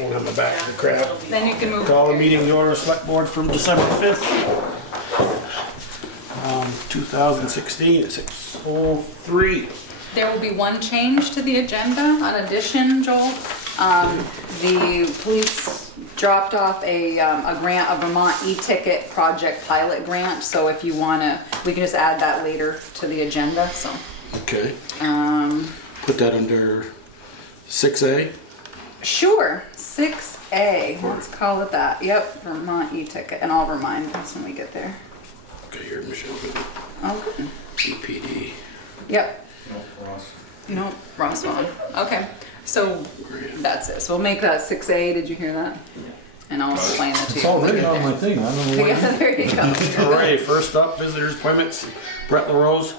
Won't have my back to the crowd. Then you can move. Call the meeting to order, select board from December 5th, 2016 at 6:03. There will be one change to the agenda, an addition, Joel. The police dropped off a grant, a Vermont e-ticket project pilot grant, so if you wanna, we can just add that later to the agenda, so. Okay. Put that under 6A. Sure, 6A, let's call it that. Yep, Vermont e-ticket, and I'll remind us when we get there. Okay, here, Michelle. Oh, good. GPD. Yep. No, Ross won. Okay, so that's it. So we'll make that 6A. Did you hear that? And I'll explain it to you. It's all written on my thing, I don't know why. Yeah, there you go. All right, first up, visitors appointments. Brett LaRose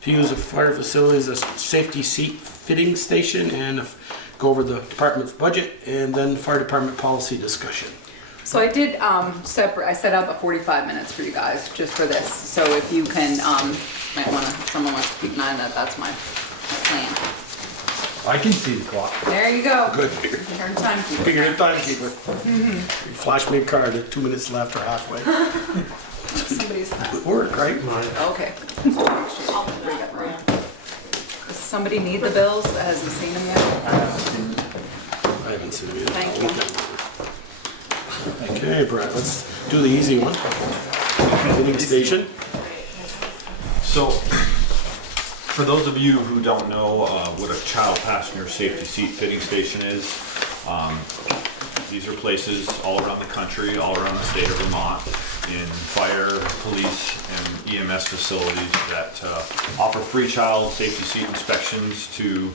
to use the fire facility as a safety seat fitting station and go over the department's budget and then fire department policy discussion. So I did separate. I set up about 45 minutes for you guys just for this. So if you can, might want to. Someone wants to keep an eye on that. That's my plan. I can see the clock. There you go. Good. You're in timekeeper. Figure it timekeeper. You flash me a card at 2 minutes left or halfway. Somebody's. Good work, right? Okay. I'll bring it around. Does somebody need the bills that hasn't seen them yet? I haven't seen it yet. Thank you. Okay, Brett, let's do the easy one. Fitting station. So, for those of you who don't know what a child passenger safety seat fitting station is, these are places all around the country, all around the state of Vermont, in fire, police, and EMS facilities that offer free child safety seat inspections to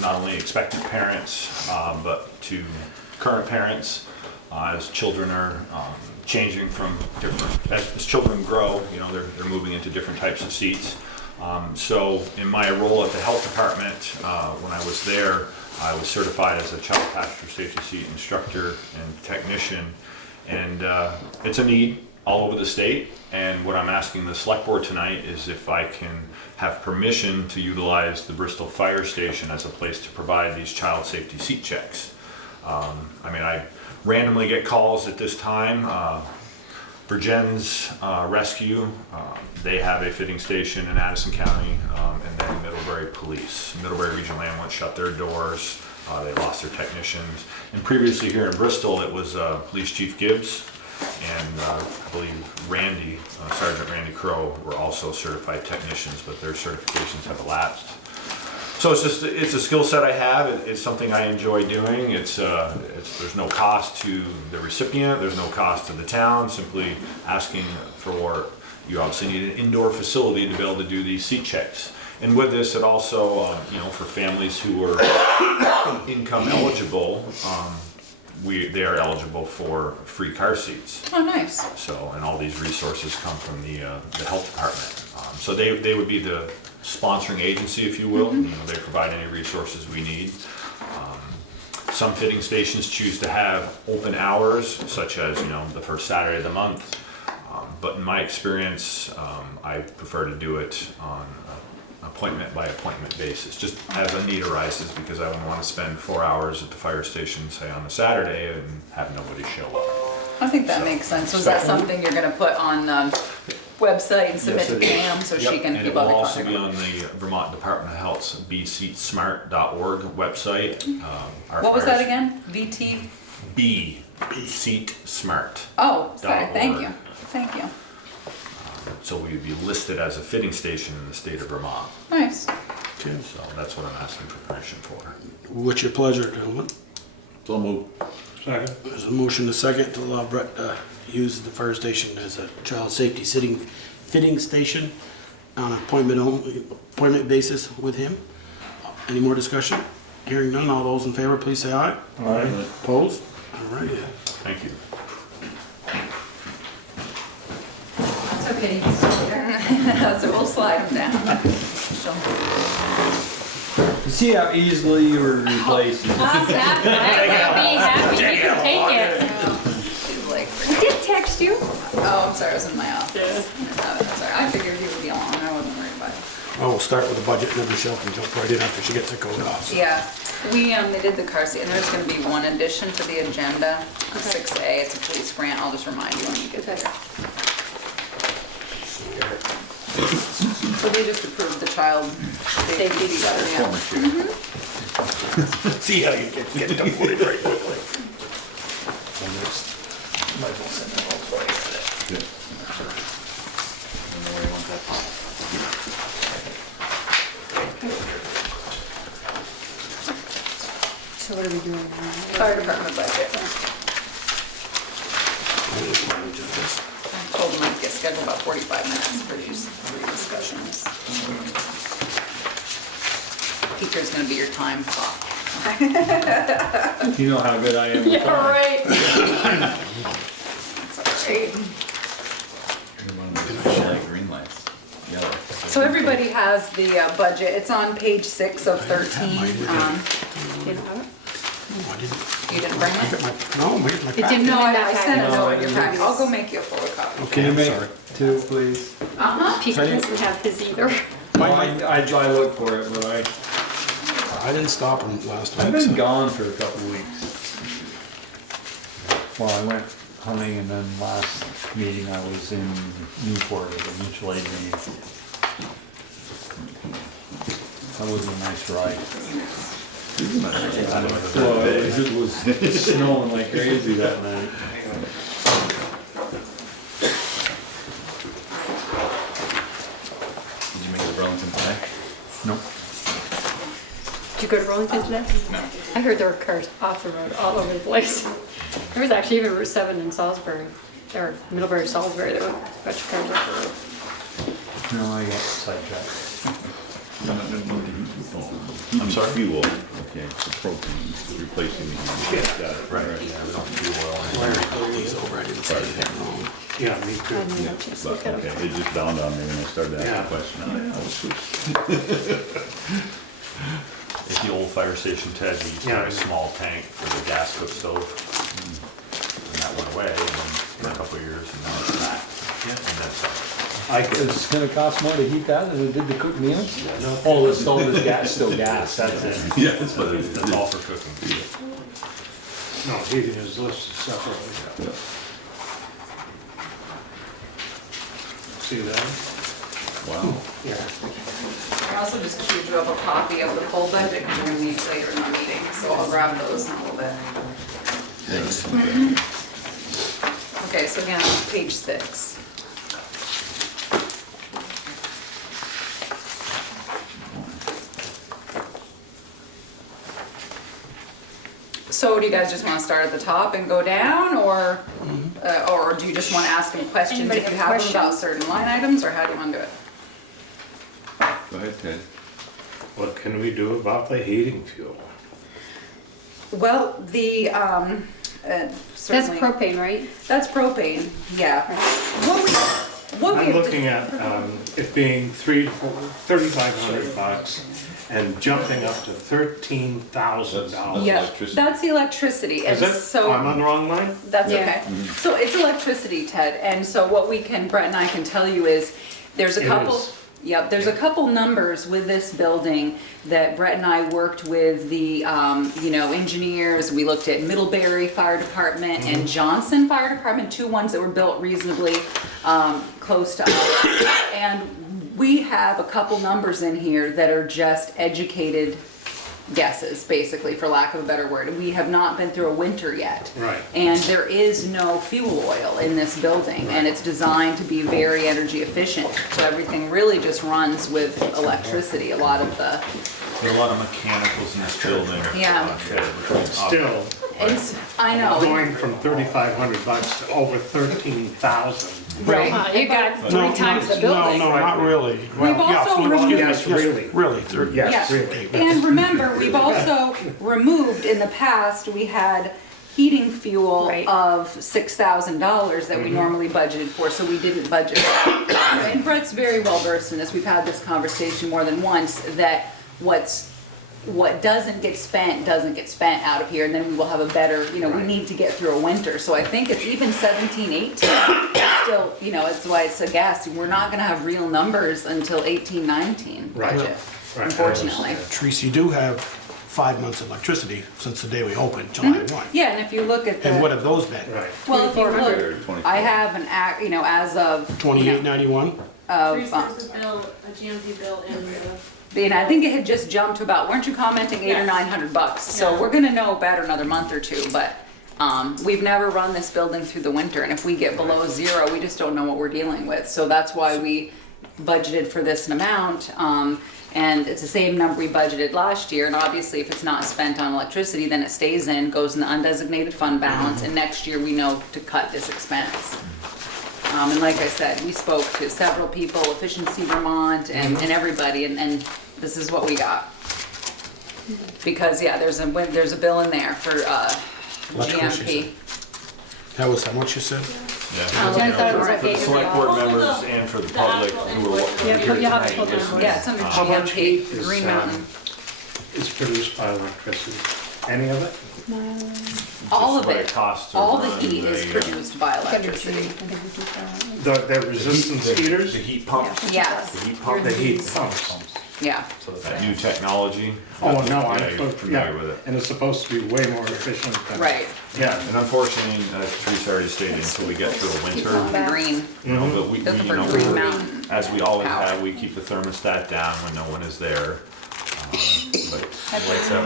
not only expectant parents, but to current parents. As children are changing from different, as children grow, you know, they're moving into different types of seats. So in my role at the health department, when I was there, I was certified as a child passenger safety seat instructor and technician. And it's a need all over the state. And what I'm asking the select board tonight is if I can have permission to utilize the Bristol fire station as a place to provide these child safety seat checks. I mean, I randomly get calls at this time. Virgin's Rescue, they have a fitting station in Addison County, and then Middlebury Police. Middlebury Regional Ambulance shut their doors. They lost their technicians. And previously here in Bristol, it was Police Chief Gibbs and I believe Randy, Sergeant Randy Crow, were also certified technicians, but their certifications have elapsed. So it's a skill set I have. It's something I enjoy doing. There's no cost to the recipient. There's no cost to the town. Simply asking for, you obviously need an indoor facility to be able to do these seat checks. And with this, it also, you know, for families who are income eligible, they are eligible for free car seats. Oh, nice. So, and all these resources come from the health department. So they would be the sponsoring agency, if you will. You know, they provide any resources we need. Some fitting stations choose to have open hours, such as, you know, the first Saturday of the month. But in my experience, I prefer to do it on appointment by appointment basis, just as a need arises, because I wouldn't want to spend 4 hours at the fire station, say on a Saturday, and have nobody show up. I think that makes sense. So is that something you're going to put on website and submit to Pam so she can keep all the contact? And it will also be on the Vermont Department of Health's bseatsmart.org website. What was that again? VT? bseatsmart. Oh, sorry. Thank you. Thank you. So we would be listed as a fitting station in the state of Vermont. Nice. Okay. So that's what I'm asking for permission for. What's your pleasure, gentlemen? So move. Second. There's a motion to second to allow Brett to use the fire station as a child safety fitting station on an appointment basis with him. Any more discussion? Hearing none, all those in favor, please say aye. Aye. Opposed? All right. Thank you. It's okay. You can stay there. So we'll slide them down. You see how easily you were replaced? Exactly. I'd be happy you can take it. She's like, I did text you. oh, I'm sorry. I was in my office. Sorry. I figured you would be on. I wasn't worried about it. Oh, we'll start with the budget and then Michelle can jump right in after she gets the code off. Yeah, they did the car seat, and there's gonna be one addition to the agenda, 6A, it's a police grant, I'll just remind you when you get there. So they just approved the child safety letter, yeah. See how you get it uploaded right quickly. So what are we doing now? Fire department budget. I told them I'd get scheduled about 45 minutes for these three discussions. Peter's gonna be your time clock. You know how good I am with Yeah, time. right. That's all right. Green lights, yellow. So everybody has the budget, it's on page 6 of 13. You know, I didn't, You didn't bring I it? got my, no, where's my It packet? didn't- No, I that sent a packet. note in your No, packet, I'll go make you a photocopy. Okay, Can you I'm make sorry. two, please? Peter I didn't- doesn't have his either. Well, I looked for it, but I didn't stop them last I've week. been so- gone for a couple weeks. Well, I went hunting and then last meeting I was in Newport at a mutual aid meeting. That was a nice ride. Well, it was snowing like crazy that night. Did you make it to Burlington today? Nope. Did you go to Burlington today? No. I heard there were cars off the road all over the place. There was actually even Route 7 in Salisbury, or Middlebury, Salisbury, there were a bunch of cars off the road. No, I got sidetracked. I'm sorry? Fuel, okay, the propane, replacing the. Right, yeah, we don't do oil. Larry put these over, I didn't say anything wrong. Yeah, me I too. didn't have a chance to But, look at okay, it. it just dawned on me when I started asking Yeah. the question. Oh, yeah, it's- At the old fire station, Ted, we used to have Yeah. a small tank for the gas cook stove. And that went away, and then for a couple of years, and now it's back. And that's, I could, It's gonna cost more to heat that than it did to cook meals? Oh, the stove is gas, still gas, that's it. Yeah, that's what it is. that's all for cooking. no, heating is listed separately. Yeah. See that? Wow. Yeah. I also just queued you up a copy of the full budget, because we're gonna need it later in the meeting, so I'll grab those in a little bit. Thanks. Okay, so again, page 6. So do you guys just want to start at the top and go down, or do you just want to ask them questions Anybody if you have have them about questions? certain line items, or how do you want to do it? Go ahead, Ted. What can we do about the heating fuel? Well, the, That's certainly. propane, right? That's propane, yeah. What we I'm have to- looking at it being $3,500 and jumping up to $13,000. Yeah, Electricity. that's the electricity, and Is it? so. I'm on the wrong line? That's Yeah. okay. So it's electricity, Ted, and so what Brett and I can tell you is, there's a It couple, is. yep, there's a couple numbers with this building that Brett and I worked with the, engineers. We looked at Middlebury Fire Department and Johnson Fire Department, two ones that were built reasonably close to us. And we have a couple numbers in here that are just educated guesses, basically, for lack of a better word. We have not been through a winter yet. Right. And there is no fuel oil in this building, and it's designed to be very energy efficient. So everything really just runs with electricity, a lot of the, There are a lot of mechanicals in this building. Yeah. Still, I know. going from $3,500 to over $13,000. Right. You got No, three times the building. No, not really. Well, We've yeah, also so- removed- excuse me, Yes, really. Really, Yes, Yeah. really. And remember, we've also removed, in the past, we had heating fuel Right. of $6,000 that we normally budgeted for, so we didn't budget that. And Brett's very well versed in this, we've had this conversation more than once, that what's what doesn't get spent out of here, and then we will have a better, you know, we need to get through a winter. So I think it's even 17, 18, still, you know, it's why it's a guess. We're not gonna have real numbers until 18, 19 Right. budget, Right. unfortunately. Teresa, you do have 5 months of electricity since the day we opened, July 1. Yeah, and if you look at And what the, have those been? Right. well, if you look, 24. I have an act, you know, as of, $28.91? of, Teresa's a bill, a GMP bill, and and I think it had just jumped to about, weren't you commenting, $800 or Yes. $900? So Yeah. we're gonna know better another month or two, but, we've never run this building through the winter, and if we get below zero, we just don't know what we're dealing with. So that's why we budgeted for this amount, and it's the same number we budgeted last year, and obviously if it's not spent on electricity, then it stays in, goes in the undesignated fund balance, and next year we know to cut this expense. And like I said, we spoke to several people, Efficiency Vermont and everybody, and this is what we got. Because, yeah, there's a bill in there for, Electrical, she GMP. That was how much you said? Yeah. I thought it was like For the $800. select board Well, members the- and for the the public actual who are invoice. Yeah, here you have to tonight, pull this down. is, Yeah, it's under How much GMP, heat is, Green Mountain. is produced by electricity? Any of it? All of what it, it costs to all the run heat is the, produced by electricity. The resistance heaters? The heat pumps. Yes, The heat pump. The heat pumps? yeah. That new technology. Oh, no, Yeah, I'm, you're familiar yeah, with it. and it's supposed to be way more efficient than. Right. Yeah. And unfortunately, as Teresa already stated, until we get through the Keep winter, on the green, you know, but we, looking you for know, Green Mountain. as we always Power. have, we keep the thermostat down when no one is there. But Lights have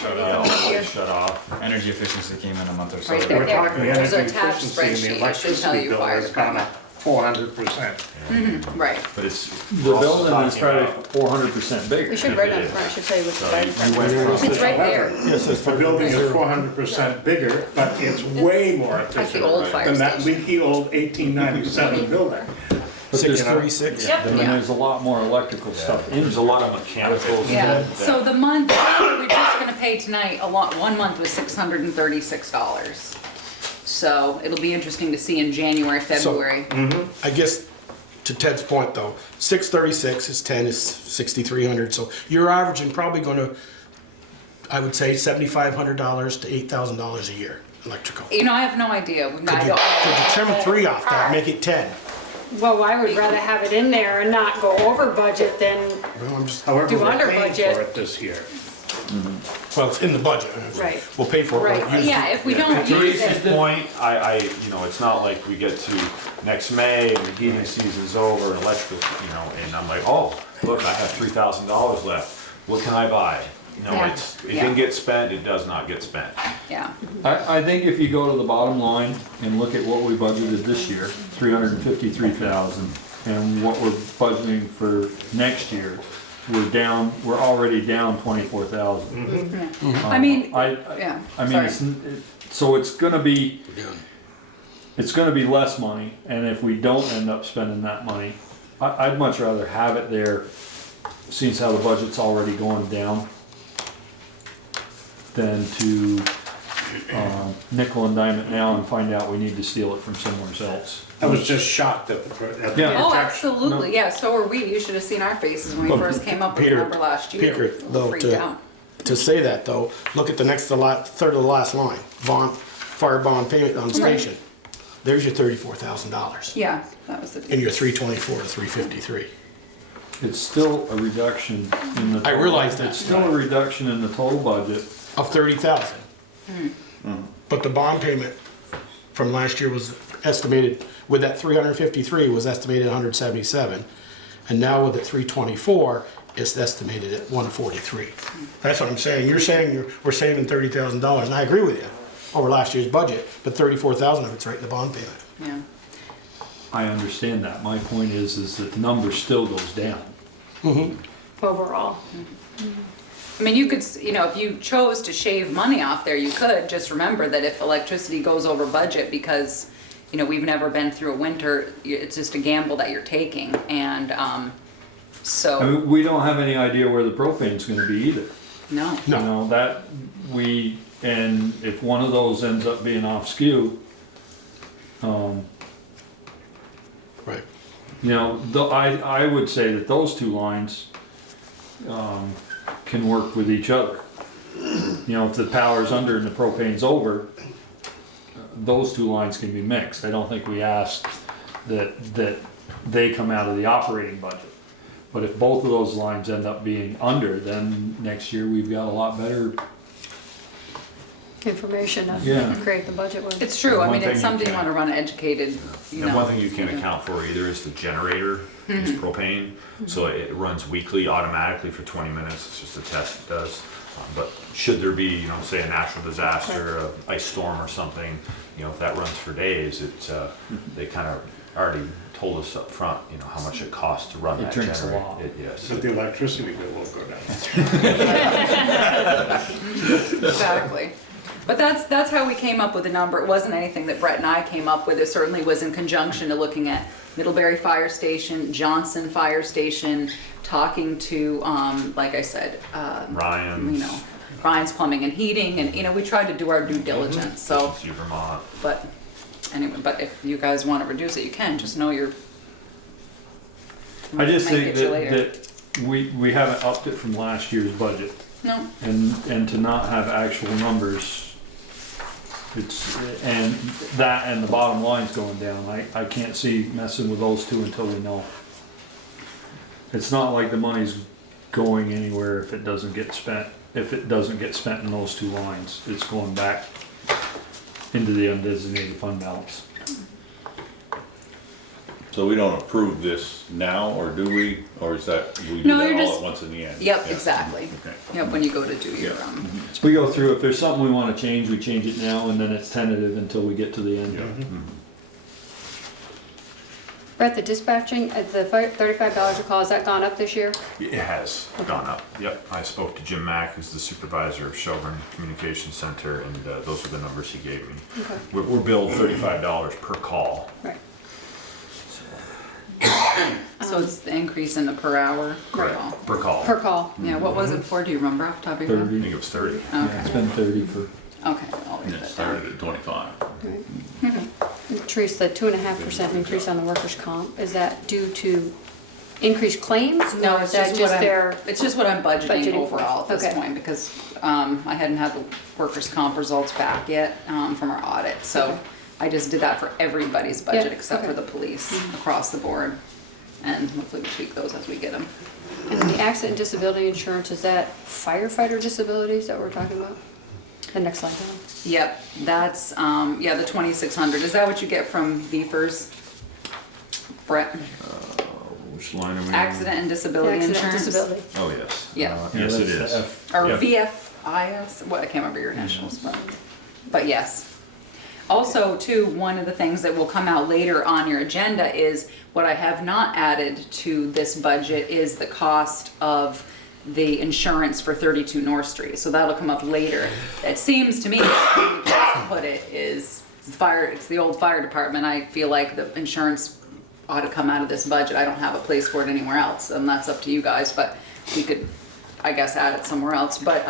shut yeah, off. always shut off. Energy efficiency came in a month or so Right ago. We're there. talking There's energy an attached efficiency and the spreadsheet. It should tell electricity you bill fire has gone up 400%. Right. But it's. The we're also building is talking probably about- 400% bigger. We should write on the front, should tell you what the fire You department went is. from- It's right there. Yes, it's The building is 400% bigger, but it's way more That's the efficient old fire than that station. leaky old 1897 building. But there's 636? Yep. Then there's a lot more electrical stuff in. There's a lot of mechanicals. Yeah, that- so the month we're just gonna pay tonight, one month was $636. So it'll be interesting to see in January, February. I guess, to Ted's point though, 636 is 10 is 6,300, so you're averaging probably gonna, I would say $7,500 to $8,000 a year, electrical. You know, I have no idea. Could you trim 3 off that, make it 10? Well, I would rather have it in there and not go over budget than, Well, I'm just, However, Do we're under paying budget. for it this year. well, it's in the budget. Right. We'll pay for it. when it Right, uses yeah, it. if we don't use Teresa's it, point, you know, it's not like we get to next May and the heating season's over and electrical, you know, and I'm like, oh, look, I have $3,000 left. What can I buy? You know, Yeah. it Yeah. didn't get spent, it does not get spent. yeah, I think if you go to the bottom line and look at what we budgeted this year, 353,000, and what we're budgeting for next year, we're already down 24,000. I mean, I yeah, I mean, sorry. so it's gonna be less money, and if we don't end up spending that money, I'd much rather have it there, seeing how the budget's already going down, than to nickel and dime it now and find out we need to steal it from somewhere else. I was just shocked at the. Yeah. Oh, projection. absolutely, yeah, so were we. You should have seen our faces when we But first came up with the Peter- number last year. Peter, though, Freaked to- out. To say that though, look at the next to third of the last line, fire bond payment on station. There's your $34,000. Yeah, that was And the, your 324 to 353. It's still a reduction in the. I total- realize that. It's still a reduction in the total budget. Of 30,000. But the bond payment from last year was estimated, with that 353 was estimated 177. And now with the 324, it's estimated at 143. That's what I'm saying. You're saying we're saving $30,000, and I agree with you, over last year's budget, but 34,000 of it's right in the bond payment. yeah. I understand that. My point is that the number still goes down. overall. I mean, you could, you know, if you chose to shave money off there, you could. Just remember that if electricity goes over budget because, you know, we've never been through a winter, it's just a gamble that you're taking. And I so, mean, we don't have any idea where the propane's gonna be either. no. No. You know, that, and if one of those ends up being off skew, Right. you know, I would say that those two lines, can work with each other. You know, if the power's under and the propane's over, those two lines can be mixed. I don't think we asked that they come out of the operating budget. But if both of those lines end up being under, then next year we've got a lot better. Information to Yeah. create the budget with. It's true, I One mean, thing it's you something you can- wanna run educated, you And know. one thing you can't account for either is the generator is propane, so it runs weekly automatically for 20 minutes, it's just a test it does. But should there be, you know, say a natural disaster, a ice storm or something, you know, if that runs for days, they kind of already told us up front, you know, how much it costs to run It that drinks a generator. lot. Yes. But the electricity bill will go down. Exactly. But that's how we came up with the number. It wasn't anything that Brett and I came up with. It certainly was in conjunction to looking at Middlebury Fire Station, Johnson Fire Station, talking to, like I said, Ryan's. you know, Ryan's Plumbing and Heating, and, you know, we tried to do our due diligence, so, See Vermont. but, anyway, but if you guys wanna reduce it, you can, just know you're. I just might think get you later. that we haven't upped it from last year's budget. No, And to not have actual numbers, it's, and that and the bottom line's going down, I can't see messing with those two until we know. It's not like the money's going anywhere if it doesn't get spent in those two lines, it's going back into the undesignated fund balance. So we don't approve this now, or do we, or is that, we do No, that you're all just- at once in the end? yep, Yeah. exactly. Okay. Yep, when you go to do your, We go through, if there's something we wanna change, we change it now, and then it's tentative until we get to the end. Brett, the dispatching, the $35 a call, has that gone up this year? It has gone up, yep. I spoke to Jim Mack, who's the supervisor of Shelburne Communications Center, and those are the numbers he gave me. Okay. We're billed $35 per call. Right. so it's the increase in the per hour, per call. Per call. Per call. Yeah, what was it for, do you remember off the top of your head? I think it was 30. Yeah, it's been 30 for, Okay, I'll Yeah, leave it that started down. at 25. Right. Teresa, the 2.5% increase on the workers' comp, is that due to increased claims? No, Or it's is that just what their? it's just what I'm budgeting Budgeting. overall at this Okay. point, because, I hadn't had the workers' comp results back yet, from our audit, so Okay. I just did that for everybody's budget Yeah, except for okay. the police across the board. And hopefully we tweak those as we get them. And the accident disability insurance, is that firefighter disabilities that we're talking about? The next slide down. Yep, that's, yeah, the 2,600. Is that what you get from VFers? Brett, Which line are we on? accident and disability Accident insurance? disability. Oh, yes. Yeah. Yes, it that's the is. F. Or Yep. VFIS, what, I can't remember your initials, but yes. Also, too, one of the things that will come out later on your agenda is, what I have not added to this budget is the cost of the insurance for 32 North Street, so that'll come up later. It seems to me, the place to put it is fire, it's the old fire department, I feel like the insurance ought to come out of this budget, I don't have a place for it anywhere else, and that's up to you guys, but we could, I guess, add it somewhere else, but,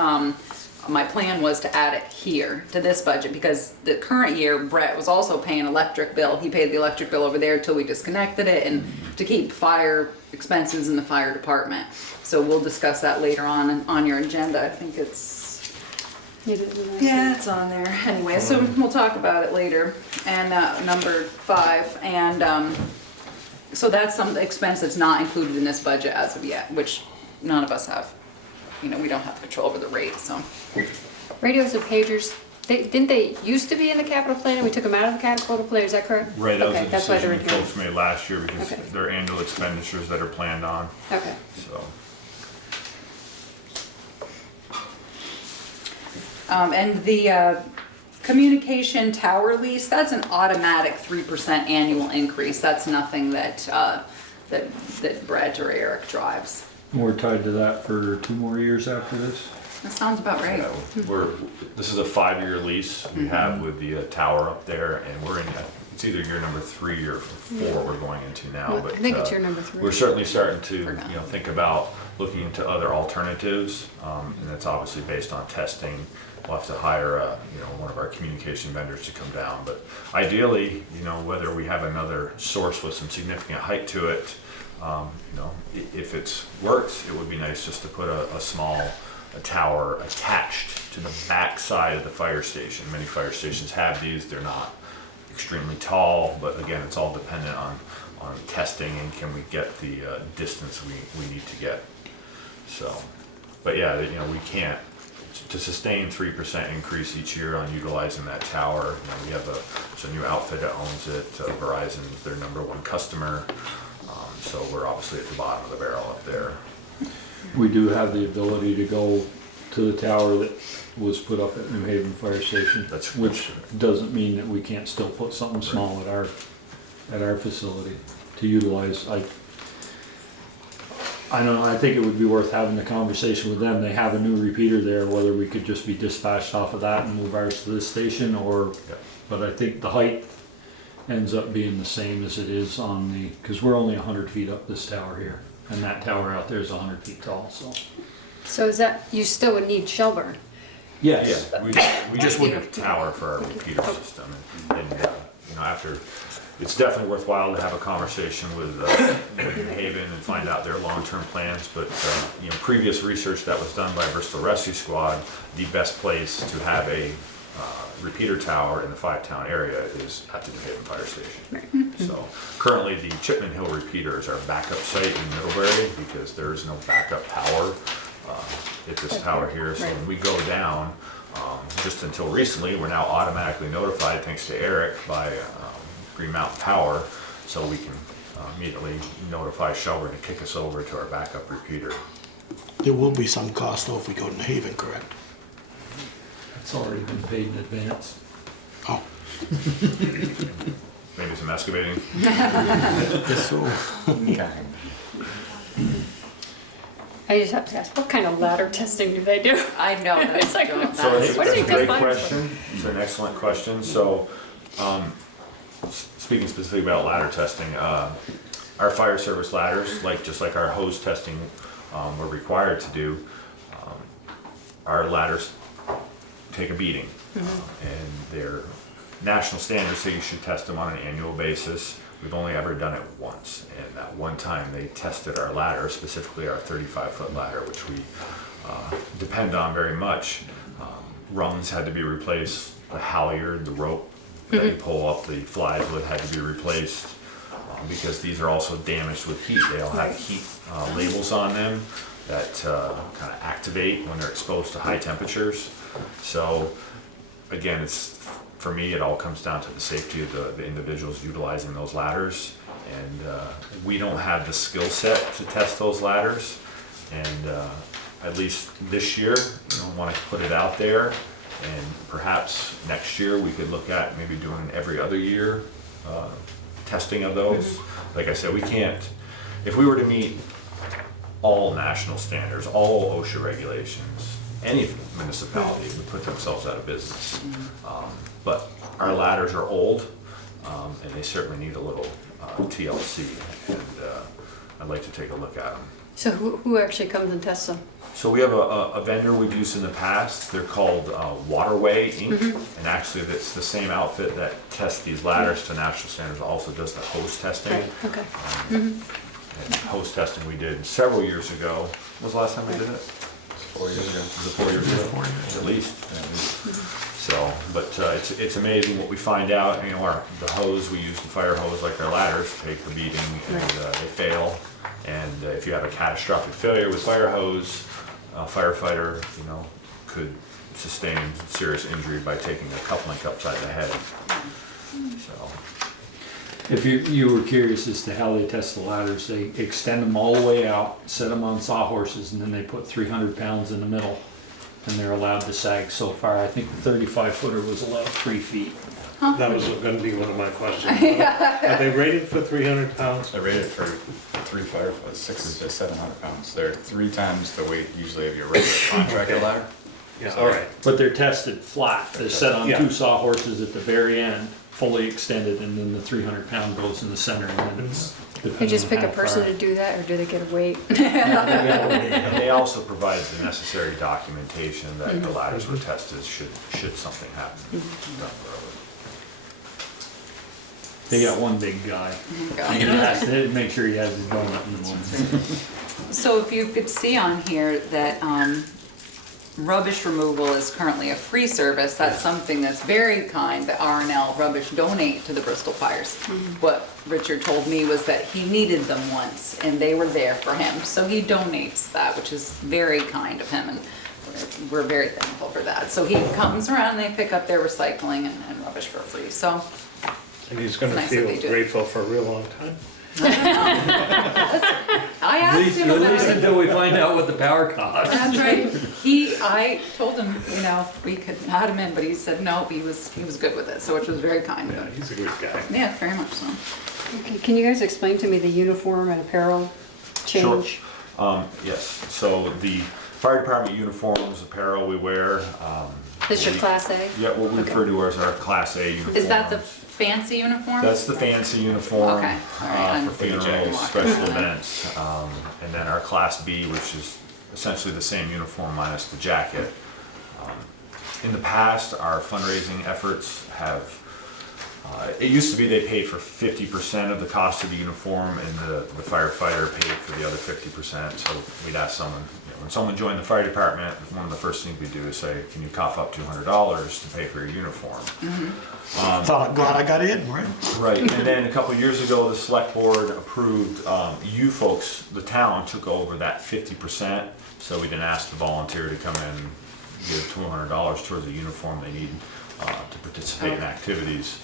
my plan was to add it here to this budget, because the current year Brett was also paying electric bill. He paid the electric bill over there till we disconnected it, and to keep fire expenses in the fire department. So we'll discuss that later on your agenda. I think it's, You did it. yeah, it's on there. Anyway, so we'll talk about it later. And number 5, and so that's some expense that's not included in this budget as of yet, which none of us have. You know, we don't have control over the rate, so. Radios and pagers, didn't they used to be in the capital plan and we took them out of the capital plan, is that correct? Right, that was Okay, a that's why they're decision in the here. folks made last year because Okay. they're annual expenditures that are planned on, Okay. so. And the communication tower lease, that's an automatic 3% annual increase. That's nothing that Brett or Eric drives. We're tied to that for 2 more years after this. That sounds about right. Yeah, this is a 5-year lease we have with the tower up there, and we're in, it's either year number 3 or 4 we're going into now, Yeah, but. I think it's year number 3. We're certainly starting to, For now. think about looking into other alternatives, and that's obviously based on testing. We'll have to hire, one of our communication vendors to come down, but ideally, whether we have another source with some significant height to it, if it's worked, it would be nice just to put a small a tower attached to the back side of the fire station. Many fire stations have these. They're not extremely tall, but again, it's all dependent on testing and can we get the distance we need to get. So, but yeah, you know, we can't, to sustain 3% increase each year on utilizing that tower. You know, we have it's a new outfit that owns it. Verizon's their #1 customer. So we're obviously at the bottom of the barrel up there. We do have the ability to go to the tower that was put up at New Haven Fire Station. Which doesn't mean that we can't still put something small at our facility to utilize. I don't know, I think it would be worth having the conversation with them. They have a new repeater there, whether we could just be dispatched off of that and move ours to this station, or, but I think the height ends up being the same as it is on the, because we're only 100 feet up this tower here, and that tower out there is 100 feet tall, so. So is that, you still would need Shelburne? Yes. Yeah, we just need a tower for our repeater system, and you know, after, it's definitely worthwhile to have a conversation with New Haven and find out their long-term plans. But you know, previous research that was done by Bristol Rescue Squad, the best place to have a repeater tower in the 5-town area is at the New Haven Fire Station. So currently, the Chipman Hill repeater is our backup site in Middlebury because there is no backup power at this tower here. So when we go down, just until recently, we're now automatically notified, thanks to Eric, by Green Mountain Power, so we can immediately notify Shelburne to kick us over to our backup repeater. There will be some cost though if we go to New Haven, correct? It's already been paid in advance. Oh, Maybe some excavating. guess so. I just have to ask, what kind of ladder testing do they do? I know, It's like, don't know. So What do it's you a great define? question. It's an excellent question. So, speaking specifically about ladder testing, our fire service ladders, just like our hose testing, we're required to do, our ladders take a beating, and their national standards say you should test them on an annual basis. We've only ever done it once, and that one time they tested our ladder, specifically our 35-foot ladder, which we depend on very much. Rungs had to be replaced, the halyard, the rope that you pull up the flies with had to be replaced, because these are also damaged with heat. They all have heat labels on them that kind of activate when they're exposed to high temperatures. So again, for me, it all comes down to the safety of the individuals utilizing those ladders. And we don't have the skill set to test those ladders. And at least this year, want to put it out there. And perhaps next year we could look at maybe doing every other year testing of those. Like I said, we can't, if we were to meet all national standards, all OSHA regulations, any municipality would put themselves out of business. But our ladders are old, and they certainly need a little TLC, and I'd like to take a look at them. So who actually comes and tests them? So we have a vendor we've used in the past. They're called Waterway Inc. And actually it's the same outfit that tests these ladders to national standards, also does the hose testing. Right, okay. And hose testing we did several years ago. When was the last time we did it? 4 years ago. Was it 4 years ago? 4 years. At least. So, but it's amazing what we find out. The hose, we use the fire hose like our ladders, take the beating, and they fail. And if you have a catastrophic failure with fire hose, a firefighter, could sustain serious injury by taking a coupling upside the head. So, If you were curious as to how they test the ladders, they extend them all the way out, set them on sawhorses, and then they put 300 pounds in the middle, and they're allowed to sag so far. I think the 35-footer was allowed 3 feet. That was gonna be one of my questions. Are they rated for 300 pounds? They're rated for 3 firefoot, 6 to 700 pounds. They're 3 times the weight usually of your regular contractor ladder. Yeah, all right. But they're tested flat. They're set on Yeah. 2 sawhorses at the very end, fully extended, and then the 300-pound goes in the center, and then it's... They just pick a depending on how person far. to do that, or do they get a weight? and they also provide the necessary documentation that the ladders were tested should something happen down the road. They got one big guy. He has to make sure he has his donut in the morning. So if you could see on here that rubbish removal is currently a free service. That's something that's very kind that R&L Rubbish donate to the Bristol Fires. What Richard told me was that he needed them once and they were there for him. So he donates that, which is very kind of him, and we're very thankful for that. So he comes around and they pick up their recycling and rubbish for free. So And he's gonna It's nice that feel they do it. grateful for a real long time. I asked him At about least it. until we find out what the power costs. That's right. I told him, you know, we could add him in, but he said no, he was good with it, so which was very kind of Yeah, him. he's a good guy. Yeah, very much so. Okay, can you guys explain to me the uniform and apparel change? Yes, so the fire department uniforms, apparel we wear. This your Class A? Yeah, what we refer to as our Class A uniforms. Is that the fancy uniform? That's the fancy uniform Okay, all right. for funerals, special events. And then our Class B, which is essentially the same uniform minus the jacket. In the past, our fundraising efforts have, it used to be they paid for 50% of the cost of the uniform and the firefighter paid for the other 50%. So we'd ask someone, you know, when someone joined the fire department, one of the first things we do is say, can you cough up $200 to pay for your uniform? Glad I got in, right? Right, and then a couple of years ago, the select board approved, you folks, the town took over that 50%, so we didn't ask the volunteer to come in, give $200 towards the uniform they need to participate in activities.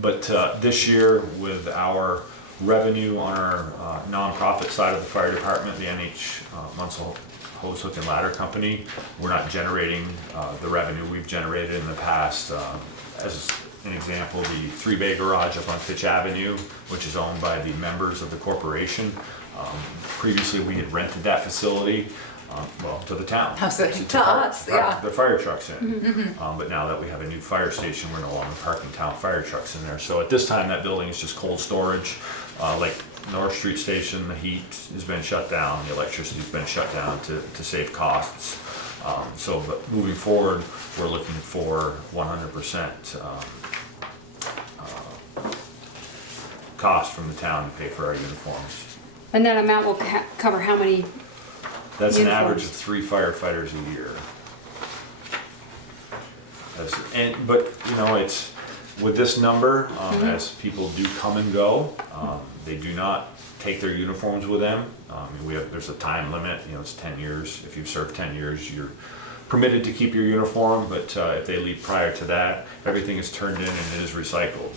But this year, with our revenue on our nonprofit side of the fire department, the NH Munsell Hose Hook and Ladder Company, we're not generating the revenue we've generated in the past. As an example, the 3-bay garage up on Fitch Avenue, which is owned by the members of the corporation. Previously, we had rented that facility, well, to the town. How's it to park- us, park yeah. The fire trucks in. But now that we have a new fire station, we're no longer parking town fire trucks in there. So at this time, that building is just cold storage. Like North Street Station, the heat has been shut down, the electricity's been shut down to save costs. But moving forward, we're looking for 100% cost from the town to pay for our uniforms. And that amount will cover how many? That's an average of Uniforms. 3 firefighters a year. But you know, it's with this number, as people do come and go, they do not take their uniforms with them. There's a time limit. You know, it's 10 years. If you've served 10 years, you're permitted to keep your uniform. But if they leave prior to that, everything is turned in and it is recycled.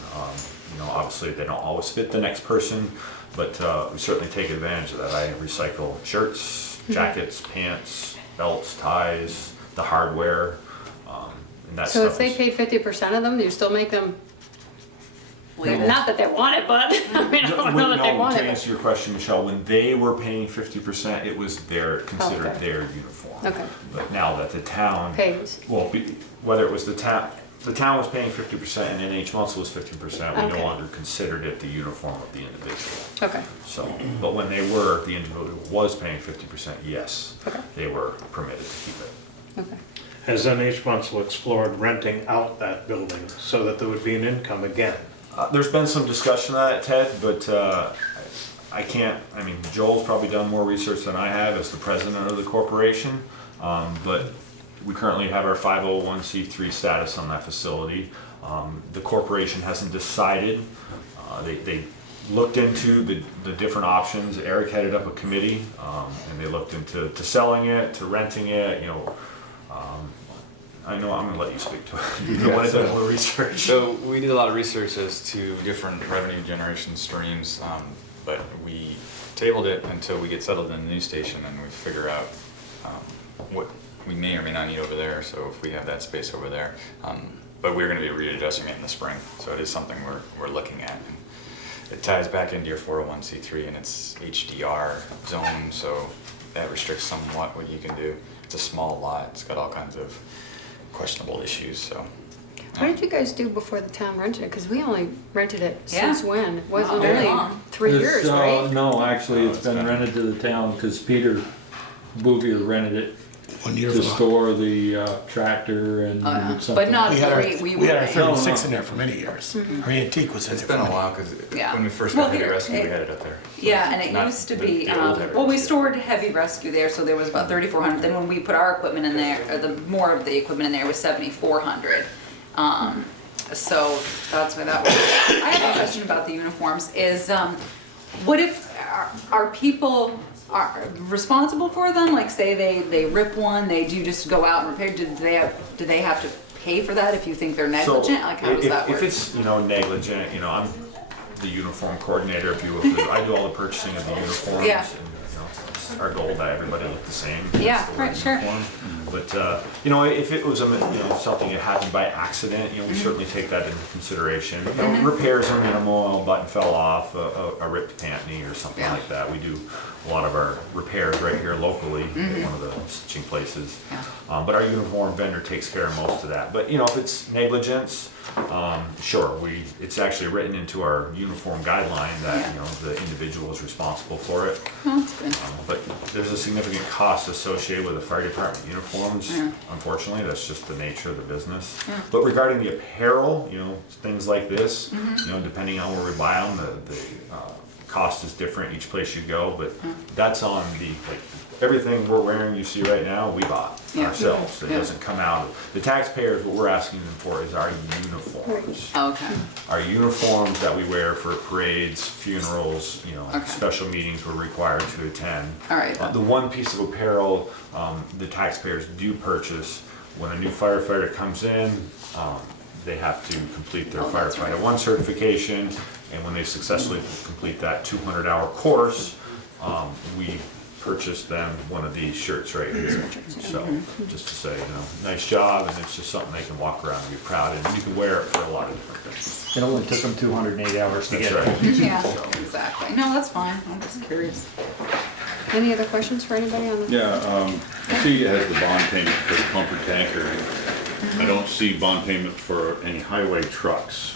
You know, obviously they don't always fit the next person, but we certainly take advantage of that. I recycle shirts, jackets, pants, belts, ties, the hardware, and that So stuff. if they paid 50% of them, you still make them, Label. not that they want it, but, I mean, I don't know that they want To it. answer your question, Michelle, when they were paying 50%, it was considered Okay. their uniform. Okay. But now that the town, Pays. well, whether it was the town was paying 50% and NH Munsell was 50%, we no Okay. longer considered it the uniform of the individual. Okay, So, but when the individual was paying 50%, yes, Okay. they were permitted to keep it. okay. Has NH Munsell explored renting out that building so that there would be an income again? There's been some discussion of that, Ted, but I can't, I mean, Joel's probably done more research than I have as the president of the corporation, but we currently have our 501c3 status on that facility. The corporation hasn't decided. They looked into the different options. Eric headed up a committee, and they looked into selling it, to renting it, you know. I know, I'm gonna let you speak to it. You want to do more research? So we did a lot of research as to different revenue generation streams, but we tabled it until we get settled in the new station and we figure out what we may or may not need over there. So if we have that space over there, but we're going to be readjusting it in the spring. So it is something we're looking at. And it ties back into your 401c3 and it's HDR zone, so that restricts somewhat what you can do. It's a small lot. It's got all kinds of questionable issues. So. What did you guys do before the town rented it? Because we only rented it Yeah. since when? It wasn't Not very only long. 3 It's, years, right? No, actually, No, it's it's been been- rented to the town because Peter Bouvier rented it 1 year. to store the tractor and something. But not We had great, we had our were. 36 in there for many years. Our antique was in It's there been for a many. while, because Yeah. when we first Well, got Heavy here, Rescue, we it- had it up there. Yeah, and it Not used to the- be, the old Heavy well, we Rescue. stored heavy rescue there, so there was about 3,400. Then when we put our equipment in there, or the more of the equipment in there was 7,400. So that's why that was. I have a question about the uniforms. Is what if are people are responsible for them? Like, say they rip one, do you just go out and repair? Do they have to pay for that if you think they're negligent? Like, how does that work? If it's, negligent, I'm the uniform coordinator, if you will. I do all the purchasing of the uniforms. Yeah. And, it's our goal that everybody look the same. Yeah, It's the right, sure. uniform. But, if it was, something that happened by accident, we certainly take that into consideration. Repairs are minimal, a button fell off, a ripped pant knee or something Yeah. like that. We do a lot of our repairs right here locally at one of the stitching places. Yeah. But our uniform vendor takes care of most of that. But, if it's negligence, sure, it's actually written into our uniform guideline that, Yeah. The individual is responsible for it. Oh, that's good. But there's a significant cost associated with the fire department uniforms. Yeah. Unfortunately, that's just the nature of the business. Yeah. But regarding the apparel, things like this, Mm-hmm. depending on where we buy them, the cost is different each place you go. But that's on everything we're wearing you see right now, we bought Yeah. ourselves. It Yeah. doesn't come out. The taxpayers, what we're asking them for is our uniforms. Okay. Our uniforms that we wear for parades, funerals, Okay. special meetings we're required to attend. All right. The one piece of apparel the taxpayers do purchase, when a new firefighter comes in, they have to complete their Oh, that's firefighter right. 1 certification, and when they successfully complete that 200-hour course, we purchase them one of these shirts right here. So, just to say, nice job, and it's just something they can walk around and be proud of, and you can wear it for a lot of different things. It only took them 208 hours to That's get it. right. Yeah, exactly. No, that's fine. I'm just curious. Any other questions for anybody on the? Yeah, I see it has the bond payment for the pumper tanker. I don't see bond payments for any highway trucks.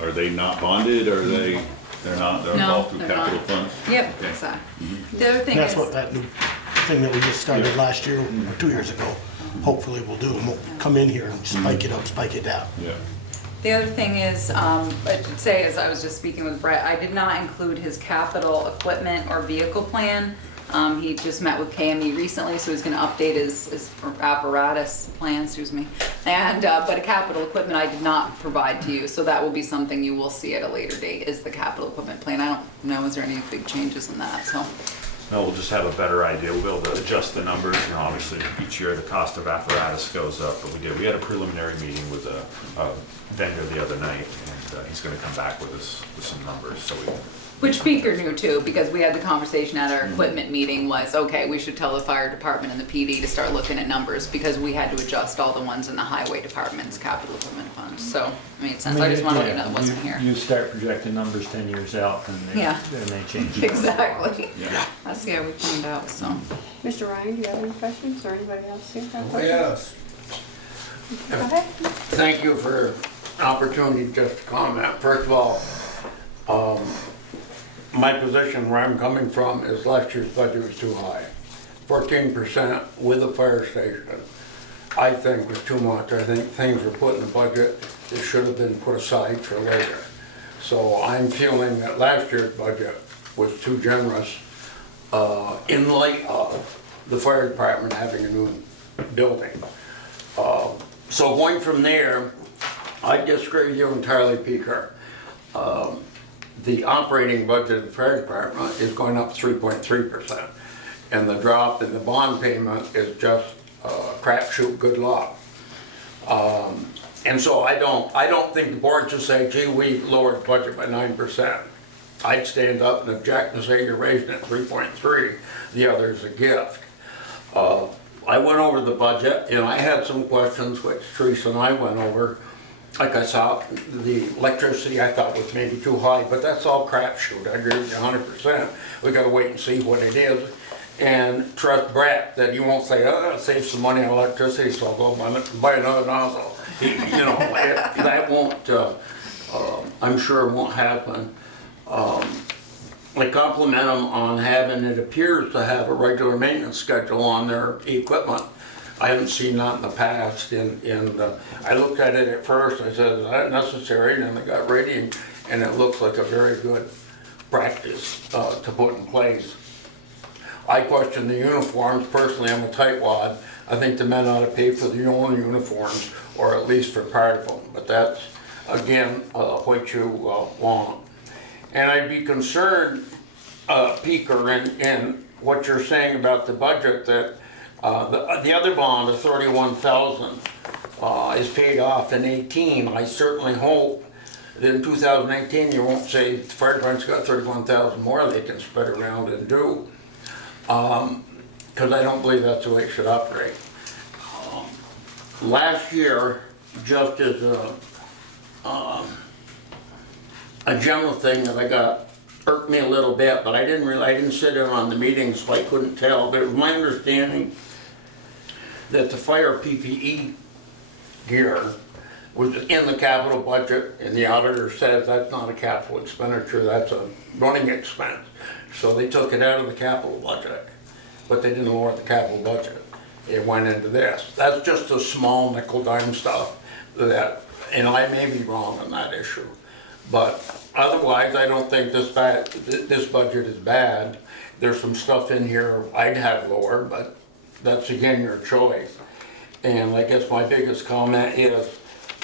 Are they not bonded, or they're not, they're No, all through they're capital not. funds? Yep, Okay. exactly. The other thing That's is, what that new thing that we just started last year or 2 years ago, hopefully will do. And we'll come in here and spike it up, spike it down. Yeah. the other thing is, I should say, as I was just speaking with Brett, I did not include his capital equipment or vehicle plan. He just met with KME recently, so he's gonna update his apparatus plan, excuse me. And, but a capital equipment I did not provide to you, so that will be something you will see at a later date, is the capital equipment plan. I don't know, is there any big changes in that, so. No, we'll just have a better idea. We'll be able to adjust the numbers. Obviously, each year the cost of apparatus goes up, but we had a preliminary meeting with a vendor the other night, and he's gonna come back with us with some numbers, so we. Which Speaker knew too, because we had the conversation at our equipment meeting was, okay, we should tell the fire department and the PD to start looking at numbers, because we had to adjust all the ones in the highway department's capital equipment fund, so, I mean, since I just wanted to let you know it wasn't here. You start projecting numbers 10 years out and Yeah. they change. Exactly, Yeah. that's, yeah, we found out, so. Mr. Ryan, do you have any questions, or anybody else here have questions? Yes, Go ahead. thank you for the opportunity just to comment. First of all, my position where I'm coming from is last year's budget was too high. 14% with a fire station, I think was too much. I think things were put in the budget that should have been put aside for later. So I'm feeling that last year's budget was too generous in light of the fire department having a new building. So going from there, I disagree with you entirely, Peter. The operating budget of the fire department is going up 3.3%. And the drop in the bond payment is just crapshoot good luck. And so I don't think the board should say, gee, we lowered the budget by 9%. I'd stand up and object and say you're raising it 3.3, the other's a gift. I went over the budget, and I had some questions which Teresa and I went over. Like I saw, the electricity I thought was maybe too high, but that's all crapshoot. I agree with you 100%. We gotta wait and see what it is. And trust Brett that he won't say, oh, save some money on electricity, so I'll go buy another nozzle. You know, that won't, I'm sure won't happen. I compliment them on having, it appears to have a regular maintenance schedule on their equipment. I haven't seen that in the past, and I looked at it at first, I said, is that necessary? And then I got ready, and it looks like a very good practice to put in place. I question the uniforms, personally, I'm a tightwad. I think the men ought to pay for their own uniforms, or at least for part of them, but that's, again, what you want. And I'd be concerned, Peter, in what you're saying about the budget, that the other bond, the 31,000, is paid off in 18. I certainly hope that in 2018 you won't say the fire department's got 31,000 more they can spread around and do, because I don't believe that's the way it should operate. Last year, just as a general thing that I got irked me a little bit, but I didn't sit in on the meetings, so I couldn't tell. But it was my understanding that the fire PPE gear was in the capital budget, and the auditor says that's not a capital expenditure, that's a running expense. So they took it out of the capital budget, but they didn't lower the capital budget. It went into this. That's just a small nickel dime stuff that, and I may be wrong on that issue. But otherwise, I don't think this budget is bad. There's some stuff in here I'd have lower, but that's again your choice. And I guess my biggest comment is,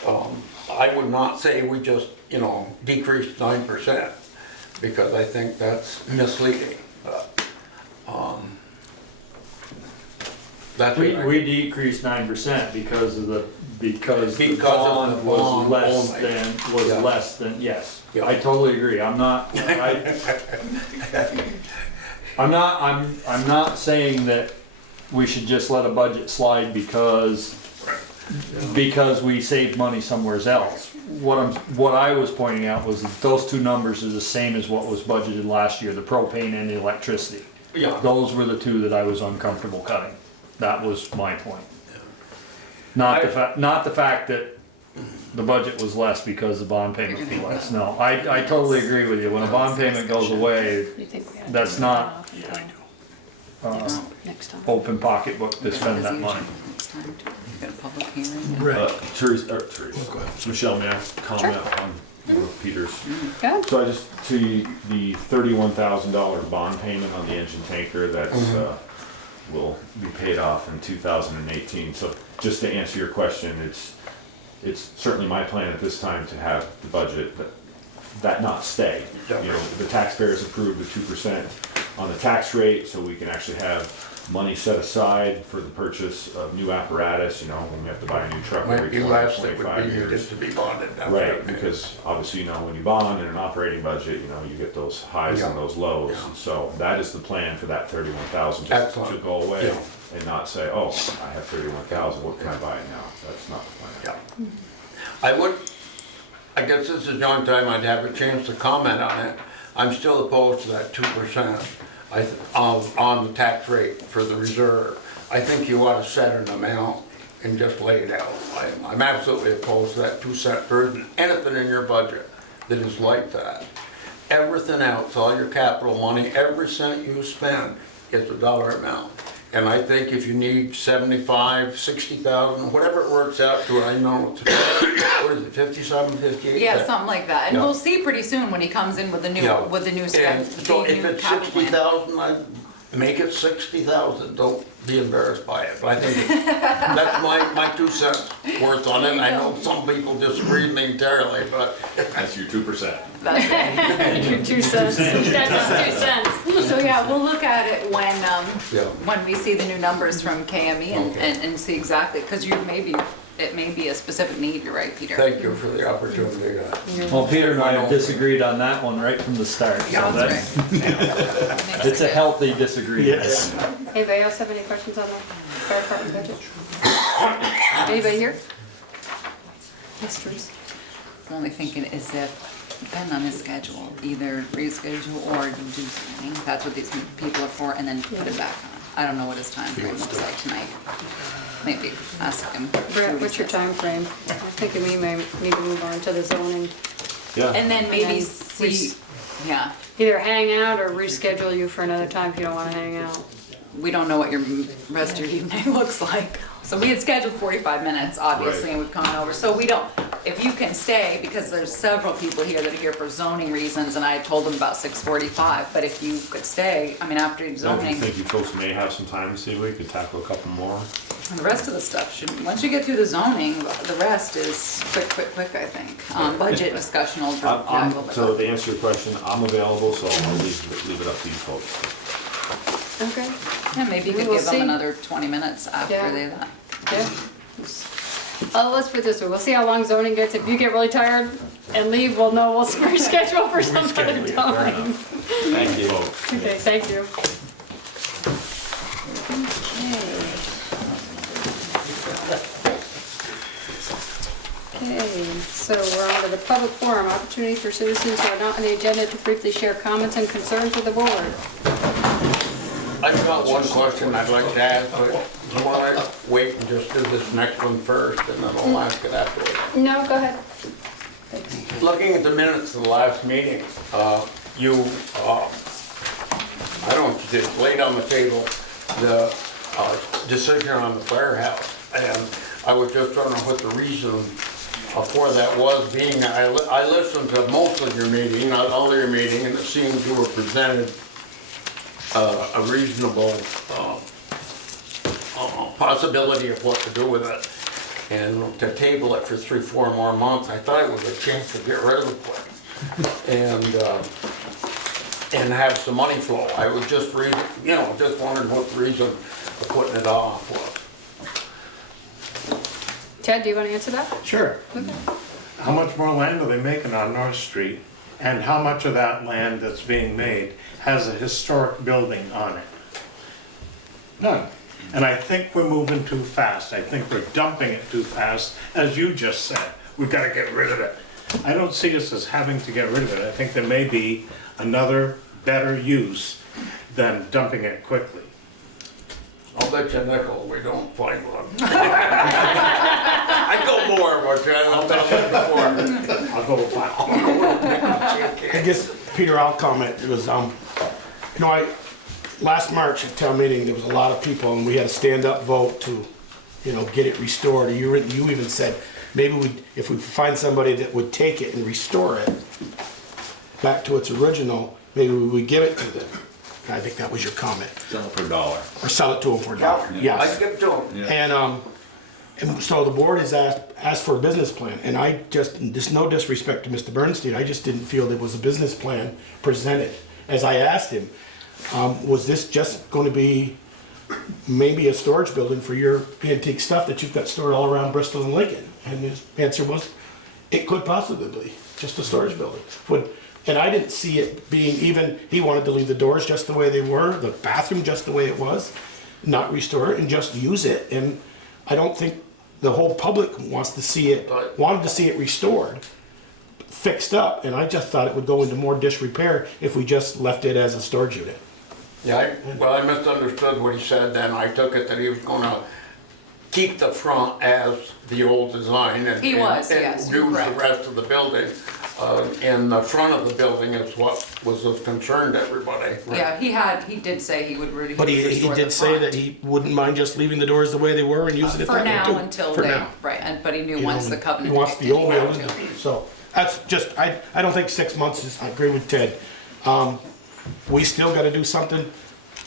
I would not say we just, decreased 9%, because I think that's misleading. That's what I- We decreased 9% because the Because of bond the was bond less only. than, Yeah. less than, yes. Yeah. I totally agree. I'm not saying that we should just let a budget slide because we saved money somewhere else. What I was pointing out was that those two numbers are the same as what was budgeted last year, the propane and the electricity. Yeah. Those were the two that I was uncomfortable cutting. That was my point. Not the fact that the budget was less because the bond payment was less. No, I totally agree with you. When a bond payment goes away, You think we ought to that's do not that next time? open pocketbook to spend that money. Next time, too. You got a public hearing. Right. Teresa, Michelle, may I comment on Peter's? Good. So I just see the $31,000 bond payment on the engine tanker that's, will be paid off in 2018. So just to answer your question, it's certainly my plan at this time to have the budget that not stay. The taxpayers approved the 2% on the tax rate, so we can actually have money set aside for the purchase of new apparatus, when we have to buy a new truck Might every be 20, less that would 25 be needed years. to be bonded. Right, because obviously, when you bond in an operating budget, you get those highs and Yeah. those lows. Yeah. So that is the plan for that 31,000, just Excellent. to go away Yeah. and not say, oh, I have 31,000, what can I buy now? That's not the plan. Yeah. I guess this is the only time I'd have a chance to comment on it. I'm still opposed to that 2% on the tax rate for the reserve. I think you ought to set an amount and just lay it out. I'm absolutely opposed to that 2-cent burden. Anything in your budget that is like that. Everything else, all your capital money, every cent you spend is a dollar amount. And I think if you need 75, 60,000, whatever it works out to, I know, what is it, 57, 58? Yeah, something like that. And Yeah. we'll see pretty soon when he comes in with the new, Yeah. with the new And spec. so the if new it's capital plan. 60,000, I'd make it 60,000, don't be embarrassed by it. But I think that's my 2 cents worth on it. I know some people disagree with me entirely, but That's your 2%. That's it. Your 2 cents. That's 2 cents. So yeah, we'll look at it Yeah. when we see the new numbers from KME Okay. and see exactly, because it may be a specific need, you're right, Peter. thank you for the opportunity to. Well, Peter and I have disagreed on that one right from the start, so That's that's, it's a healthy disagreement. Yes. Anybody else have any questions on the fire department budget? Anybody here? Yes, Teresa. I'm only thinking is if, depending on his schedule, either reschedule or do something. That's what these people are for, and then put it back on. I don't know what his time frame looks like tonight. Maybe ask him. Brett, what's your time frame? I'm thinking we may need to move on to the zoning. Yeah. And then maybe And then see, yeah, Either hang out or reschedule you for another time if you don't wanna hang out. we don't know what your rest of your evening looks like. So we had scheduled 45 minutes, obviously, Right. and we've gone over. So we don't, if you can stay, because there's several people here that are here for zoning reasons, and I told them about 6:45, but if you could stay, I mean, after Don't you zoning, think you folks may have some time to see if we could tackle a couple more? the rest of the stuff should, once you get through the zoning, the rest is quick, I think. Budget discussion will drag a little bit. So to answer your question, I'm available, so I'll leave it up to you folks. Okay, Yeah, maybe you We could will give them see. another 20 minutes after Yeah. they that. yeah. Let's put it this way, we'll see how long zoning gets. If you get really tired and leave, we'll know, we'll reschedule for some other time. Thank you. Okay, thank you. Okay, so we're on to the public forum, opportunity for citizens who are not on the agenda to briefly share comments and concerns with the board. I've got one question I'd like to ask, but do you want to wait and just do this next one first, and then I'll ask it afterwards? No, go ahead. Looking at the minutes of the last meeting, you, I don't, just laid on the table the decision on the firehouse, and I was just wondering what the reason for that was, being I listened to most of your meeting, not all of your meeting, and it seemed you were presented a reasonable possibility of what to do with it. And to table it for 3-4 more months, I thought it was a chance to get rid of the place and have some money flow. I was just just wondering what the reason of putting it off was. Ted, do you want to answer that? Sure. Okay. How much more land are they making on North Street? And how much of that land that's being made has a historic building on it? None. And I think we're moving too fast. I think we're dumping it too fast, as you just said. We've got to get rid of it. I don't see us as having to get rid of it. I think there may be another better use than dumping it quickly. I'll bet you a nickel we don't find one. I go more, but I'll bet you before. I'll go with that. I guess, Peter, I'll comment. It was, last March at town meeting, there was a lot of people, and we had a stand-up vote to, get it restored. You even said, maybe if we find somebody that would take it and restore it back to its original, maybe we would give it to them. And I think that was your comment. Sell it for $1. Or sell it to them for $1, yes. I skipped to him. And so the board has asked for a business plan, and this no disrespect to Mr. Bernstein, I just didn't feel there was a business plan presented. As I asked him, was this just going to be maybe a storage building for your antique stuff that you've got stored all around Bristol and Lincoln? And his answer was, it could possibly be just a storage building. And I didn't see it being he wanted to leave the doors just the way they were, the bathroom just the way it was, not restore it and just use it. And I don't think the whole public wanted to see it restored, fixed up. And I just thought it would go into more disrepair if we just left it as a storage unit. Yeah, I misunderstood what he said then. I took it that he was gonna keep the front as the old design and He was, and yes, use you're the correct. rest of the building. And the front of the building is what was of concern to everybody. Yeah, he did say he would But he restore the did say front. that he wouldn't mind just leaving the doors the way they were and using it For that way too. now, until For they, now. right, but he knew You once know, the covenant. He wants the kicked old in, building, too. so that's just, I don't think 6 months is, I agree with Ted. We still gotta do something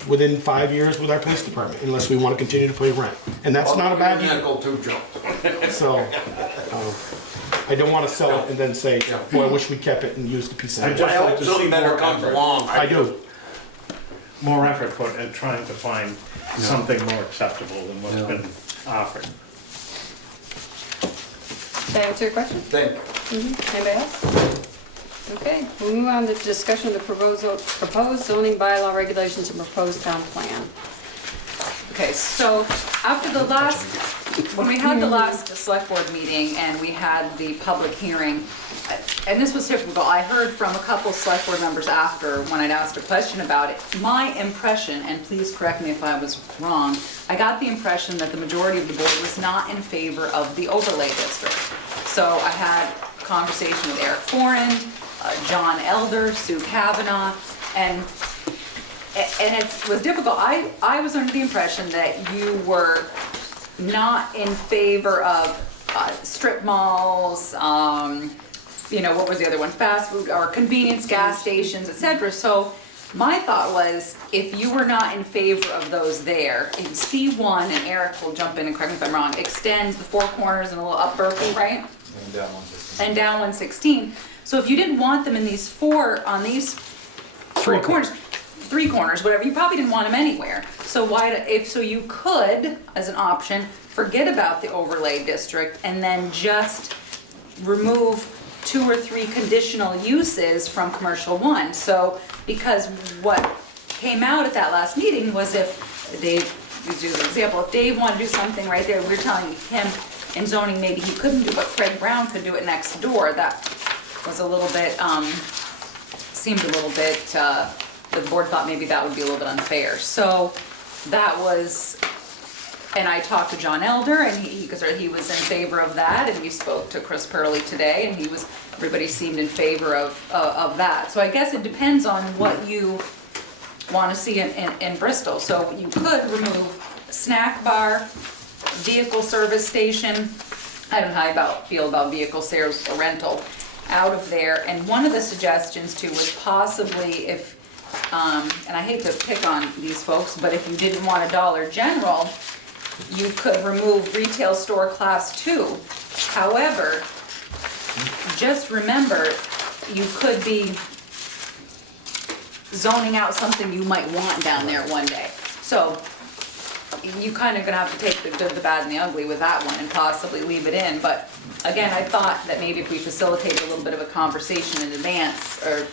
within 5 years with our police department, unless we wanna continue to pay rent. And that's not a bad deal, Nickel too, Joe. so, I don't wanna sell it and then say, boy, I wish we kept it and used a piece of I it. just I like hope to see something better more comes effort. along. I do. More effort put in trying to find something more acceptable than what's been offered. Did I answer your question? Thank you. Anybody else? Okay, we'll move on to discussion of the proposed zoning bylaw regulations and proposed town plan. Okay, so after when we had the last select board meeting and we had the public hearing, and this was typical, I heard from a couple select board members after when I'd asked a question about it. My impression, and please correct me if I was wrong, I got the impression that the majority of the board was not in favor of the overlay district. So I had a conversation with Eric Foran, John Elder, Sue Kavanaugh, and it was difficult. I was under the impression that you were not in favor of strip malls, you know, what was the other one, fast food or convenience gas stations, etc. So my thought was, if you were not in favor of those there, in C1, and Eric will jump in and correct me if I'm wrong, extends the four corners and a little up Berkeley, right? And down 116. And down 116. So if you didn't want them in these on these three corners, whatever, you probably didn't want them anywhere. So so you could, as an option, forget about the overlay district and then just remove 2 or 3 conditional uses from commercial 1. So, because what came out at that last meeting was if Dave, use an example, if Dave wanted to do something right there, we're telling him in zoning maybe he couldn't do, but Craig Brown could do it next door. That was a little bit, seemed a little bit, the board thought maybe that would be a little bit unfair. So that was, and I talked to John Elder, and he was in favor of that, and we spoke to Chris Purley today, and everybody seemed in favor of that. So I guess it depends on what you want to see in Bristol. So you could remove snack bar, vehicle service station, I don't know how you feel about vehicle sales or rental, out of there. And one of the suggestions too was possibly if, and I hate to pick on these folks, but if you didn't want a Dollar General, you could remove retail store class 2. However, just remember, you could be zoning out something you might want down there one day. So you kind of gonna have to take the good, the bad, and the ugly with that one and possibly leave it in. But again, I thought that maybe if we facilitate a little bit of a conversation in advance, or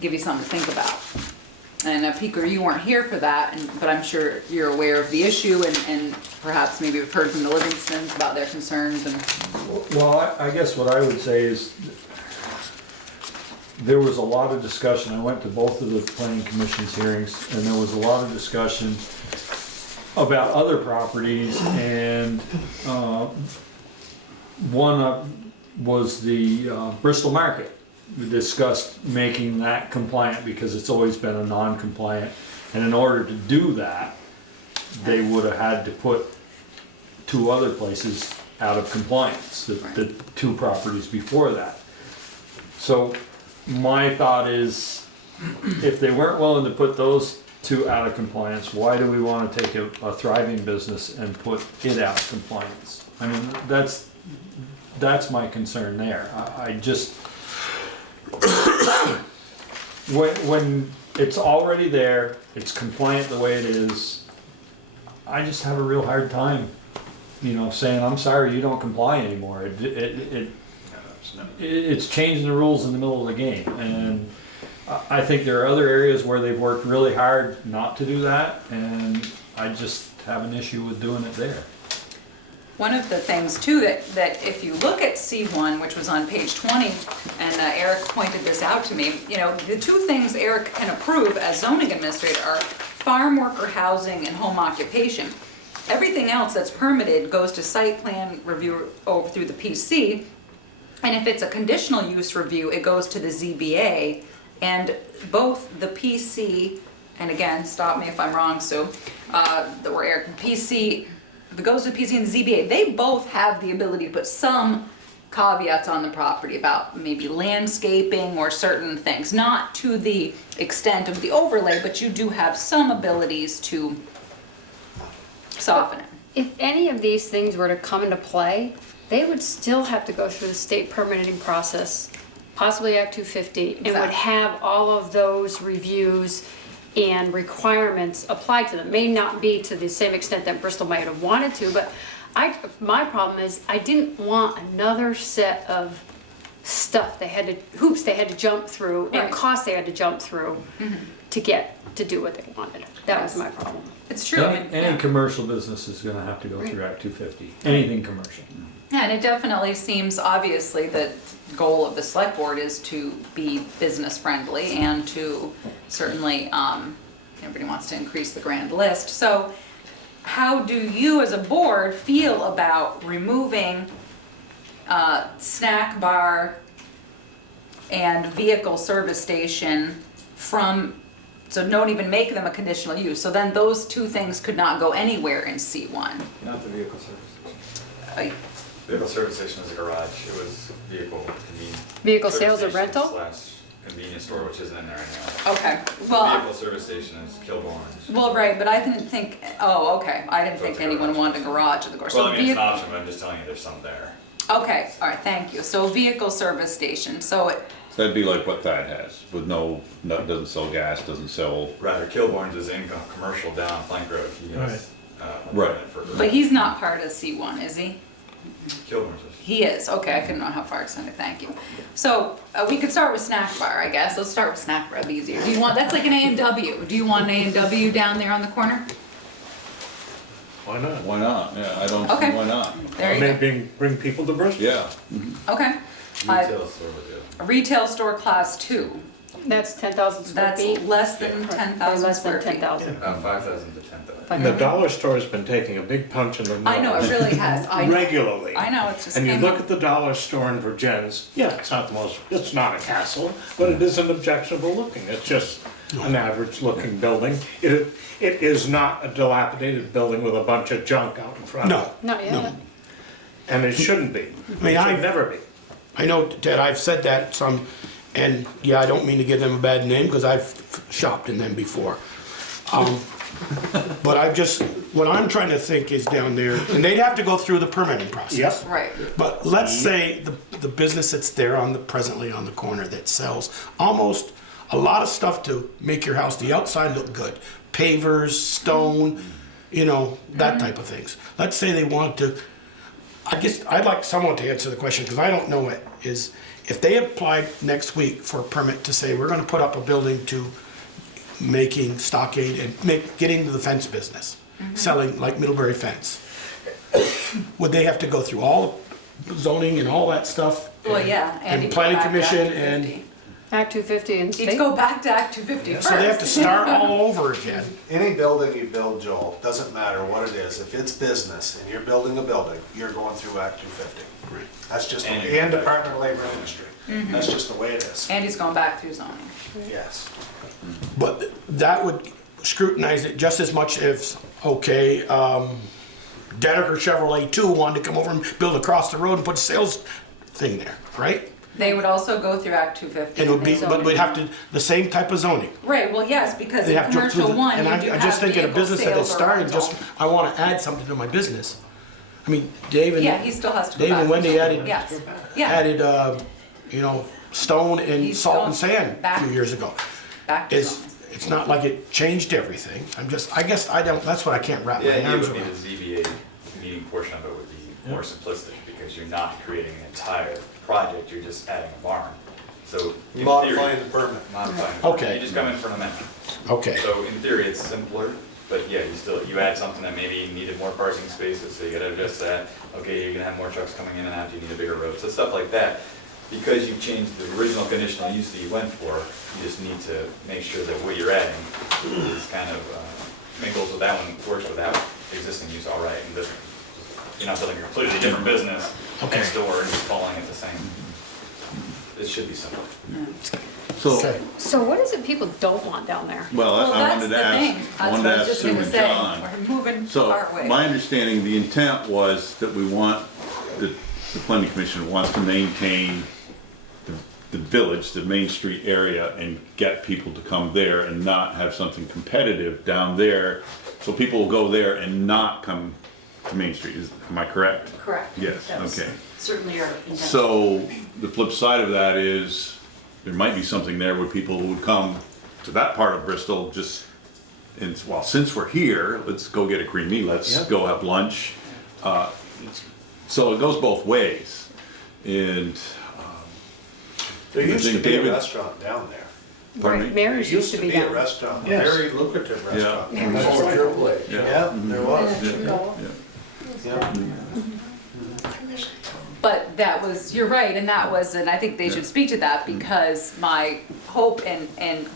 give you something to think about. And Peter, you weren't here for that, but I'm sure you're aware of the issue, and perhaps maybe we've heard from the Livingstons about their concerns. And Well, I guess what I would say is, there was a lot of discussion. I went to both of the planning commission's hearings, and there was a lot of discussion about other properties, and one was the Bristol Market. We discussed making that compliant because it's always been a non-compliant, and in order to do that, they would have had to put 2 other places out of compliance, the 2 properties before that. So my thought is, if they weren't willing to put those 2 out of compliance, why do we want to take a thriving business and put it out of compliance? I mean, that's my concern there. I just, when it's already there, it's compliant the way it is, I just have a real hard time, saying, I'm sorry, you don't comply anymore. It's changing the rules in the middle of the game, and I think there are other areas where they've worked really hard not to do that, and I just have an issue with doing it there. one of the things too that if you look at C1, which was on page 20, and Eric pointed this out to me, the 2 things Eric can approve as zoning administrator are farm worker housing and home occupation. Everything else that's permitted goes to site plan review over through the PC, and if it's a conditional use review, it goes to the ZBA. And both the PC, and again, stop me if I'm wrong, Sue, or Eric, PC, that goes to the PC and the ZBA, they both have the ability to put some caveats on the property about maybe landscaping or certain things, not to the extent of the overlay, but you do have some abilities to soften it. If any of these things were to come into play, they would still have to go through the state permitting process, possibly Act 250, and would Exactly. have all of those reviews and requirements applied to them. May not be to the same extent that Bristol might have wanted to, but my problem is I didn't want another set of stuff hoops they had to jump through, Right. and costs they had to jump through to get to do what they wanted. That was my problem. It's true. Any commercial business is gonna have to go through Act 250, anything commercial. Yeah, and it definitely seems obviously that the goal of the select board is to be business friendly and to certainly, everybody wants to increase the grand list. So how do you as a board feel about removing snack bar and vehicle service station from So don't even make them a conditional use. So then those two things could not go anywhere in C1. Not the vehicle service station. Uh, Vehicle service station was a garage, it was vehicle convenience. Vehicle sales or rental? Slash convenience store, which isn't in there anymore. Okay, well, Vehicle service station is Kilbourne's. well, right, but I didn't think, oh, okay, I didn't So think it's a anyone garage. wanted a garage at the garage. So Well, I mean, it's an vehi- option, but I'm just telling you there's some there. Okay, all right, thank you. So vehicle service station, so it, That'd be like what that has, with no, doesn't sell gas, doesn't sell, Rather, Kilbourne's is in commercial down Plank Road. He has, Right. for but he's not part of C1, is he? Kilbourne's is. He is, okay, I couldn't know how far extended, thank you. So, we could start with snack bar, I guess, let's start with snack bar, it'll be easier. Do you want, that's like an A&W, do you want an A&W down there on the corner? Why not? why not? Yeah, I don't see Okay. why not. There you go, Maybe bring people to Bristol. Yeah. okay. Retail store would do. A retail store class 2, That's 10,000 square that's feet? less than Yeah. 10,000 Less square than feet. 10,000. About 5,000 to 10,000. And the dollar store's been taking a big punch in the nose. I know, it really has, I know, Regularly. I know, it's just And you came look up. at the dollar store in Virgins, yeah, it's not the most, it's not a castle, but it isn't objectionable looking. It's just an average looking building. It is not a dilapidated building with a bunch of junk out in front of it. No, Not yet. no. And it shouldn't be. mean, It I- should never be. I know, Ted, I've said that some, and yeah, I don't mean to give them a bad name, because I've shopped in them before. But I just, what I'm trying to think is down there, and they'd have to go through the permitting process. Yep. Right, But let's say the business that's there presently on the corner that sells almost a lot of stuff to make your house, the outside look good. Pavers, stone, you know, that type of things. Let's say they want to, I guess I'd like someone to answer the question, because I don't know it, is if they applied next week for a permit to say, we're gonna put up a building to making stockade and getting to the fence business, selling like Middlebury fence, would they have to go through all zoning and all that stuff? well, yeah, and you And go planning back to commission Act 250. and, Act 250 and You'd state? go back to Act 250 first. so they have to start all over again. Any building you build, Joel, doesn't matter what it is, if it's business and you're building a building, you're going through Act 250. That's just, the way- and Department of Labor and Industry. That's just the way it is, And he's going back through zoning. yes. But that would scrutinize it just as much if, okay, Deniker Chevrolet 2 wanted to come over and build across the road and put a sales thing there, right? They would also go through Act 250. And it would be, and but we'd have to, the same type of zoning. Right, well, yes, because They'd in have to go through commercial the, one, and you do I just have think in a vehicle business that has sales or started, rental. just, I wanna add something to my business. I mean, Dave Yeah, and, he still has to go Dave back. and Wendy through added- zoning. Yes, yeah, added, you know, stone and He's salt going and sand a back. few years ago. back to It's, zoning. it's not like it changed everything. I guess I don't, that's what I can't wrap my The idea arms would be around. the ZBA meeting portion of it would be more simplistic, because you're not creating an entire project, you're just adding a barn. So in Modifying theory, the permit. modifying. Okay. You just come in for an amendment. Okay, So in theory, it's simpler, but yeah, you add something that maybe needed more parking spaces, so you gotta adjust that. Okay, you're gonna have more trucks coming in and out, you need a bigger road, so stuff like that. Because you've changed the original conditional use that you went for, you just need to make sure that what you're adding is kind of, mingles with that one, works with that existing use all right, and doesn't, you're not building a completely different business next door and just calling it the same. It should be simple. So, okay. So what is it people don't want down there? well, Well, I that's wanted the to thing, ask, that's what I was just Sue gonna and say, John. we're moving So, our way. my understanding, the intent was that we want, the planning commission wants to maintain the village, the Main Street area, and get people to come there and not have something competitive down there. So people will go there and not come to Main Street, am I correct? Correct. Yes, That's okay. Certainly our intent. So, the flip side of that is, there might be something there where people would come to that part of Bristol just, and, well, since we're here, let's go get a creamy, let's Yeah. go have lunch. So it goes both ways, and, There I used to think be a David- restaurant down there. pardon Right, me? There Mary's used to be a down. restaurant, a Yes. very lucrative restaurant. Yeah. That's what your place. Yeah, there was. Yeah. But that was, you're right, and that was, and I think they should speak to that, because my hope in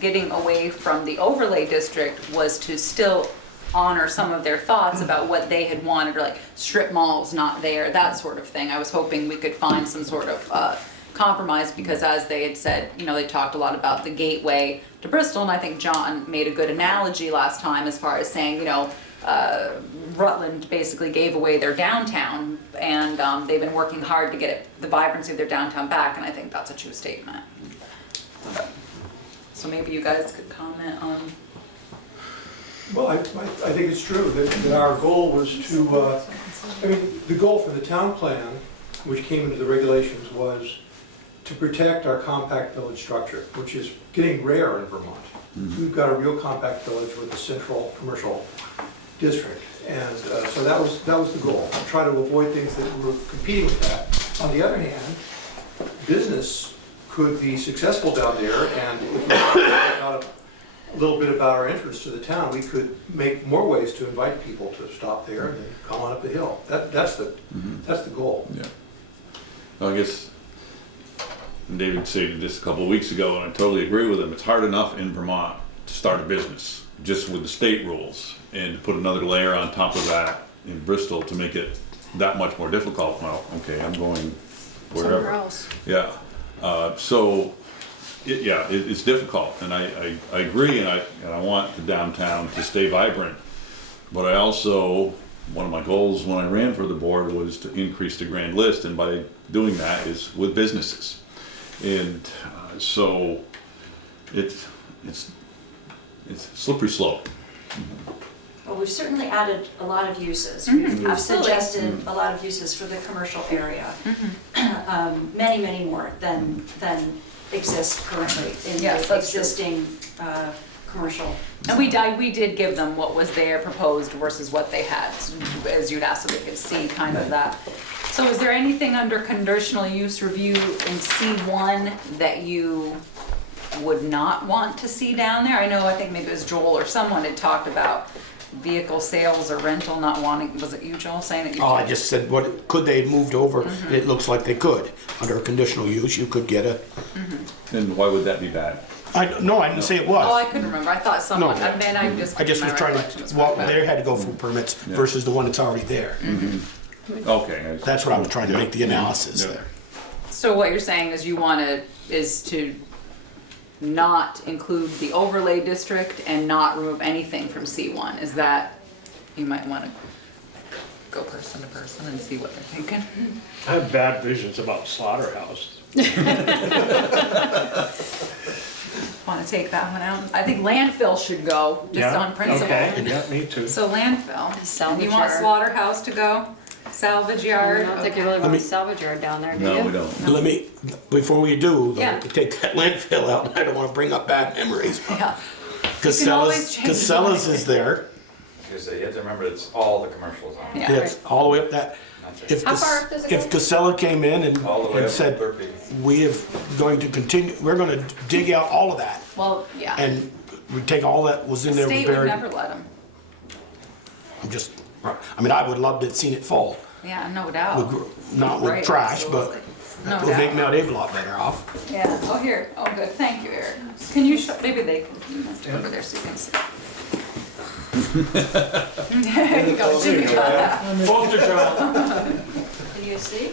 getting away from the overlay district was to still honor some of their thoughts about what they had wanted, or like strip malls not there, that sort of thing. I was hoping we could find some sort of compromise, because as they had said, you know, they talked a lot about the gateway to Bristol, and I think John made a good analogy last time as far as saying, you know, Rutland basically gave away their downtown, and they've been working hard to get the vibrancy of their downtown back, and I think that's a true statement. So maybe you guys could comment on. Well, I think it's true that our goal was to, I mean, the goal for the town plan, which came into the regulations, was to protect our compact village structure, which is getting rare in Vermont. We've got a real compact village with a central commercial district. And so that was the goal, try to avoid things that were competing with that. On the other hand, business could be successful down there, and if we found out a little bit about our interest to the town, we could make more ways to invite people to stop there and then come on up the hill. That's the goal. Yeah. Well, I guess David stated this a couple of weeks ago, and I totally agree with him. It's hard enough in Vermont to start a business, just with the state rules, and to put another layer on top of that in Bristol to make it that much more difficult. Well, okay, I'm going wherever. Somewhere else. Yeah. It's difficult, and I agree, and I want the downtown to stay vibrant. But I also, one of my goals when I ran for the board was to increase the grand list, and by doing that is with businesses. And so it's slippery slope. Well, we've certainly added a lot of uses. Mm-hmm. We've suggested a lot of uses for the commercial area. Many more than exist currently in Yes, the that's true. existing commercial. And we did give them what was there proposed versus what they had, as you'd asked, so they could see kind of that. So is there anything under conditional use review in C1 that you would not want to see down there? I think maybe it was Joel or someone had talked about vehicle sales or rental not wanting, was it you, Joel, saying that you? Oh, I just said, what, could they have moved over? And it looks like they could. Under a conditional use, you could get a, And why would that be bad? no, I didn't say it Oh, I was. couldn't remember, I thought someone, No. then I just. I just my was trying recollection was to, well, wrong. they had to go for permits versus the one that's already there. Okay. That's what I was trying to make the analysis Yeah. there. So what you're saying is you is to not include the overlay district and not remove anything from C1, is that, you might wanna go person to person and see what they're thinking? I have bad visions about slaughterhouse. Wanna take that one out? I think landfill should go, just Yeah, on principle. Okay, yeah, me too. So landfill, Salvage you want yard. slaughterhouse to go, salvage I yard? don't think you okay. really want me- a salvage yard down there, do you? No, we don't. Let me, before we do, though, Yeah. take that landfill out, I don't wanna bring up bad memories. Yeah. You can always change Casellas it. is there, You have to remember, it's all the commercial zone. Yeah. it's all the way up that. If How Cas- far up does it go? If Casella came in All the way and up to said, Burpee. we have going to continue, we're gonna dig out all of that, Well, yeah, and we take all that was in there state would buried. never let them, I'm just, I mean, I would love to have seen it fall, yeah, no doubt. not with Right, trash, but absolutely. No it would make doubt. Mount Dave a lot better off. Yeah, oh, here, oh, good, thank you, Eric. Can you show, maybe they can, over there so you can see. There you go, Jimmy got that. Poster child. Can you see?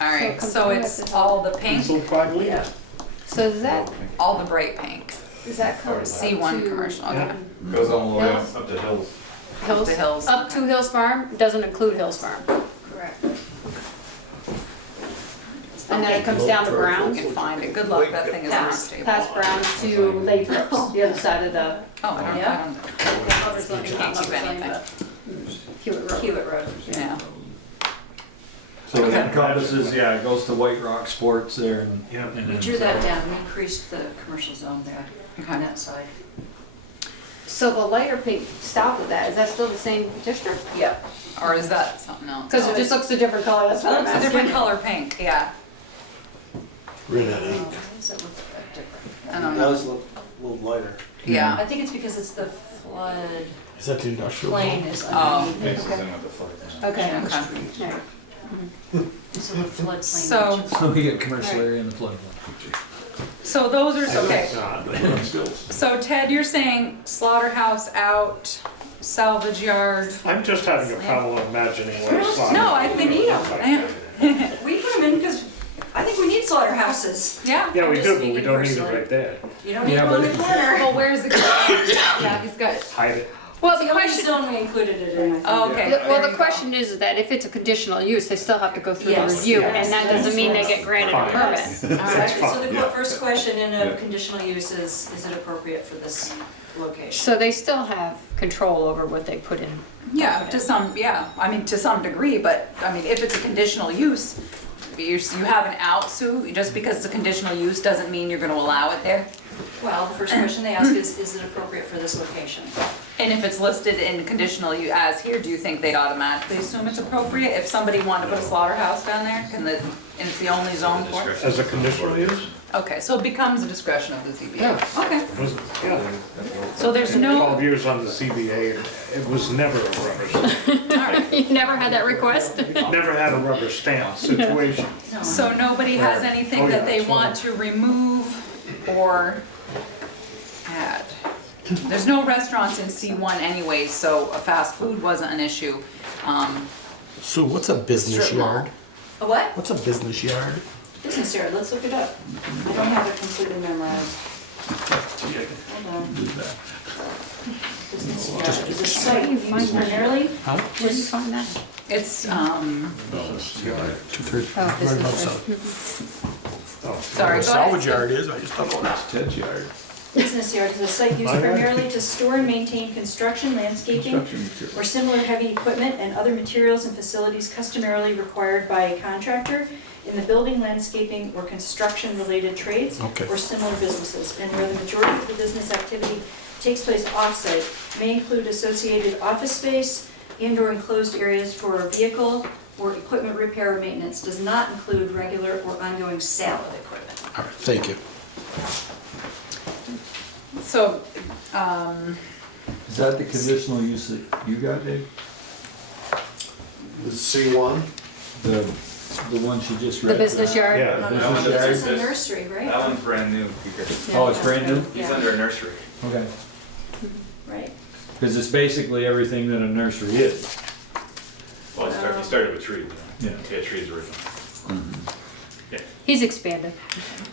All right, so it's all the pink, Diesel quadrilla. So is that, all the bright pink, does that cover C1 to commercial, okay. Goes all the way Hills? up to hills. Hills? The hills. Up to Hills Farm, doesn't include Hills Farm. Correct. And then it comes down to You Browns, can find it, good luck, that thing is unstable. past Browns to Lathrop's, the other side of the Oh, I Yeah. don't, Lover's Lane, Can't not keep Lover's Lane, anything. but Hewitt Road. Hewitt Road. yeah. So it Okay. encompasses, yeah, it goes to White Rock Sports there and. Yeah. and We then- drew that down, we increased the commercial zone there on Okay. that side. So the lighter pink south of that, is that still the same district? Yeah, or is that something else? Because it just looks a different color, that's It what I'm looks a different asking. color pink, yeah, Red ink. Why does it look different? I don't know, a little lighter. yeah. I think it's because it's the flood Is that the industrial? plain is Oh. underneath. Mixes in with the flood. Okay. Okay. Alright. So the flood plain. So, So we get commercial area in the flood. so those are, okay, Not, but so Ted, you're saying slaughterhouse out, salvage yard? I'm just having a problem imagining what a slaughterhouse. No, I think, We put them in because I think we need slaughterhouses. Yeah. Yeah, we I'm do, just but we speaking don't need it personally. right there. You don't need Yeah, one but- in the corner. Well, where's the, yeah, he's got, Hide it. Well, The the only question, zone we included it in, I think. oh, okay. well, there the you go. question is that if it's a conditional use, they still have to go through the Yes, review, yes, and that doesn't mean they yes. get granted a Fine. permit. So the Yeah. first question in Yeah. a conditional use is it appropriate for this location? So they still have control over what they put in. Yeah, to some, yeah, I mean, to some degree, but, I mean, if it's a conditional use, you have an out, Sue, just because it's a conditional use doesn't mean you're gonna allow it there. Well, the first question they ask is it appropriate for this location? And if it's listed in conditional use as here, do you think they'd automatically assume it's appropriate? If somebody wanted to put a slaughterhouse down there, and it's the only zone for it? As a conditional use? Okay, so it becomes a discretion of the ZBA. Okay, Yeah. so there's no, 12 years on the CBA, and it was never a rubber stamp. You never had that request? Never had a rubber stamp situation. so nobody has Right. anything Oh, yeah, that they that's want to remove or add? There's no restaurants in C1 anyway, so a fast food wasn't an issue. Sue, what's a business Strip mall. yard? A what? What's a business yard? Business yard, let's look it up. I don't have it completely memorized. Hold on. Business yard is a site used primarily, Huh? Where do you find that? It's, 230. Oh, Right business above yard. South. sorry, go Salvage ahead. yard is, I just don't know that. Ted's yard. business yard is a site used primarily to store and maintain construction, landscaping, Construction material. or similar heavy equipment and other materials and facilities customarily required by a contractor in the building, landscaping, or construction-related trades Okay. or similar businesses, and where the majority of the business activity takes place off-site, may include associated office space and/or enclosed areas for vehicle or equipment repair or maintenance, does not include regular or ongoing sale of equipment. All right, thank you. So, Is that the conditional use that you got, Dave? The C1? The one she just The read? business yard? Yeah. No, Business no, yard? this is a nursery, right? That one's brand new, Peter. Oh, it's brand new? He's under a nursery. Okay. Right. Because it's basically everything that a nursery is. Well, he started with trees. Yeah. Yeah, trees originally. He's expanded.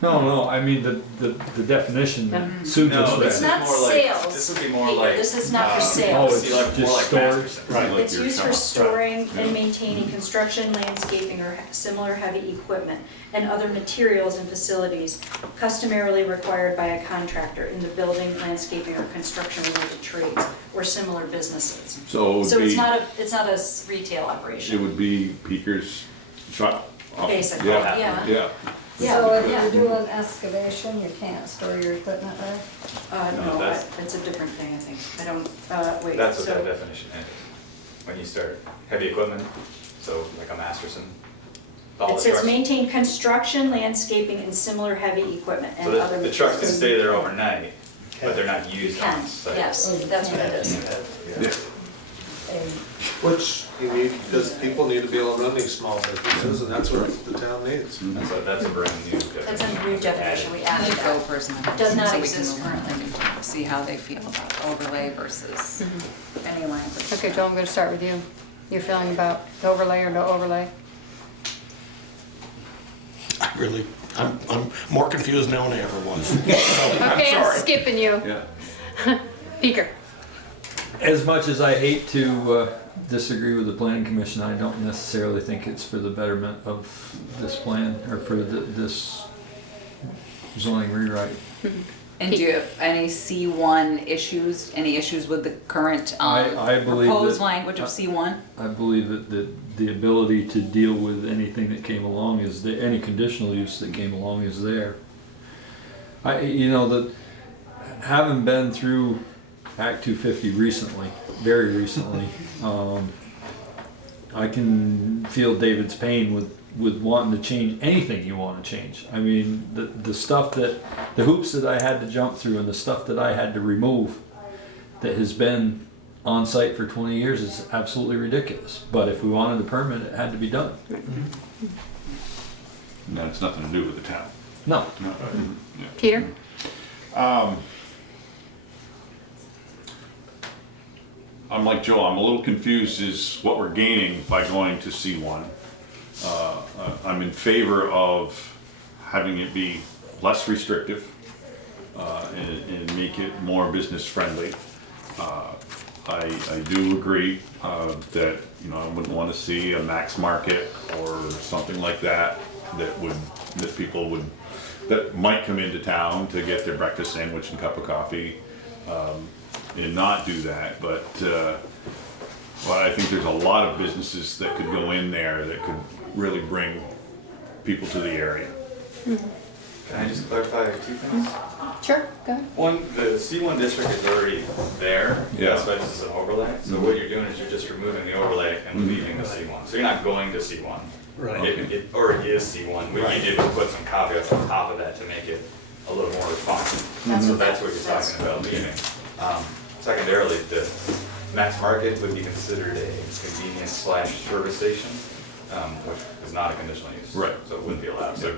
No, I mean, the definition that Sue No, just this It's is read. not more like, sales, this would be more Peter. like. This is not for Oh, sales. it's See, like, more just like storage? mattresses. Right. It's used for Right. storing and maintaining construction, landscaping, or similar heavy equipment and other materials and facilities customarily required by a contractor in the building, landscaping, or construction-related trades or similar businesses. So it So would it's be, not a retail it operation, would be Peaker's shop. basically, Yeah, yeah. yeah. So if Yeah. you're doing excavation, you can't store your equipment there? No, that's- it's a different thing, I think. I don't, wait, That's what that so, definition is. When you start heavy equipment, so like a Masterson. all it the says trucks- maintain construction, landscaping, and similar heavy equipment So and other. the trucks can materials. stay there overnight, but they're not You used can, on site. yes, that's what it is. Yeah. Which you need, because people need to be able to run these small businesses, and that's what the town needs. That's a brand new definition. That's a new definition, we let added it go that. person. Does not so we exist can move on currently. and see how they feel about overlay versus any language. Okay, Joel, I'm gonna start with you. Your feeling about the overlay or no overlay? I'm more confused now than I ever was. So, Okay, I'm sorry. skipping you. Yeah. Peeker. As much as I hate to disagree with the planning commission, I don't necessarily think it's for the betterment of this plan or for this zoning rewrite. And do you have any C1 issues, any issues with the current I believe proposed that- language of C1? I believe that the ability to deal with anything that came along is there, any conditional use that came along is there. Having been through Act 250 recently, very recently, I can feel David's pain with wanting to change anything you want to change. I mean, the stuff the hoops that I had to jump through and the stuff that I had to remove that has been on site for 20 years is absolutely ridiculous. But if we wanted a permit, it had to be done. And that has nothing to do with the town. No. No. Yeah. Peter? I'm like Joe, I'm a little confused is what we're gaining by going to C1. I'm in favor of having it be less restrictive, and make it more business friendly. I do agree, that, you know, I wouldn't wanna see a Max Market or something like that, that people would, that might come into town to get their breakfast sandwich and cup of coffee, and not do that, but, well, I think there's a lot of businesses that could go in there that could really bring people to the area. Can I just clarify 2 things? Sure, go ahead. One, the C1 district is already there. Yeah. That's why this is an overlay. So what you're doing is you're just removing the overlay and leaving the C1. So you're not going to C1. Right. It already is C1. What you did was put some caveats on top of that to make it a little more refined. So that's what you're talking about leaving. Secondarily, the Max Market would be considered a convenience/service station, which is not a conditional use. Right. So it wouldn't be allowed. So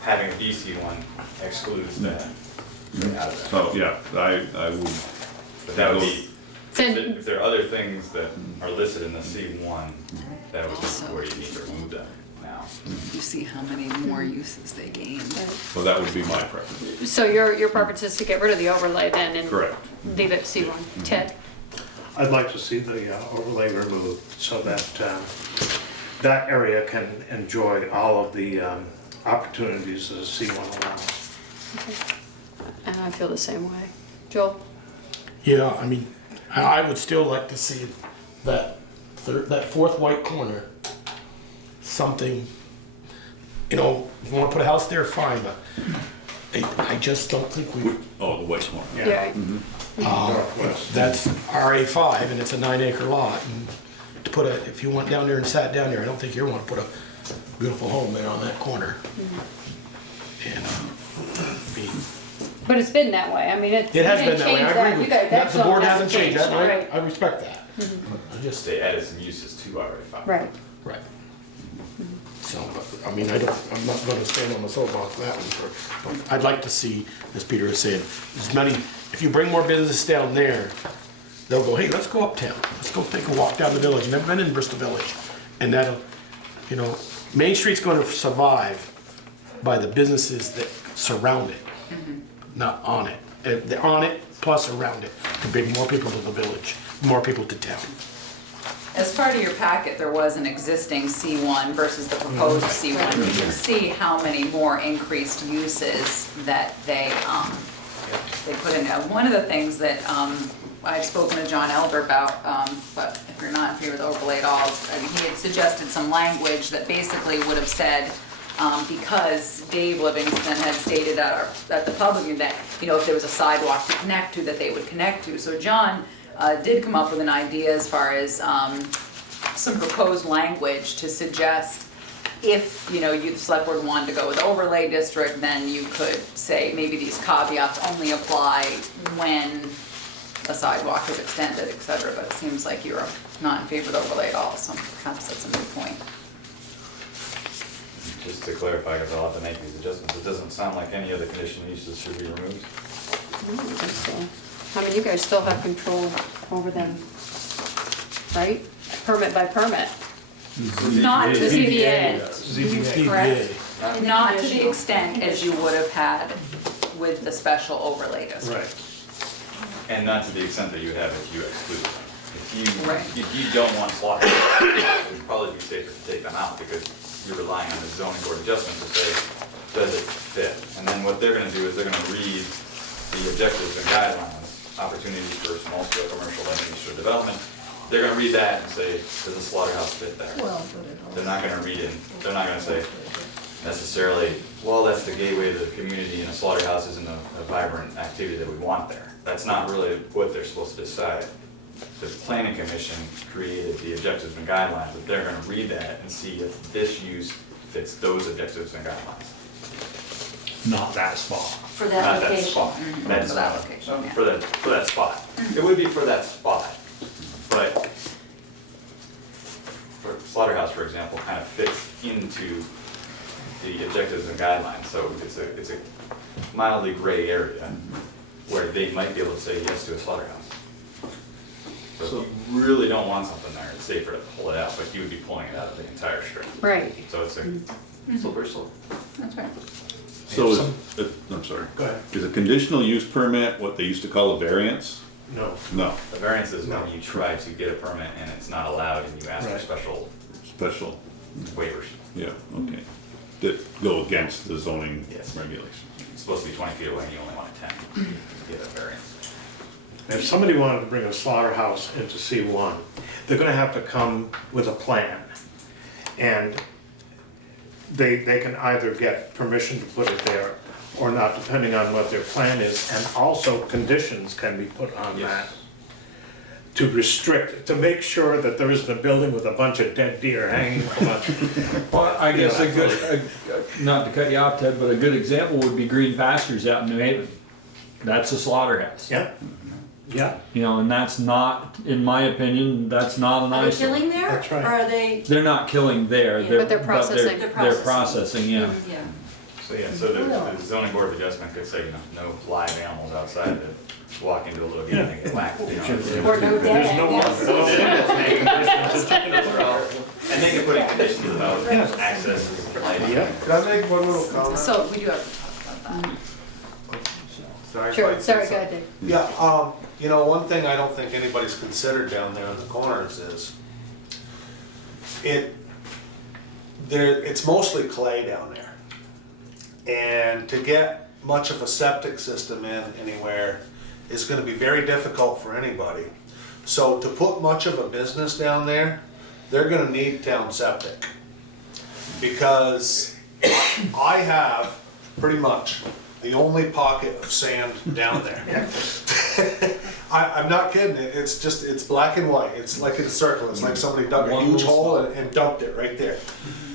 having a BC1 excludes that out of that. So, yeah, I would. But that would be, Then- if there are other things that are listed in the C1, that would be where you need to remove them now. You see how many more uses they gained. Well, that would be my preference. So your preference is to get rid of the overlay then and Correct. leave it C1. Ted? I'd like to see the overlay removed so that that area can enjoy all of the opportunities that a C1 allows. And I feel the same way. Joel? Yeah, I mean, I would still like to see that that fourth white corner, something, you know, if you wanna put a house there, fine, but I just don't think we, Oh, the white one. Yeah. that's RA5 and it's a 9-acre lot. And to put if you went down there and sat down there, I don't think you want to put a beautiful home there on that corner. And, But it's been that way. I mean, it has been that way, I agree with you. That The board hasn't changed that, and right? I respect that. I just, They added some uses to RA5. Right. right. So, but, I mean, I'm not gonna stand on the soapbox for that one, but I'd like to see, as Peter is saying, as many, if you bring more business down there, they'll go, hey, let's go uptown, let's go take a walk down the village, never been in Bristol Village. And that'll, you know, Main Street's gonna survive by the businesses that surround it, not on it. They're on it, plus around it, to bring more people to the village, more people to town. As part of your packet, there was an existing C1 versus the proposed C1. You can see how many more increased uses that they put in. One of the things that I'd spoken to John Elder about, but if you're not in favor of the overlay at all, he had suggested some language that basically would have said, because Dave Livingston had stated at the public meeting that, you know, if there was a sidewalk to connect to, that they would connect to. So John did come up with an idea as far as some proposed language to suggest if, you know, the select board wanted to go with overlay district, then you could say maybe these caveats only apply when a sidewalk is extended, et cetera. But it seems like you're not in favor of the overlay at all, so perhaps that's a moot point. Just to clarify, because I'll have to make these adjustments, it doesn't sound like any of the conditional uses should be removed. I don't think so. I mean, you guys still have control over them, right? Permit by permit. Not to the ZBA. correct? Not to the extent as you would have had with the special overlay district. Right. And not to the extent that you would have if you exclude them. Right. If you don't want slaughterhouses, it would probably be safer to take them out because you're relying on the zoning board adjustment to say, does it fit? And then what they're gonna do is they're gonna read the objectives and guidelines, opportunities for small scale commercial and industrial development. They're gonna read that and say, does the slaughterhouse fit there? They're not gonna read it, they're not gonna say necessarily, well, that's the gateway to the community and a slaughterhouse isn't a vibrant activity that we want there. That's not really what they're supposed to decide. The planning commission created the objectives and guidelines, but they're gonna read that and see if this use fits those objectives and guidelines. Not that spot. For that Not that location. spot. That's For that location, yeah. For that spot. It would be for that spot, but for slaughterhouse, for example, kind of fits into the objectives and guidelines, so it's a mildly gray area where they might be able to say yes to a slaughterhouse. So if you really don't want something there, it's safer to pull it out, but you would be pulling it out of the entire strip. Right. So it's a Still Bristol. That's right. So I'm sorry. Go ahead. Is a conditional use permit what they used to call a variance? No. No, The variance is No. when you try to get a permit and it's not allowed and you ask for Right. special special, waivers. yeah, okay. That go against the zoning Yes. regulations. It's supposed to be 20 feet away and you only want 10 to get a variance. If somebody wanted to bring a slaughterhouse into C1, they're gonna have to come with a plan. And they can either get permission to put it there or not, depending on what their plan is. And also conditions can be put on Yes. that to restrict, to make sure that there isn't a building with a bunch of dead deer hanging from a. Well, I guess Yeah, a good, not to cut you off, Ted, but a good example would be Green Pastures out in New Haven. That's a slaughterhouse. Yeah, yeah, You know, and that's not, in my opinion, that's not an Are they eyesore. killing there? That's right. Or are they, They're not killing there, Yeah. they're, But they're processing. They're processing, yeah. yeah. So yeah, so the zoning board of adjustment could say, you know, no live animals outside that walk into a little gate and get whacked. You know, Or no there's dead, no yes. And they can put in conditions about access, lighting. Yeah. Could I make one little comment? So we do have to talk about that. Sorry if I Sure, say sorry, go something. ahead, Dave. Yeah, you know, one thing I don't think anybody's considered down there in the corners is it's mostly clay down there. And to get much of a septic system in anywhere is gonna be very difficult for anybody. So to put much of a business down there, they're gonna need town septic. Because I have pretty much the only pocket of sand down there. I'm not kidding, it's black and white, it's like in a circle, it's like somebody dug a One huge little hole spot. and dumped it right there.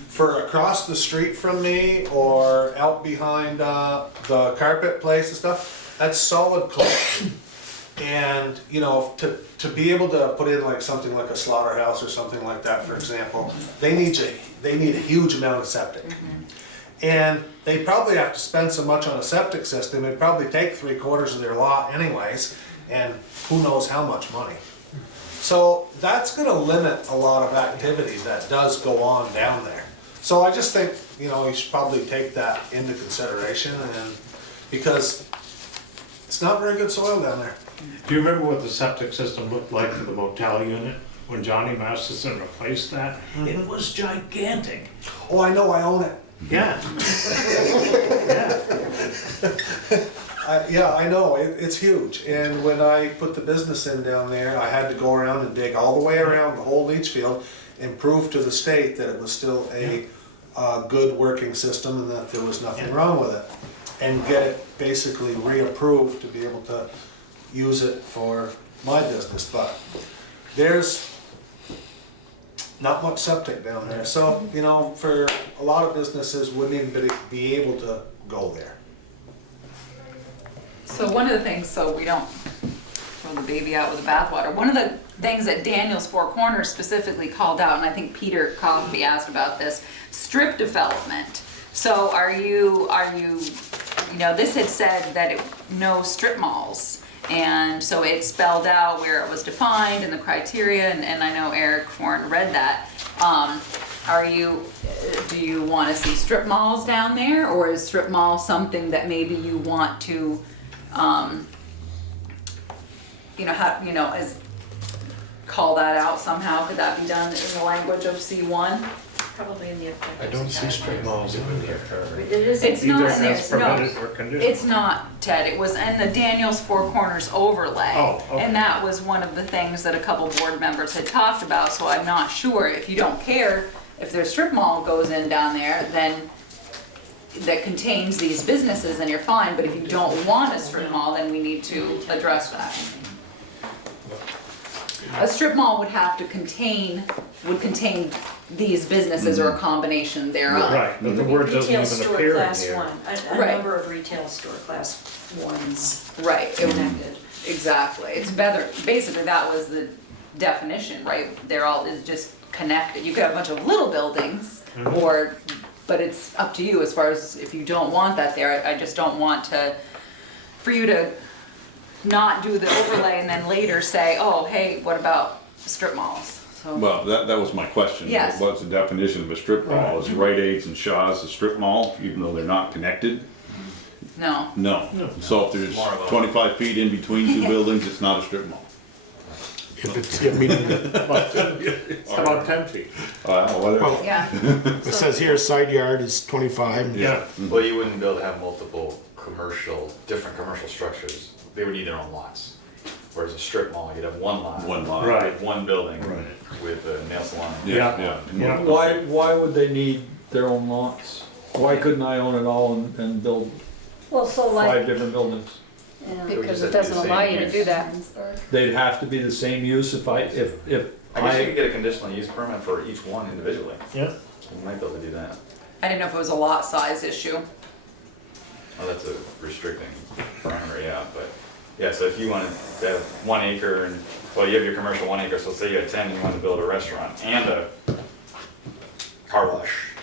For across the street from me or out behind the carpet place and stuff, that's solid clay. And, you know, to be able to put in like something like a slaughterhouse or something like that, for example, they need a huge amount of septic. And they probably have to spend so much on a septic system, it'd probably take 3/4 of their lot anyways, and who knows how much money. So that's gonna limit a lot of activity that does go on down there. So I just think, you know, you should probably take that into consideration, and, because it's not very good soil down there. Do you remember what the septic system looked like for the motel unit when Johnny Masterson replaced that? It was gigantic. Oh, I know, I own it. Yeah. Yeah, I know, it's huge, and when I put the business in down there, I had to go around and dig all the way around the whole leach field and prove to the state that it was still a good working system and that there was nothing wrong with it. And get it basically reapproved to be able to use it for my business, but there's not much septic down there, so, you know, for a lot of businesses, wouldn't even be able to go there. So one of the things, so we don't throw the baby out with the bathwater, one of the things that Daniel's Four Corners specifically called out, and I think Peter Coffey asked about this, strip development. So are you know, this had said that no strip malls. And so it spelled out where it was defined and the criteria, and I know Eric Foran read that. Do you want to see strip malls down there, or is strip mall something that maybe you want to, call that out somehow? Could that be done in the language of C1? Probably in the. I don't see strip malls in there. It is. It's not Either in there, as no. permitted or conditional. It's not, Ted, it was in the Daniel's Four Corners overlay. Oh, okay. And that was one of the things that a couple board members had talked about, so I'm not sure, if you don't care, if their strip mall goes in down there, then that contains these businesses, then you're fine, but if you don't want a strip mall, then we need to address that. A strip mall would have to contain these businesses or a combination thereof. Right, but the word doesn't Retail even store appear in class here. one, a Right. number of retail store class ones Right, it would- connected. exactly, it's better, basically that was the definition, right? They're all, is just connected, you could have a bunch of little buildings, but it's up to you as far as if you don't want that there. I just don't want for you to not do the overlay and then later say, oh, hey, what about strip malls? so. Well, that was my question. Yes. What's the definition of a strip mall? Is Rite Aids and Shaw's a strip mall, even though they're not connected? No. No. So if there's More of a- 25 feet in between two buildings, it's not a strip mall. If it's, I mean, It's about 10 feet. Whatever. Yeah. it says here side yard is 25. Yeah. Well, you wouldn't be able to have multiple different commercial structures. They would need their own lots. Whereas a strip mall, you'd have one lot. One lot. Right. With one building. Right. With a nail salon. Yeah. Yeah. Why would they need their own lots? Why couldn't I own it all and build Well, so 5 like, different buildings? yeah. Because just it doesn't have to be the allow same you to use. do that. They'd have to be the same use if I guess you could get a conditional use permit for each one individually. Yeah. You might be able to do that. I didn't know if it was a lot size issue. Oh, that's a restricting parameter, yeah, but, yeah, so if you wanted to have 1 acre and, well, you have your commercial 1 acre, so say you had 10 and you wanted to build a restaurant and a car wash.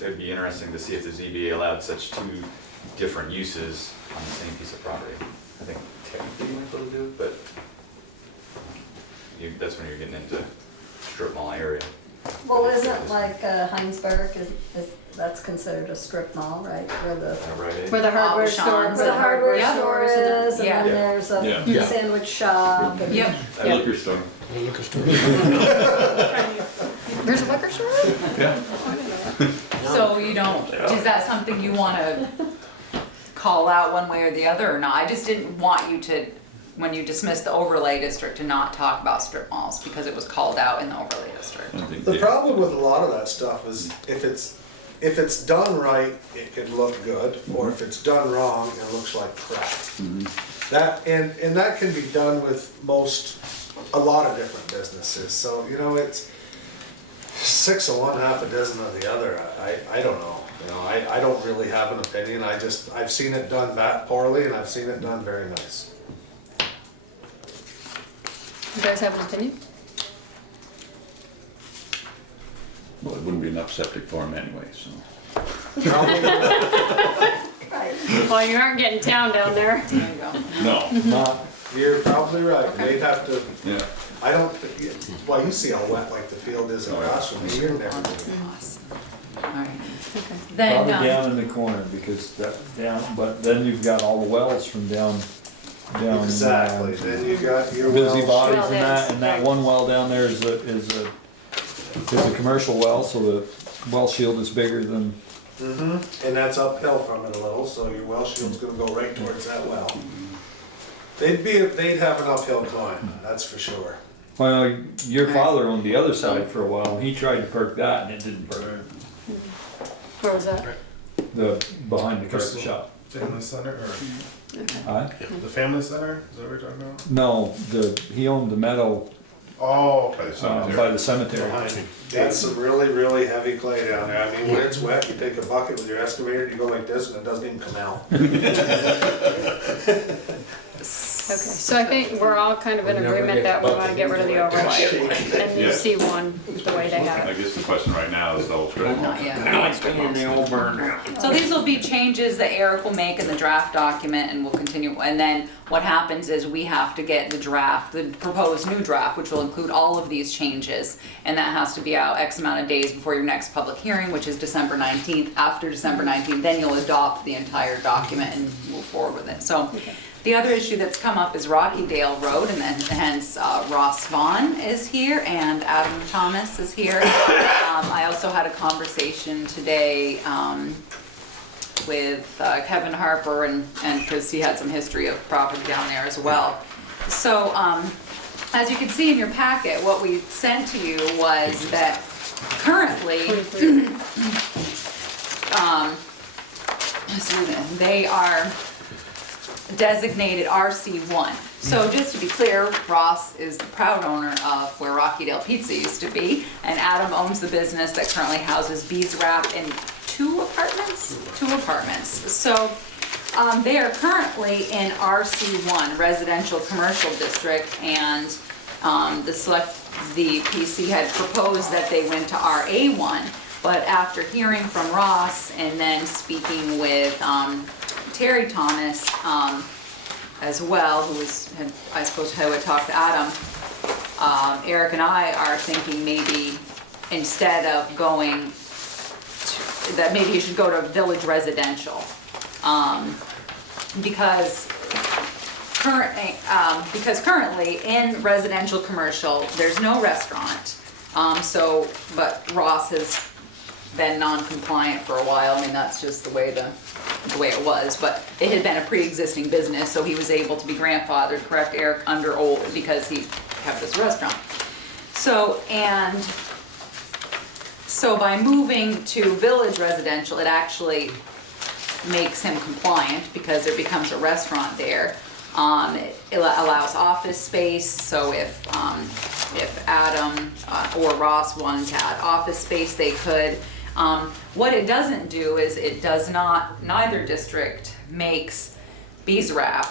It'd be interesting to see if the ZBA allowed such 2 different uses on the same piece of property. I think technically you might be able to do it, but that's when you're getting into strip mall area. Well, isn't like Heinsberg, that's considered a strip mall, right? Where the Right? Where the hardware store, Sean's where the hardware Yeah. store is, and Yeah. then there's Yeah. a Yeah. sandwich shop. and- Yep. A liquor store. Liquor store. There's a liquor store? Yeah. So you don't, is that something you wanna call out one way or the other or not? I just didn't want you to, when you dismiss the overlay district, to not talk about strip malls because it was called out in the overlay district. I think The they- problem with a lot of that stuff is if it's done right, it could look good, or if it's done wrong, it looks like crap. That, and that can be done with a lot of different businesses, so, you know, it's 6 of one, half a dozen of the other, I don't know. You know, I don't really have an opinion, I've seen it done that poorly, and I've seen it done very nice. You guys have an opinion? Well, it wouldn't be enough septic for them anyway, so. Well, you aren't getting town down there. There you go. No. Not, You're probably right, they'd have to, Yeah. I don't, well, you see how wet like the field is across from here and everything. Alright. Then, probably down in the corner because but then you've got all the wells from down. Exactly, then you got your well. Busy bodies Well, and that one well down there is a commercial well, so the well shield is bigger than, And that's uphill from it a little, so your well shield's gonna go right towards that well. They'd have an uphill climb, that's for sure. well, your father owned the other side for a while, and he tried to perk that and it didn't perk. Where was that? Behind the carpet shop. Family Center, or Huh? the Family Center, is that what we're talking about? No, he owned the meadow Oh, okay, so by the cemetery. That's some really, really heavy clay down there, I mean, when it's wet, you take a bucket with your excavator, you go like this, and it doesn't even come out. Okay, so I think we're all kind of in agreement that we wanna get rid of the overlay and you Yeah. see one the way they have I it. guess the question right now is the whole strip mall. not yet. old burn. So these will be changes that Eric will make in the draft document and we'll continue, and then what happens is we have to get the proposed new draft, which will include all of these changes, and that has to be out X amount of days before your next public hearing, which is December 19th. After December 19th, then you'll adopt the entire document and move forward with it. So the other issue that's come up is Rockydale Road, and then hence Ross Vaughn is here and Adam Thomas is here. I also had a conversation today with Kevin Harper, and because he had some history of property down there as well. So as you can see in your packet, what we sent to you was that currently they are designated RC1. So just to be clear, Ross is the proud owner of where Rockydale Pizza used to be, and Adam owns the business that currently houses Bees Wrap and two apartments. So they are currently in RC1, Residential Commercial District, and the PC had proposed that they went to RA1, but after hearing from Ross and then speaking with Terry Thomas as well, I suppose who had talked to Adam, Eric and I are thinking maybe instead of going that maybe you should go to village residential, because currently in residential commercial, there's no restaurant. But Ross has been non-compliant for a while. I mean, that's just the way it was, but it had been a pre-existing business, so he was able to be grandfathered, correct, Eric, under old, because he kept this restaurant. So by moving to village residential, it actually makes him compliant because there becomes a restaurant there. It allows office space, so if Adam or Ross wanted to add office space, they could. What it doesn't do is neither district makes BSRAP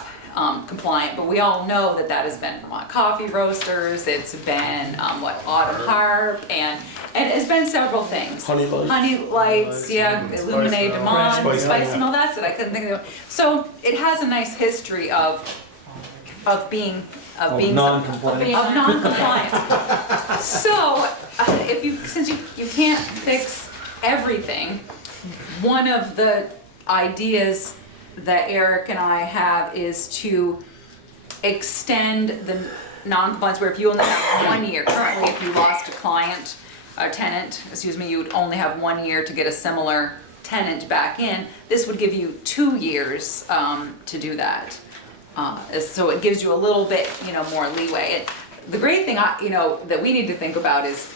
compliant, but we all know that has been Vermont Coffee Roasters, it's been Autumn Harp, and it's been several things. Honey Lights, yeah, Illuminate Demond, Spice Mill, that's it, I couldn't think of it. So it has a nice history of being non-compliant. So since you can't fix everything, one of the ideas that Eric and I have is to extend the non-compliance, where if you only have 1 year, currently if you lost a tenant, you would only have 1 year to get a similar tenant back in. This would give you 2 years to do that. So it gives you a little bit, more leeway. The great thing, that we need to think about is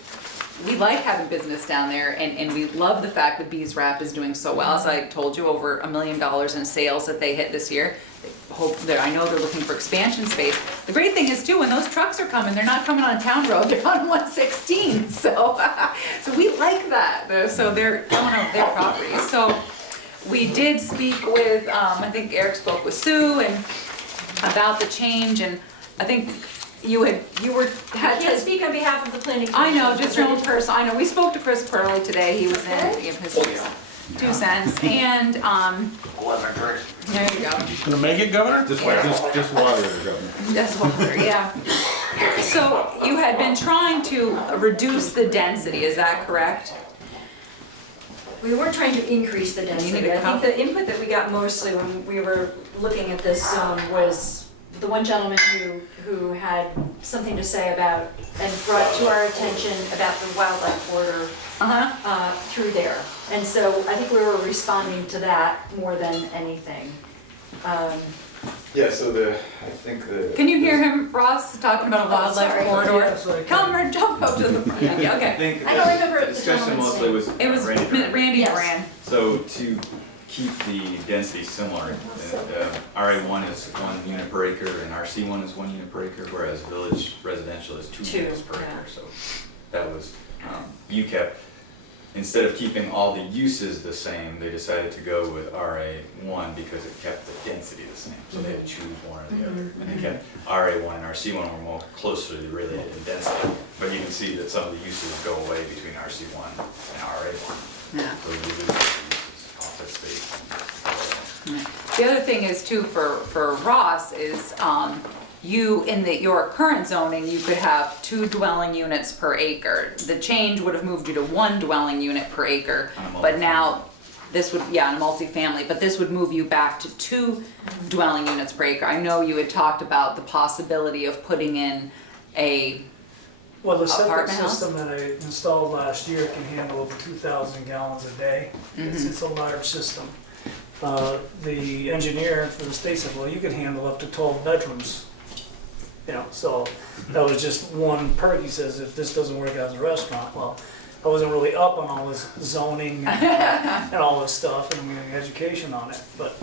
we like having business down there, and we love the fact that BSRAP is doing so well. As I told you, over $1 million in sales that they hit this year. I know they're looking for expansion space. The great thing is too, when those trucks are coming, they're not coming on town road, they're on 116. So we like that. So they're going on their property. So we did speak with, I think Eric spoke with Sue and about the change, and I think you can't speak on behalf of the planning commission. I know, just your own person. I know, we spoke to Chris Pearley today, he was in to give his 2 cents, and, there you go. Gonna make it, Governor? Just water it, Governor. Just water, yeah. So you had been trying to reduce the density, is that correct? We weren't trying to increase the density. I think the input that we got mostly when we were looking at this was the one gentleman who had something to say about and brought to our attention about the wildlife corridor through there. And so I think we were responding to that more than anything. Yeah, so Can you hear him, Ross, talking about a wildlife corridor? Come or jump up to the front. Yeah, okay. I don't remember the discussion mostly was It was Randy Moran. So to keep the density similar, RA1 is 1 unit per acre and RC1 is 1 unit per acre, whereas village residential is 2 units per acre. So that was, UKEP, instead of keeping all the uses the same, they decided to go with RA1 because it kept the density the same. So they had to choose one or the other. And they kept RA1 and RC1 were more closely related in density. But you can see that some of the uses go away between RC1 and RA1. Yeah. So you lose the uses, office space. The other thing is too, for Ross is, your current zoning, you could have 2 dwelling units per acre. The change would have moved you to 1 dwelling unit per acre, but now this would, on a multifamily, but this would move you back to 2 dwelling units per acre. I know you had talked about the possibility of putting in a Well, the septic apartment house? system that I installed last year can handle over 2,000 gallons a day. It's a large system. The engineer for the state said, well, you can handle up to 12 bedrooms. So that was just one perk. He says, if this doesn't work as a restaurant, well, I wasn't really up on all this zoning and all this stuff and getting education on it. But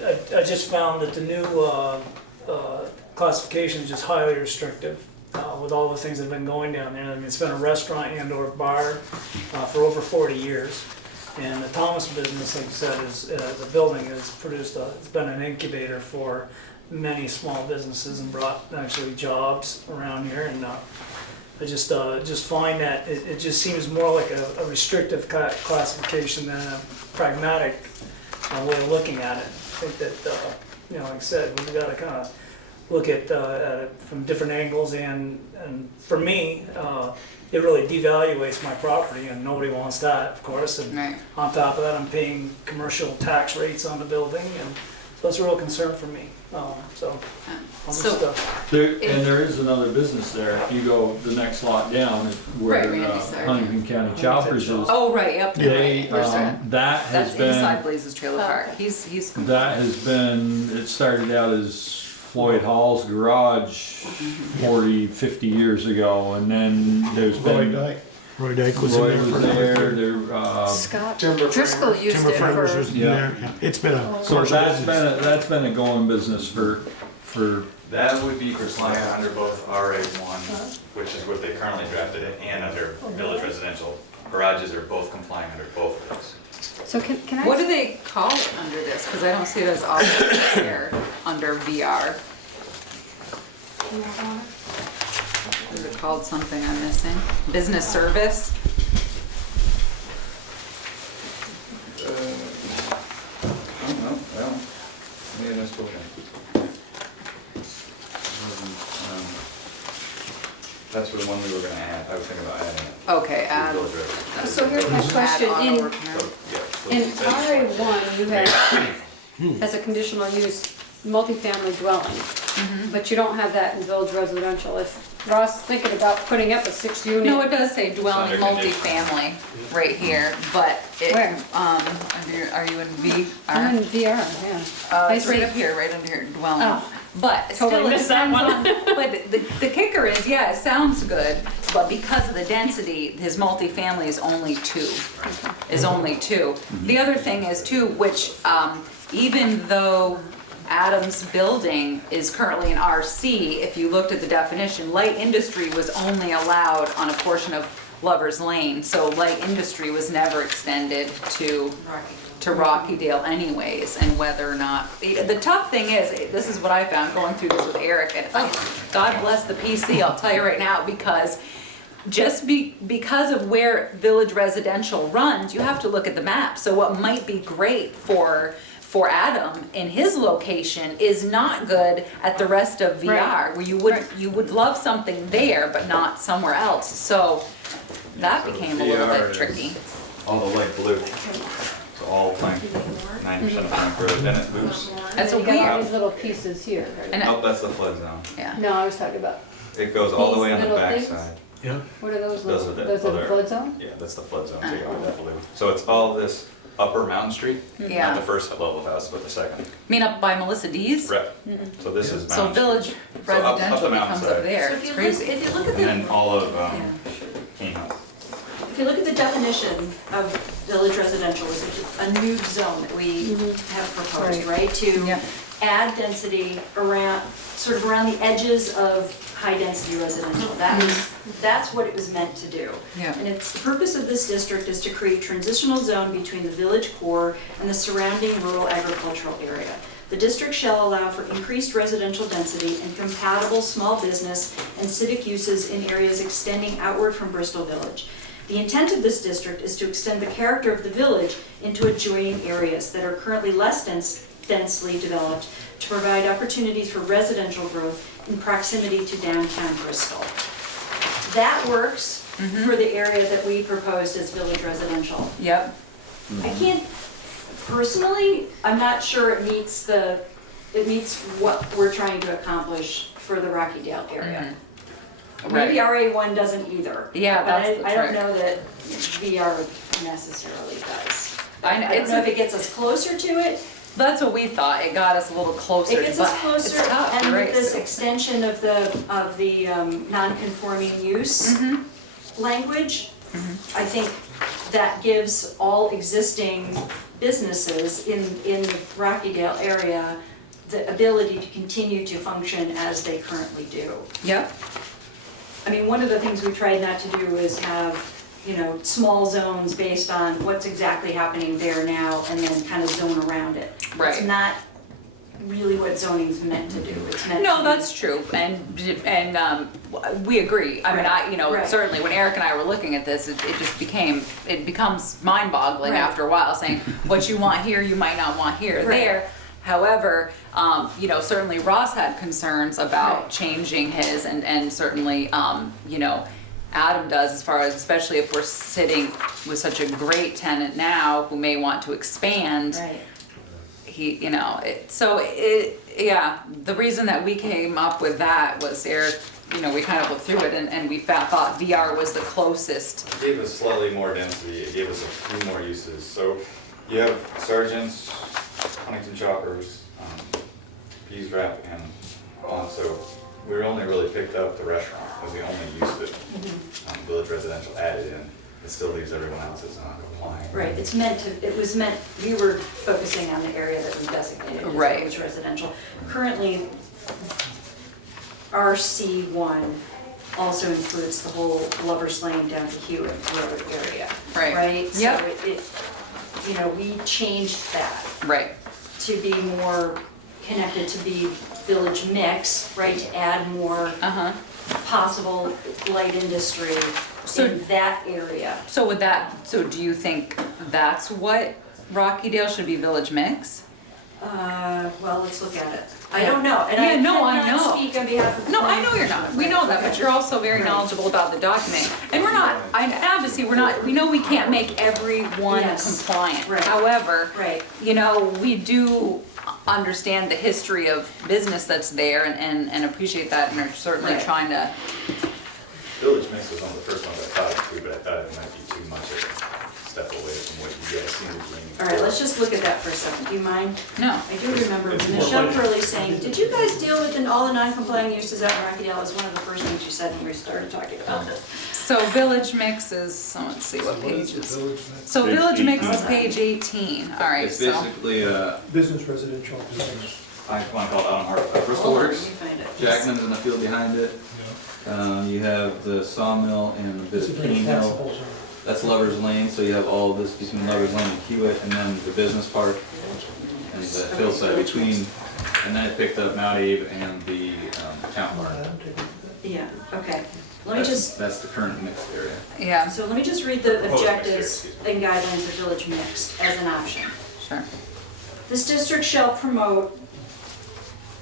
I just found that the new classification is just highly restrictive with all the things that have been going down there. I mean, it's been a restaurant and or bar for over 40 years. And the Thomas business, like you said, the building has produced, it's been an incubator for many small businesses and brought actually jobs around here. And I just find that it just seems more like a restrictive classification than a pragmatic way of looking at it. I think that, like I said, we've got to kind of look at it from different angles, and for me, it really devaluates my property, and nobody wants that, of course. And Right. on top of that, I'm paying commercial tax rates on the building, and so it's a real concern for me. So I'll just, So- There is another business there. If you go the next lot down, is where Right, Randy's there. Huntington County Choppers is. Oh, right, yep. They, Where's that? that has That's inside been, Blaze's trailer park. He's. that has been, it started out as Floyd Hall's garage 40, 50 years ago, and then there's been. Roy Dyke was in Roy there was for there, there, Scott Timber Driscoll used Timber it framers was for, in Yeah. there. Yeah. It's been a so commercial that's business. that's been a going business for, That would be compliant under both RA1, which is what they currently drafted it, and under village residential. Garages are both compliant under both of those. so can I? What do they call it under this? Because I don't see it as often here under VR. Is it called something I'm missing? Business service? I don't know, well, maybe that's okay. That's the one we were gonna add, I was thinking about adding it. Okay, to village residential. So here's my question, Add auto in, repair. So, yeah, so in that's- RA1, you have, as a conditional use, multifamily dwelling, but you don't have that in village residential. If Ross is thinking about putting up a 6-unit. No, it does say dwelling It's under multifamily right here, but it, Where? are you in VR? I'm in VR, yeah. I It's right see. up here, right under here, dwelling. Oh. But still, Totally it missed that depends one. on, but the kicker is, yeah, it sounds good, but because of the density, his multifamily is only two. Is only two. The other thing is too, which, even though Adam's building is currently an RC, if you looked at the definition, light industry was only allowed on a portion of Lover's Lane, so light industry was never extended to Rockydale anyways, and whether or not, the tough thing is, this is what I found going through this with Eric, and God bless the PC, I'll tell you right now, because because of where village residential runs, you have to look at the map. So what might be great for Adam in his location is not good at the rest of VR, Right. where you would love something there, but not somewhere else. So that So became a little VR bit tricky. is all the light blue. So all plank, 90% of plank road, then it loops. That's And a then you got all weird. these little pieces here. And Oh, that's the flood zone. Yeah. No, I was talking about, It goes all the way on the These little things? backside. Yeah. what are those? Those are the Those are the other- flood zone? Yeah, that's the flood zone, so you got that blue. So it's all this upper Mountain Street, Yeah. not the first level of house, but the second. Mean up by Melissa D's? Rep. So this is So Mountain village Street. So up the residential becomes up mountainside. there, So it's if you crazy. look, if you look at And the, then all of King House. if you look at the definition of village residential, it's a new zone that we have proposed, right? To Yeah. add density around, sort of around the edges of high-density residential. That's what it was meant to do. Yeah. And the purpose of this district is to create transitional zone between the village core and the surrounding rural agricultural area. The district shall allow for increased residential density and compatible small business and civic uses in areas extending outward from Bristol Village. The intent of this district is to extend the character of the village into adjoining areas that are currently less densely developed to provide opportunities for residential growth in proximity to downtown Bristol. That works for the area that we proposed as village residential. Yep. I can't, personally, I'm not sure it meets what we're trying to accomplish for the Rockydale area. Maybe RA1 doesn't either. Yeah, but that's the I don't trick. know that VR necessarily does. I I don't know if it gets us closer to it. That's what we thought, it got us a little closer, It gets us but closer, it's tough, and right? with this extension of the non-conforming use language, I think that gives all existing businesses in the Rockydale area the ability to continue to function as they currently do. Yep. I mean, one of the things we tried not to do is have, small zones based on what's exactly happening there now and then kind of zone around it. Right. It's not really what zoning's meant to do. It's meant to No, be- that's true, and we agree. I mean, Right. certainly when Eric and I were looking at this, it becomes mind-boggling Right. after a while, saying what you want here, you might not want here or Right. there. However, you know, certainly Ross had concerns about Right. changing his, and certainly, you know, Adam does, as far as, especially if we're sitting with such a great tenant now who may want to expand. Right. He, you know, yeah, the reason that we came up with that was Eric, you know, we kind of looked through it and we thought VR was the closest. It gave us slightly more density, it gave us a few more uses. So you have sergeants, Huntington choppers, peas wrap, and so we only really picked up the restaurant was the only use that Village Residential added in. It still leaves everyone else as non-compliant. Right, it was meant, we were focusing on the area that we designated as Right. village residential. Currently, RC1 also includes the whole Lover's Lane down to Hewitt Road area. Right. Right? Yep. So it, you know, we changed that Right. to be more connected to be village mix, right? To add more possible light industry So- in that area. So would that, so do you think that's what Rockydale should be village mix? Well, let's look at it. I don't know, and Yeah, no, I I cannot know. speak on behalf of the No, I planning know you're not, commission. we know that, but Okay. you're also very Right. knowledgeable about the document. And we're not, obviously, we know we can't make everyone Yes. compliant. Right. However, Right. you know, we do understand the history of business that's there and appreciate that and are certainly Right. trying to, Village Mix was one of the first ones I thought of too, but I thought it might be too much of a step away from what you guys seem to be leaning All right, let's towards. just look at that for a second. Do you mind? no. I do remember It's more Michelle like- Curley saying, did you guys deal with all the non-compliant uses out in Rockydale? It was one of the first things you said when we started talking about this. So village mix is, so let's see what page is. So Page village mix is 18. page 18, all right, It's so. basically, Business residential business. I want to call it Autumn Harbor, Bristol Hold on, Works. let me find it. Jackman's in the field behind it. You have the sawmill and a bit It's a of very cane hill. taxable zone. That's Lover's Lane, so you have all this between Lover's Lane and Hewitt, and then the business park and the hillside between, and then it picked up Mount Abe and the town park. Yeah, okay. Let me just, That's the current mixed area. Yeah, so let me just read the Proposed objectives mixed and guidelines of village mixed as an option. sure. This district shall promote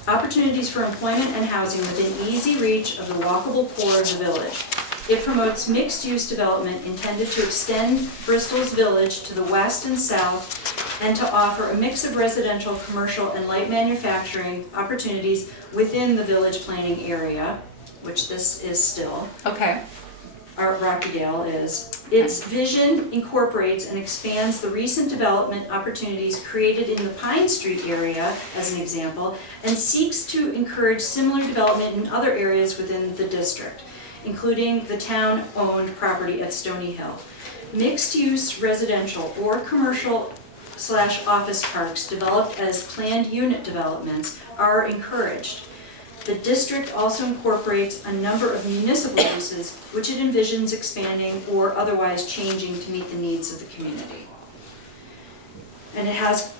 opportunities for employment and housing within easy reach of the walkable core of the village. It promotes mixed-use development intended to extend Bristol's village to the west and south and to offer a mix of residential, commercial, and light manufacturing opportunities within the village planning area, which this is still. Okay, Our Rockydale is. Its vision incorporates and expands the recent development opportunities created in the Pine Street area, as an example, and seeks to encourage similar development in other areas within the district, including the town-owned property at Stony Hill. Mixed-use residential or commercial/office parks developed as planned unit developments are encouraged. The district also incorporates a number of municipal uses which it envisions expanding or otherwise changing to meet the needs of the community. And it has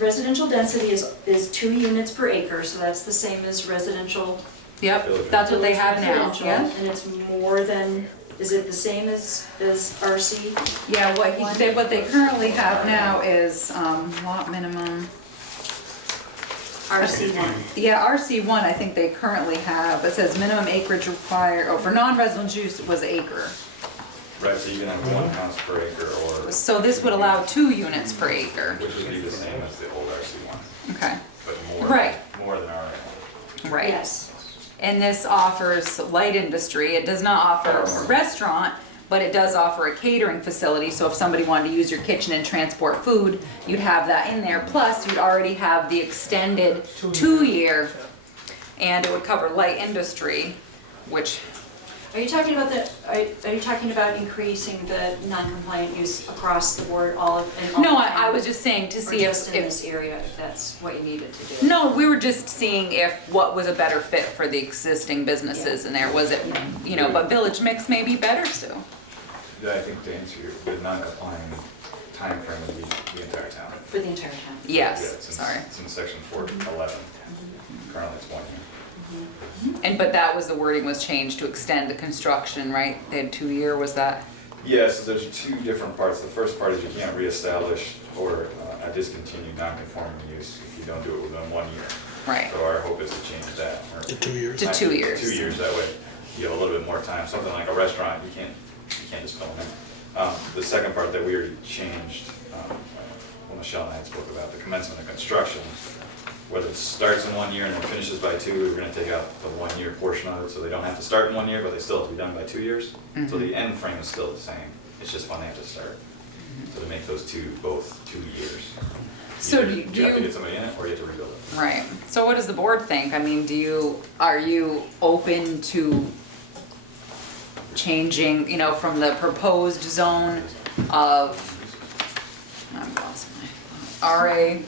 residential density is 2 units per acre, so that's the same as residential. yep, that's what they have now, residential, yeah. And it's more than, is it the same as RC? Yeah, what they currently have now is, lot minimum. RC1. Yeah, RC1, I think they currently have, it says minimum acreage required, for non-residential use was acre. Right, so you can have 1 house per acre, or, So this would allow 2 units per acre. which would be the same as the old RC1, Okay, but more, Right. more than our. right. Yes. And this offers light industry, it does not offer a restaurant, but it does offer a catering facility, so if somebody wanted to use your kitchen and transport food, you'd have that in there, plus you'd already have the extended 2-year, and it would cover light industry, which, Are you talking about are you talking about increasing the non-compliant use across the board, all of, in all? no, the I town? was just saying to Or see just in if, this area, if that's what you needed to do? no, we were just seeing if, what was a better fit for the existing businesses in there, was it, you know, but Village Mix may be better, Sue. Yeah, I think to answer your, the non-compliant timeframe would be the entire town. For the entire town? Yeah, Yes, it's in- sorry. It's in section 411. Currently it's 1 year. And, but that was, the wording was changed to extend the construction, right? They had 2-year, was that? Yeah, so there's 2 different parts. The first part is you can't reestablish or a discontinued non-conforming use if you don't do it within 1 year. Right. So our hope is to change that. or- To 2 years. To 2 years. 2 years, that way you have a little bit more time. Something like a restaurant, you can't just fill them in. The second part that we already changed, well, Michelle and I had spoke about, the commencement of construction, whether it starts in 1 year and then finishes by 2, we're gonna take out the 1 year portion of it, so they don't have to start in 1 year, but they still have to be done by 2 years. So the end frame is still the same, it's just when they have to start. So to make those two, both 2 years. So Either do you have to you, get somebody in it, or you have to rebuild it. right, so what does the board think? I mean, are you open to changing, you know, from the proposed zone of, I've lost my, RA,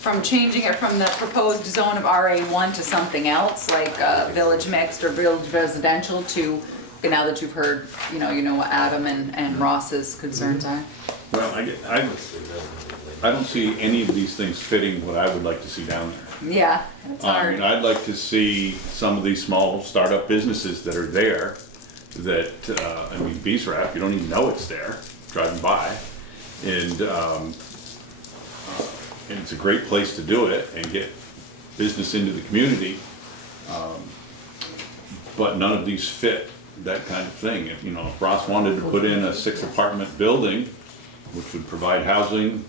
from changing it from the proposed zone of RA1 to something else, like village mixed or village residential to, now that you've heard, you know what Adam and Ross's concerns are? Well, I don't see any of these things fitting what I would like to see down there. Yeah, it's I mean, hard. I'd like to see some of these small startup businesses that are there, that, I mean, Bees Wrap, you don't even know it's there, driving by. And it's a great place to do it and get business into the community. But none of these fit that kind of thing. If, you know, if Ross wanted to put in a 6-apartment building, which would provide housing,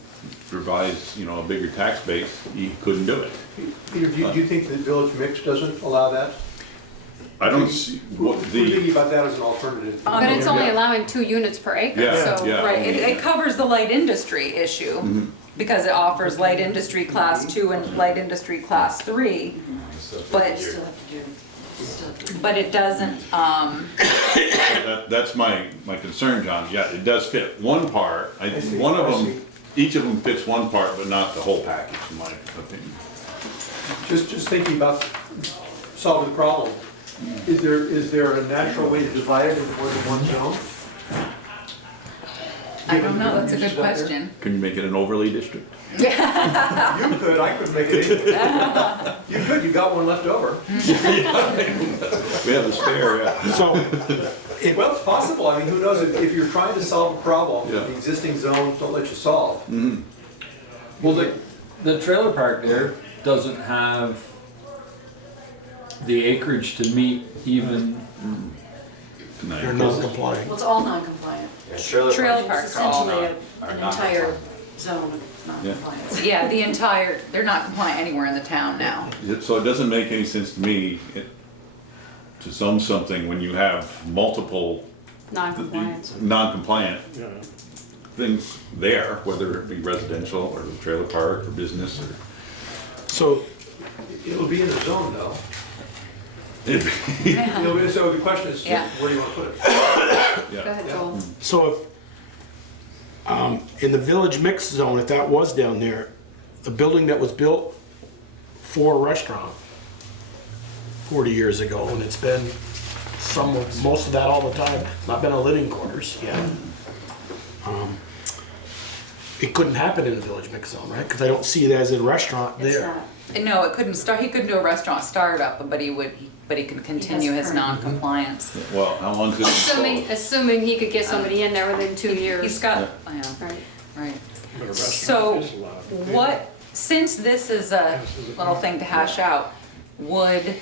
provides, you know, a bigger tax base, he couldn't do it. Peter, do you think that village mix doesn't allow that? I don't see what We're thinking the, about that as an alternative. But it's only allowing 2 units per acre, Yeah, so. yeah. Right, it covers the light industry issue, because it offers light industry class 2 and light industry class 3, but it doesn't, that's my concern, John. Yeah, it does fit one part. One of them, each of them fits one part, but not the whole package, in my opinion. Just thinking about solving the problem, is there a natural way to divide it into more than one zone? I don't know, that's a good question. Can you make it an overlay district? You could, I couldn't make it either. You could, you got one left over. We have a spare, yeah. So, Well, it's possible, I mean, who knows, if you're trying to solve a problem, Yeah. the existing zones don't let you solve. Well, the trailer park there doesn't have the acreage to meet even, you're non-compliant. Well, it's all non-compliant. Trailer It's parks are all essentially are an not entire zone of non-compliance. Yeah, they're not compliant anywhere in the town now. So it doesn't make any sense to me to zone something when you have multiple Non-compliance. non-compliant things there, whether it be residential or the trailer park or business or. So, It'll be in the zone though. Yeah. So the question is, Yeah. where do you want to put it? Go ahead, Joel. so if, in the village mix zone, if that was down there, the building that was built for a restaurant 40 years ago, and it's been most of that all the time, not been a living quarters yet. It couldn't happen in the village mix zone, right? Because I don't see it as a restaurant It's there. not. No, it couldn't start, he couldn't do a restaurant startup, but he could continue his current. non-compliance. Well, how long is it? Assuming he could get somebody in there within 2 years. He's got, yeah, Right. right. But a restaurant So is allowed. what, since this is a little thing to hash out, would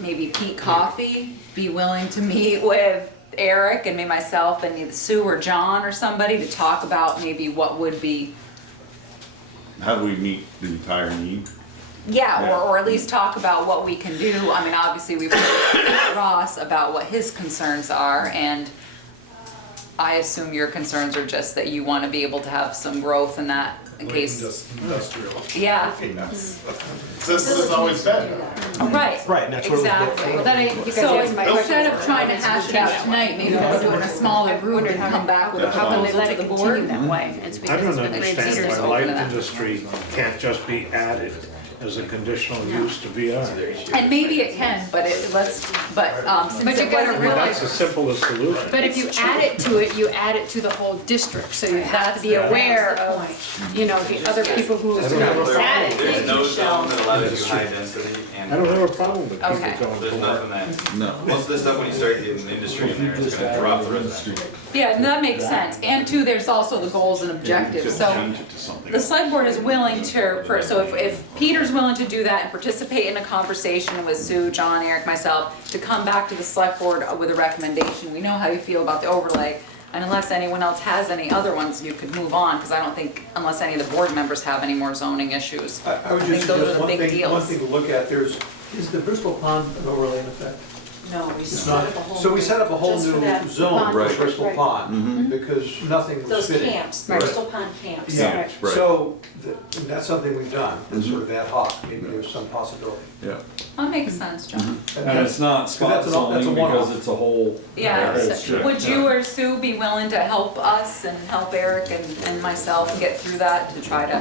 maybe Pete Coffey be willing to meet with Eric and me, myself, and either Sue or John or somebody to talk about maybe what would be, How do we meet the entire need? yeah, or at least talk about what we can do. I mean, obviously, we've heard Ross about what his concerns are, and I assume your concerns are just that you want to be able to have some growth in that in case. Industrial. Yeah, This has always been. right. Right, and that's what it was built Exactly. for. Well, then I think you guys So answered my question. instead of trying to hash it out tonight, maybe we'll do it in a smaller group and come back with a How can they proposal let to it the continue board. that way? It's I because don't it's been understand considered why open light to that. industry can't just be added as a conditional use to VR. And maybe it can, but since But you it gotta wasn't realize- That's the simplest solution. But if you add it to it, you add it to the whole district, so you have to be aware of, you know, the other people who add it. There's no zone that allows you high density and I don't have a problem with people Okay. going there's for nothing that, No. most of this stuff when you start getting industry in there, it's gonna drop the residential. Yeah, and that makes sense. And two, there's also the goals and objectives. So the select board is willing to, so if Peter's willing to do that and participate in a conversation with Sue, John, Eric, myself, to come back to the select board with a recommendation, we know how you feel about the overlay. And unless anyone else has any other ones, you could move on, because I don't think, unless any of the board members have any more zoning issues. I would I think just those are suggest the one big thing, one deals. thing to look at, is the Bristol Pond an overlay in effect? No, we It's set not. up a whole. So we set up a whole just for new that zone pond. for Bristol Right. Pond, because nothing was Those fitting. camps, Right. Bristol Pond camps. Yeah, Right. so that's something we've done, it's sort of ad hoc, maybe there's some possibility. Yeah. That makes sense, John. And it's not Because spot that's a zoning one-off. because it's a whole. Yeah, it's so would you or Sue be willing to help us and help Eric and myself get through that to try to,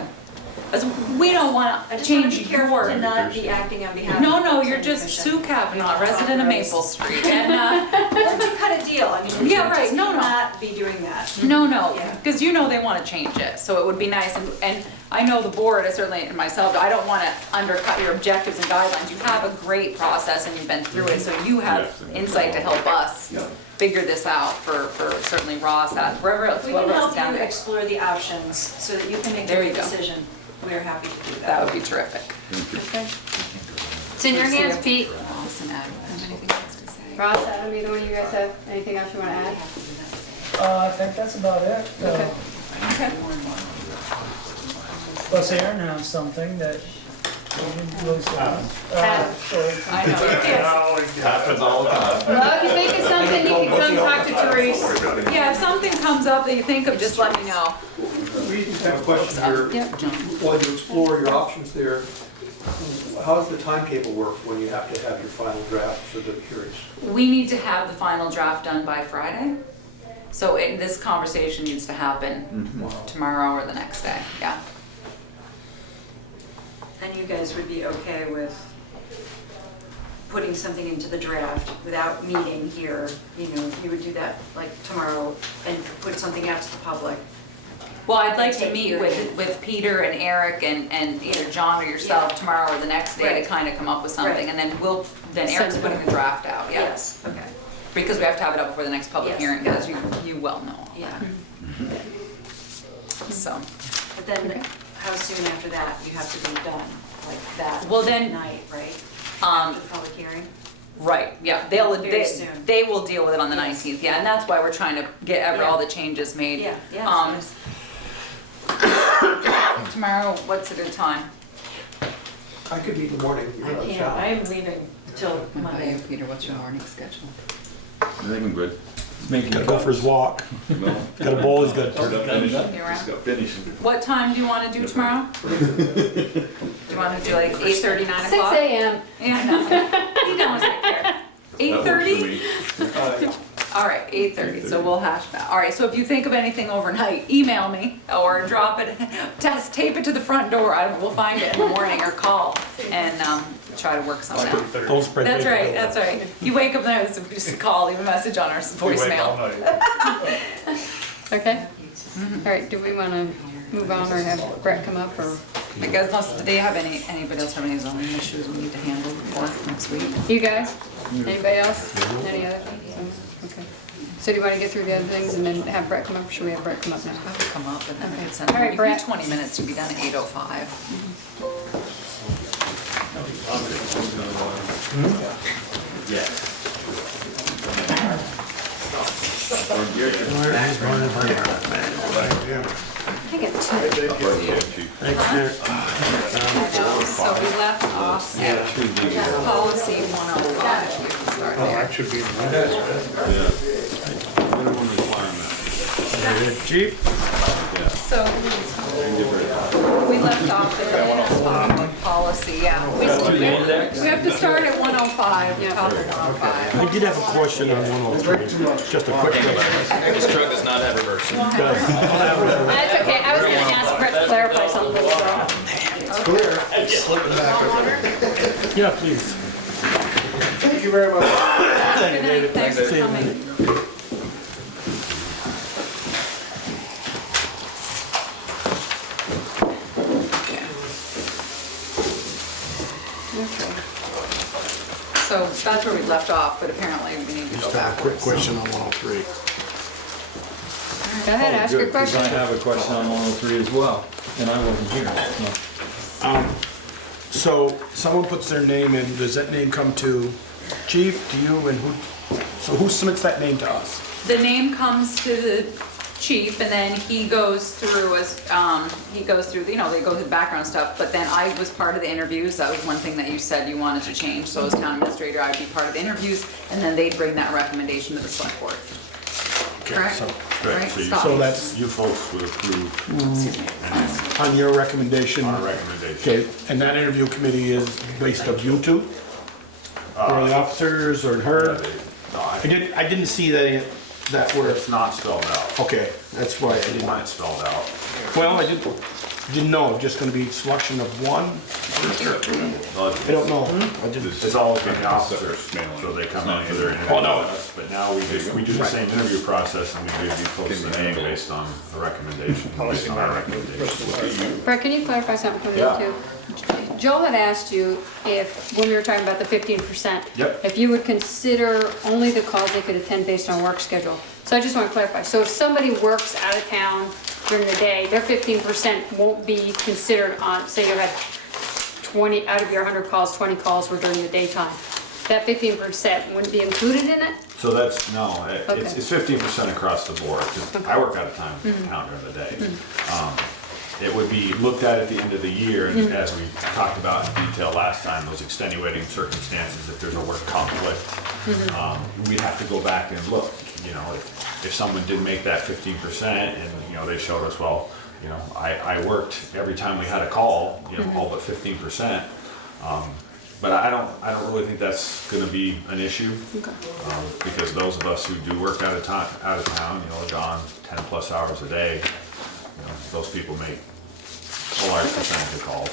as we don't want I to just want to change be careful to your. not be acting on behalf of. No, the you're planning just commission. Sue Kavanaugh, resident of Maple Street, and, Or to cut a deal, I mean, we Yeah, right. just No. cannot be doing that. no, Yeah. because you know they want to change it, so it would be nice, and I know the board, certainly and myself, I don't want to undercut your objectives and guidelines. You have a great process and you've been through it, so you have Yes. insight to help us figure this out for certainly Ross, wherever else, We can whoever else help is down you there. explore the options so that you can make There a you good go. decision. We are happy to do That that. would be terrific. It's in your hands, Pete. Ross and Adam, have anything else to say? Ross, Adam, either one of you guys have anything else you wanna add? I think that's about it. Okay. Plus Aaron has something that really Adam. I know, yes. Happens all the time. Well, if you think of something, you can come talk to Therese. Yeah, if something comes up that you think of, just let me know. We just have a question here, Yep, John. while you explore your options there, how does the timetable work when you have to have your final draft for the hearings? We need to have the final draft done by Friday. So this conversation needs to happen tomorrow or the next day, yeah. And you guys would be okay with putting something into the draft without meeting here? You know, you would do that like tomorrow and put something out to the public? Well, I'd like to Take meet your- with Peter and Eric and either John or yourself Yeah. tomorrow or the next day to Right. kind of come up with something. Right. And then Eric's Send it putting the draft out, yeah. Yes, okay, Because we have to have it up before the next public Yes. hearing, as you well know. yeah. So, But then, how soon after that you have to be done, like that Well, then, night, right? um, After the public hearing? right, yeah, Very soon. they will deal with it on the Yes. 19th, yeah, and that's why we're trying to get all the changes made. Yeah, yeah. Um, it's Tomorrow, what's a good time? I could meet in the morning, nice. you're I out of can't, I town. am leaving till Monday. Peter, what's your morning schedule? I think I'm good. Making Gotta go for his walk. No. Got a bowl, he's got Just got turkey. finished. You around? Just got finished. What time do you want to do tomorrow? Do you want to do like 8:30, 9 6 o'clock? AM. Yeah, no. You don't take care. That works 8:30? for me. All right, 8:30, so we'll hash that. All right, so if you think of anything overnight, email me or drop it, tape it to the front door. We'll find it in the morning or call and try to work something out. Don't spread. That's paper right, all that's over. right. You wake up now, so just call, leave a message on our voicemail. Okay? All right, do we wanna move on or have Brett come up or? I guess, do they have anybody else have any zoning issues we need to handle before next week? You guys? Anybody else? Any other? Okay. So do you wanna get through the other things and then have Brett come up, or should we have Brett come up now? Have to come up and then we Okay. can send All right, them. Brett. 20 minutes to be done at 8:05. I think it's two. Thanks, Eric. I know, so we left off at policy 105. We can start Oh, there. that should be the minutes, right? Chief? So we left off at the policy, yeah. We have to start at 105, top of 105. I did have a question on 103, just a quick question. This truck does not have reverse. That's okay, I was gonna ask Brett to clarify something, so. Yeah, please. Thank you very much. Good night, thanks for coming. Okay. So that's where we left off, but apparently we need to Just go have a back. quick question on 103. Go ahead, ask your Good, 'cause question. I have a question on 103 as well, and I wasn't here. No. So someone puts their name in, does that name come to chief, to you, and who submits that name to us? The name comes to the chief and then he goes through they go through the background stuff, but then I was part of the interviews. That was one thing that you said you wanted to change. So as town administrator, I'd be part of the interviews and then they'd bring that recommendation to the select board. Correct? Right? So you- Stop. So that's You folks would approve on your recommendation? our recommendation. Okay, and that interview committee is based of you two? Or the officers, or her? No, I didn't see that word. it's not spelled out. Okay, that's why I It's didn't. not spelled out. Well, I didn't know, just gonna be selection of one? I don't know. I just, It's all been officers, so they come in for their interview. Oh, no. But now we do the same interview process and we give you folks the name based on the recommendation, based on our recommendation. Brett, can you clarify something for me Yeah. too? Joel had asked you if, when we were talking about the 15%. Yep. If you would consider only the calls they could attend based on work schedule. So I just want to clarify. So if somebody works out of town during the day, their 15% won't be considered on, say you had 20, out of your 100 calls, 20 calls were during the daytime. That 15% wouldn't be included in it? So that's, no, Okay. it's 15% across the board, because I work out of town during the day. It would be looked at the end of the year, and as we talked about in detail last time, those extenuating circumstances, if there's a work conflict, we'd have to go back and look, if someone did make that 15% and, they showed us, well, I worked every time we had a call, all but 15%. But I don't really think that's gonna be an issue. Okay. Because those of us who do work out of town, are gone 10+ hours a day, those people make a large percentage of calls.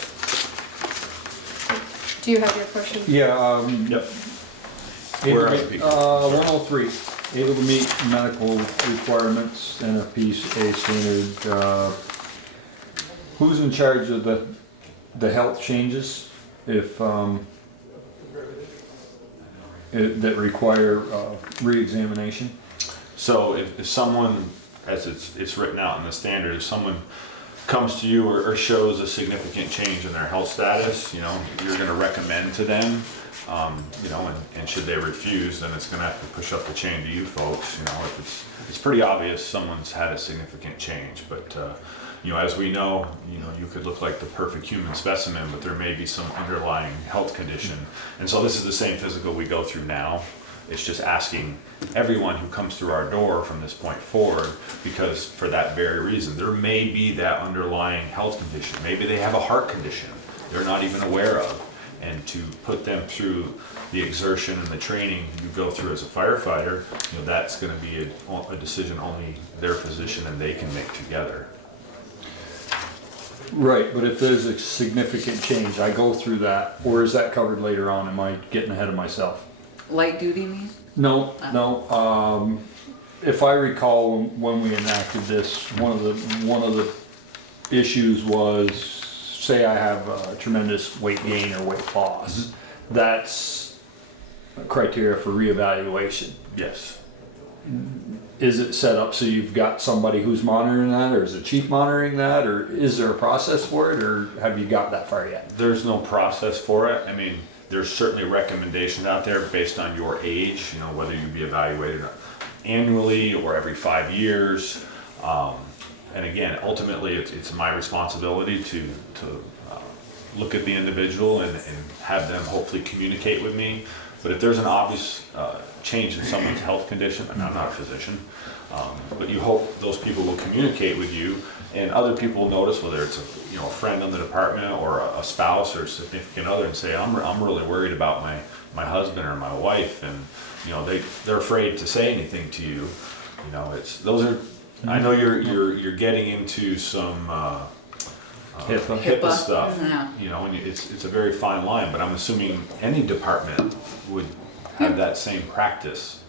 Do you have your question? Yeah, Yep. able Where are to the meet- people? 103, able to meet medical requirements, NFPA standard. Who's in charge of the health changes if, that require re-examination? So if someone, as it's written out in the standard, if someone comes to you or shows a significant change in their health status, you're gonna recommend to them, and should they refuse, then it's gonna have to push up the chain to you folks, if it's pretty obvious someone's had a significant change, but, as we know, you could look like the perfect human specimen, but there may be some underlying health condition. And so this is the same physical we go through now. It's just asking everyone who comes through our door from this point forward, because for that very reason, there may be that underlying health condition. Maybe they have a heart condition they're not even aware of. And to put them through the exertion and the training you go through as a firefighter, that's gonna be a decision only their physician and they can make together. Right, but if there's a significant change, I go through that, or is that covered later on? Am I getting ahead of myself? Light duty mean? No. If I recall, when we enacted this, one of the issues was, say I have a tremendous weight gain or weight loss. That's a criteria for reevaluation. Yes. Is it set up so you've got somebody who's monitoring that, or is the chief monitoring that, or is there a process for it, or have you got that far yet? There's no process for it. I mean, there's certainly recommendations out there based on your age, whether you be evaluated annually or every 5 years. And again, ultimately, it's my responsibility to look at the individual and have them hopefully communicate with me. But if there's an obvious change in someone's health condition, and I'm not a physician, but you hope those people will communicate with you, and other people will notice, whether it's a friend in the department or a spouse or a significant other, and say, I'm really worried about my husband or my wife, and they're afraid to say anything to you. I know you're getting into some HIPAA stuff. Yeah. You know, and it's a very fine line, but I'm assuming any department would have that same practice.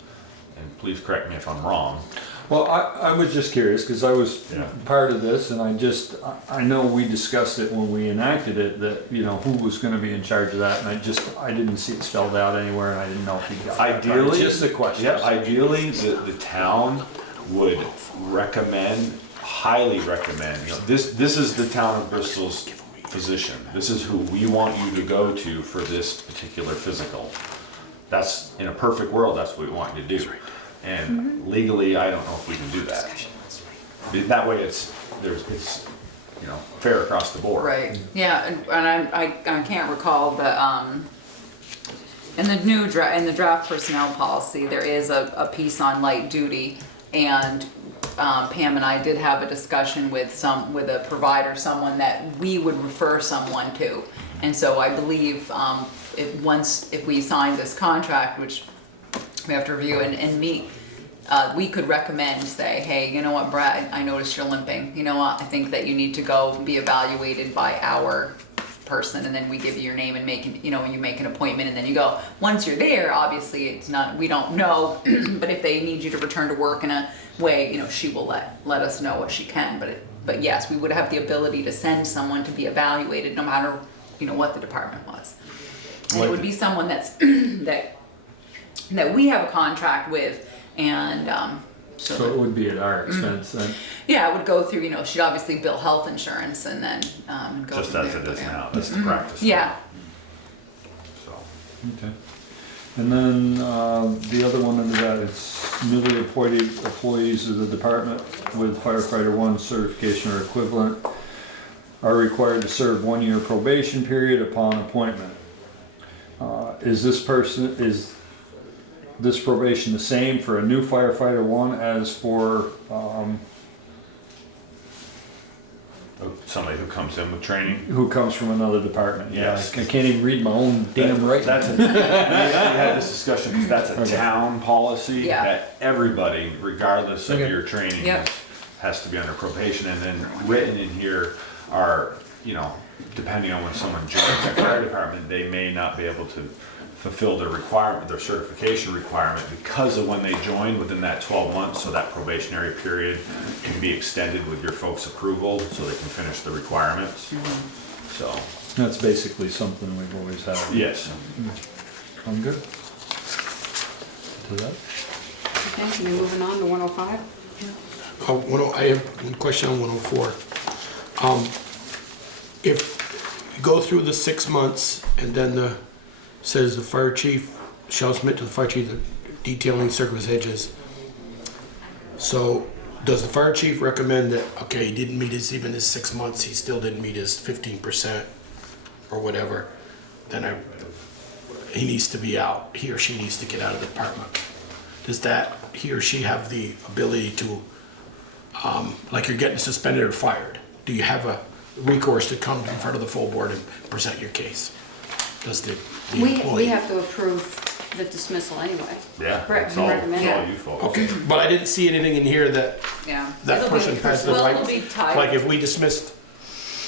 And please correct me if I'm wrong. Well, I was just curious, because I was Yeah. part of this, and I know we discussed it when we enacted it, that, you know, who was gonna be in charge of that, and I didn't see it spelled out anywhere, and I didn't know if you got that. Ideally, Just a question. Yeah, ideally, the town would recommend, highly recommend, you know, this is the town of Bristol's position. This is who we want you to go to for this particular physical. That's, in a perfect world, that's what we want you to do. And legally, I don't know if we can do that. That way it's, you know, fair across the board. Right, yeah, and I can't recall the, in the new in the draft personnel policy, there is a piece on light duty, and Pam and I did have a discussion with a provider, someone that we would refer someone to. And so I believe, if we sign this contract, which we have to review and meet, we could recommend, say, hey, you know what, Brad, I noticed you're limping. You know what, I think that you need to go be evaluated by our person, and then we give you your name and you make an appointment, and then you go. Once you're there, obviously it's not, we don't know, but if they need you to return to work in a way, you know, she will let us know what she can. But yes, we would have the ability to send someone to be evaluated, no matter, you know, what the department was. And it would be someone that's that we have a contract with, and So it would be at our expense then? yeah, it would go through, you know, she'd obviously bill health insurance, and then go Just from as there. it is now, that's the practice. Yeah. So, Okay. And then, the other one under that, it's newly appointed employees of the department with firefighter 1 certification or equivalent are required to serve 1-year probation period upon appointment. Is this probation the same for a new firefighter 1 as for, somebody who comes in with training. who comes from another department? Yes. Yeah, I can't even read my own damn writing. That's we had this discussion, because that's a town policy, Yeah. that everybody, regardless of Okay. your training, Yep. has to be under probation. And then written in here are, you know, depending on when someone joins the fire department, they may not be able to fulfill their requirement, their certification requirement, because of when they join within that 12 months, so that probationary period can be extended with your folks' approval, so they can finish the requirements. So, That's basically something we've always had. yes. I'm good. To that? Okay, and then moving on to 105. I have one question on 104. If you go through the 6 months and then says the fire chief shall submit to the fire chief the detailing circumstances. So does the fire chief recommend that, okay, he didn't meet even his 6 months, he still didn't meet his 15% or whatever, then he needs to be out, he or she needs to get out of the department. Does that, he or she have the ability to, like you're getting suspended or fired, do you have a recourse to come in front of the full board and present your case? Does the We employee? have to approve the dismissal anyway. Yeah, Right, it's we all recommend. you folks. Okay, but I didn't see anything in here that Yeah. that It'll be- person has the well, right, it'll be tied. like if we dismissed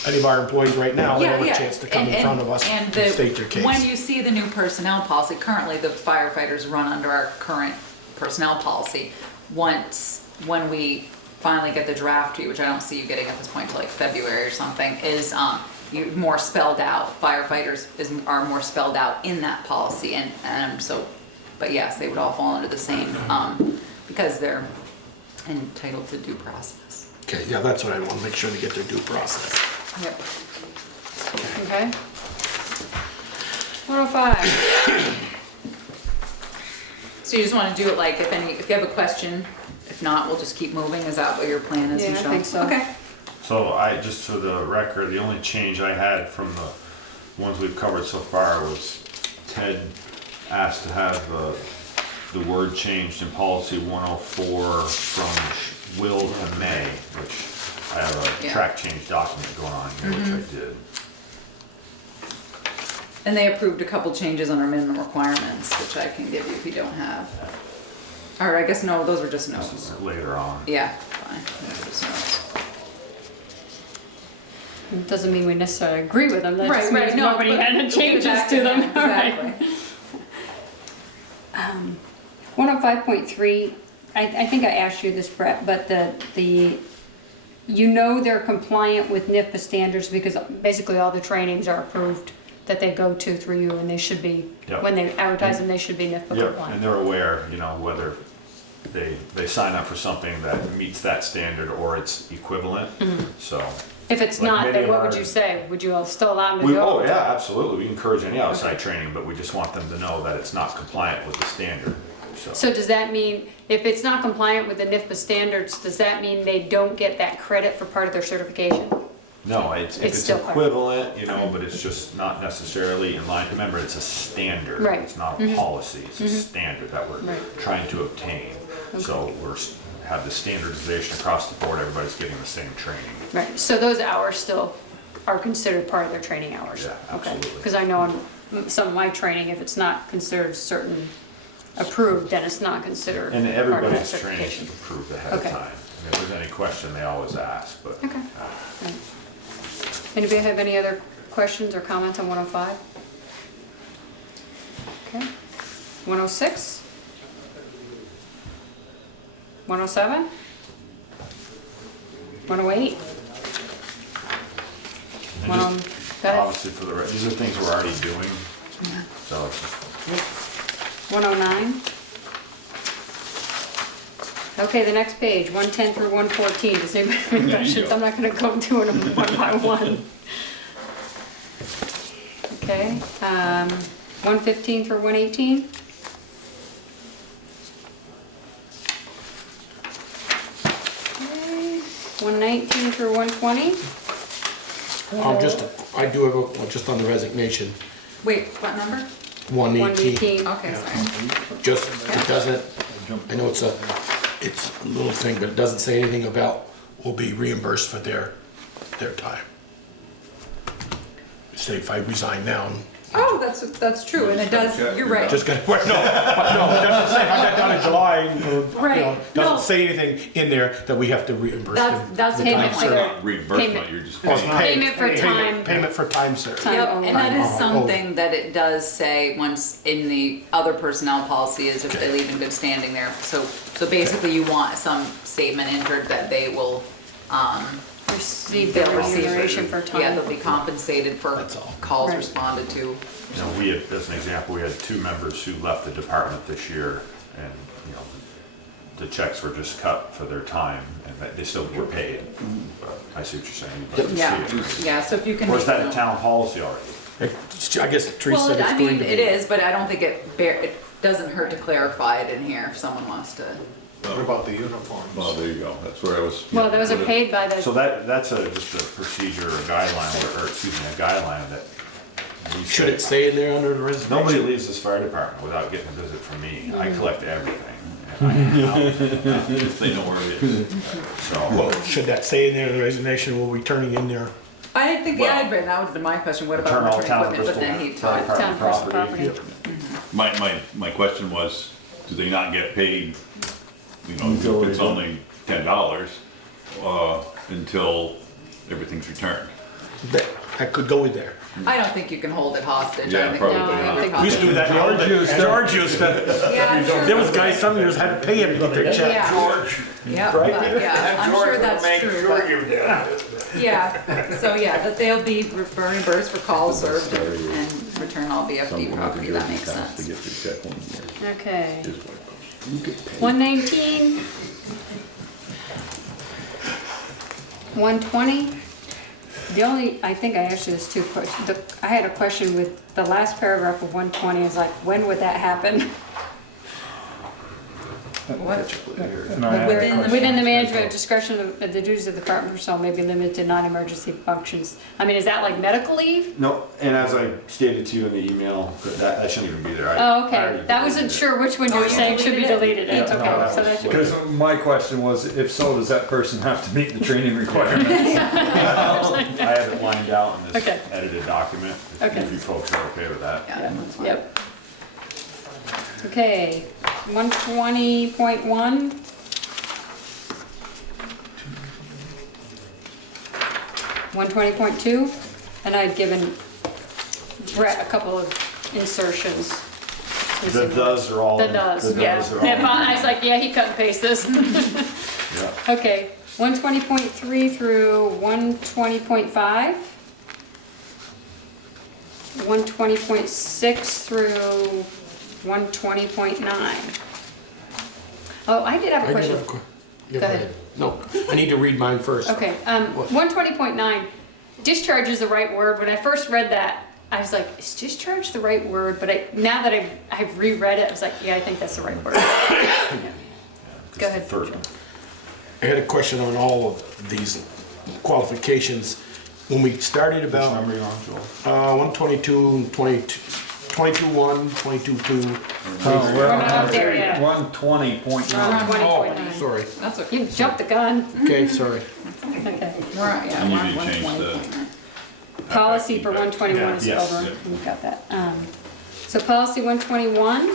any of our employees right now, they Yeah, have a yeah. chance to come in front of us and the- state their case. When you see the new personnel policy, currently the firefighters run under our current personnel policy. When we finally get the draft to you, which I don't see you getting at this point till like February or something, is you're more spelled out. Firefighters are more spelled out in that policy, and so, but yes, they would all fall under the same, because they're entitled to due process. Okay, yeah, that's what I want to make sure to get their due process. Yep. Okay. 105. So you just want to do it like if you have a question, if not, we'll just keep moving. Is that what your plan is, Yeah, I Michelle? think so. Okay. So just for the record, the only change I had from the ones we've covered so far was Ted asked to have the word changed in policy 104 from will to may, which I have a Yeah. track change document going on here, which I did. And they approved a couple changes on our minimum requirements, which I can give you if you don't have. Or I guess no, those were just This notes. is later on. Yeah, fine. Those were just notes. It doesn't mean we necessarily agree with them, that just Right, means no, nobody but had any we'll give it changes back to to them. them, All right. exactly. 105.3, I think I asked you this, Brett, but you know they're compliant with NIFA standards because basically all the trainings are approved that they go to through you, and they should be, Yep. when they advertise them, they should be NIFA Yeah, and compliant. they're aware, you know, whether they sign up for something that meets that standard or it's equivalent, so. If it's like not, many then of what would our- you say? Would you still allow them to go? Oh, yeah, absolutely, we encourage any outside training, but we just want them to know that it's not compliant with the standard, so. So does that mean, if it's not compliant with the NIFA standards, does that mean they don't get that credit for part of their certification? No, if It's it's still part- equivalent, you know, but it's just not necessarily in line. Remember, it's a standard. Right. It's not a policy, it's a standard that we're Right. trying to obtain. So have the standardization across the board, everybody's getting the same training. Right, so those hours still are considered part of their training hours? Yeah, absolutely. Because I know in some of my training, if it's not considered certain approved, then it's not considered And part of that everybody's training is certification. approved ahead of Okay. time. And if there's any question, they always ask, but. Okay. Right. Anybody have any other questions or comments on 105? Okay. 106? 107? 108? And Go just ahead. obviously for these are things we're already doing, so it's just 109? Okay, the next page, 110 through 114, does anybody have any questions? I'm not gonna go through them one by one. Okay, 115 through 118? Okay, 119 through 120? I do have just on the resignation, Wait, what number? 118. 118. Okay, sorry. Just, it doesn't, I know it's a little thing, but it doesn't say anything about will be reimbursed for their time. Say if I resign now, Oh, that's true, and it does, you're right. just gonna, no, it doesn't say if I got down in July, or, Right, no. doesn't say anything in there that we have to reimburse them. That's for payment time for served. their. Not reimbursement, Payment. you're just Well, paying. Payment for time. Payment for time served. Time Yep, only. and that is Oh. something that it does say once in the other personnel policy is if they leave in good standing there. So basically you want some statement entered that they will, Receive their they'll receive. remuneration for time. Yeah, they'll be compensated for That's all. calls Right. responded to. You know, we had, as an example, we had 2 members who left the department this year, and, you know, the checks were just cut for their time, and they still were paid. But I see what you're saying. You'd like to Yeah, see it. yeah, so if you can. Or is make that a note. town policy already? I guess Teresa Well, said it's I going mean, to be. it is, but I don't think it doesn't hurt to clarify it in here if someone wants to. What about the uniforms? Well, there you go, that's where I was. Well, those are paid by So the, that's just a procedure, a guideline, or excuse me, a guideline that. we Should it say in there under the resignation? Nobody leaves this fire department without getting a visit from me. I collect everything. And I hand out, If they know where it is. Well, so, should that say in there in the resignation, will we turning in there? I think, Well, yeah, I'd written, that was my question, what return about all return town equipment, but Bristol then he fire taught. town department personal property. property. My question was, do they not get paid, you know, if it's only $10, until everything's returned? That could go in there. I don't think you can hold it hostage. Yeah, I think probably you can not. hold it We used to do that in the old days. George used to, Yeah, I'm sure. there was guys, some years had to pay him to get their check. Yeah. Yeah, but yeah, I'm sure that's true, but, yeah, so yeah, that they'll be reimbursed for calls served and return all VFD property, that makes sense. okay. 119. 120. The only, I think I asked you this 2 questions. I had a question with the last paragraph of 120 is like, when would that happen? Within the management discretion of the duties of the department personnel may be limited to non-emergency functions. I mean, is that like medical leave? No, and as I stated to you in the email, that shouldn't even be there. Oh, okay. That wasn't sure which one you were saying should be deleted. Yeah, Okay, no, so that should be. Because my question was, if so, does that person have to meet the training requirements? I have it lined out in this Okay. edited document, Okay. if you folks are okay with that. Yeah, that's fine. Yep. Okay, 120.1. 120.2, and I'd given Brett a couple of insertions. The does are all. The does, yeah. are all- I was like, yeah, he cut and paste this. Yeah. Okay, 120.3 through 120.5. 120.6 through 120.9. Oh, I did have a I question. did have a yeah, Go ahead. No, I need to read mine first. Okay, 120.9, discharge is the right word. When I first read that, I was like, is discharge the right word? But now that I've reread it, I was like, yeah, I think that's the right word. Yeah. Go ahead. Third. I had a question on all of these qualifications. When we started about Number you on, Joel? 122, 22.1, 22.2. Oh, We're not up there yet. 120.9. Oh, 120.9. sorry. That's okay. You jumped the gun. Okay, sorry. Okay. We're at, yeah, And we're you at did change 120.9. Policy for 121 is Yes. over. We've got that. So policy 121,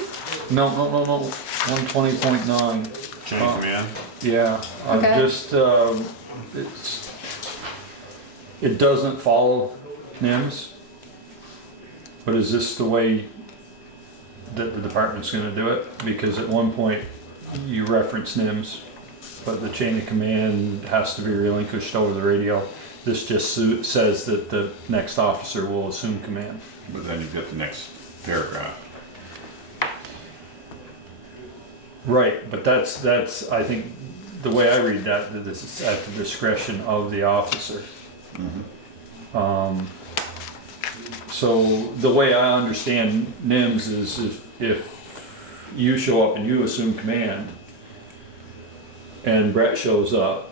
No, 120.9. Chain of command. Yeah, I'm Okay. just, it doesn't follow NIMS. But is this the way that the department's gonna do it? Because at one point, you reference NIMS, but the chain of command has to be relinquished over the radio. This just says that the next officer will assume command. But then you've got the next paragraph. Right, but that's, I think, the way I read that this is at the discretion of the officer. So the way I understand NIMS is if you show up and you assume command and Brett shows up,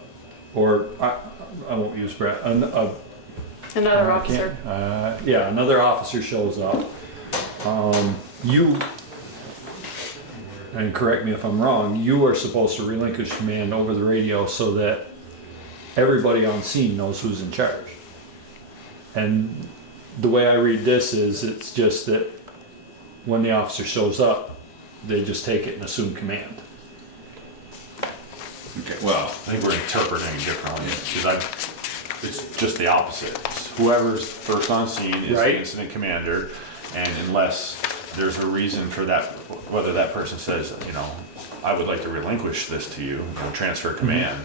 or I won't use Brett, another officer. yeah, another officer shows up, you, and correct me if I'm wrong, you are supposed to relinquish command over the radio so that everybody on scene knows who's in charge. And the way I read this is it's just that when the officer shows up, they just take it and assume command. Okay, well, I think we're interpreting it differently, because it's just the opposite. It's whoever's first on scene is Right. the incident commander, and unless there's a reason for that, whether that person says, you know, I would like to relinquish this to you, or transfer command,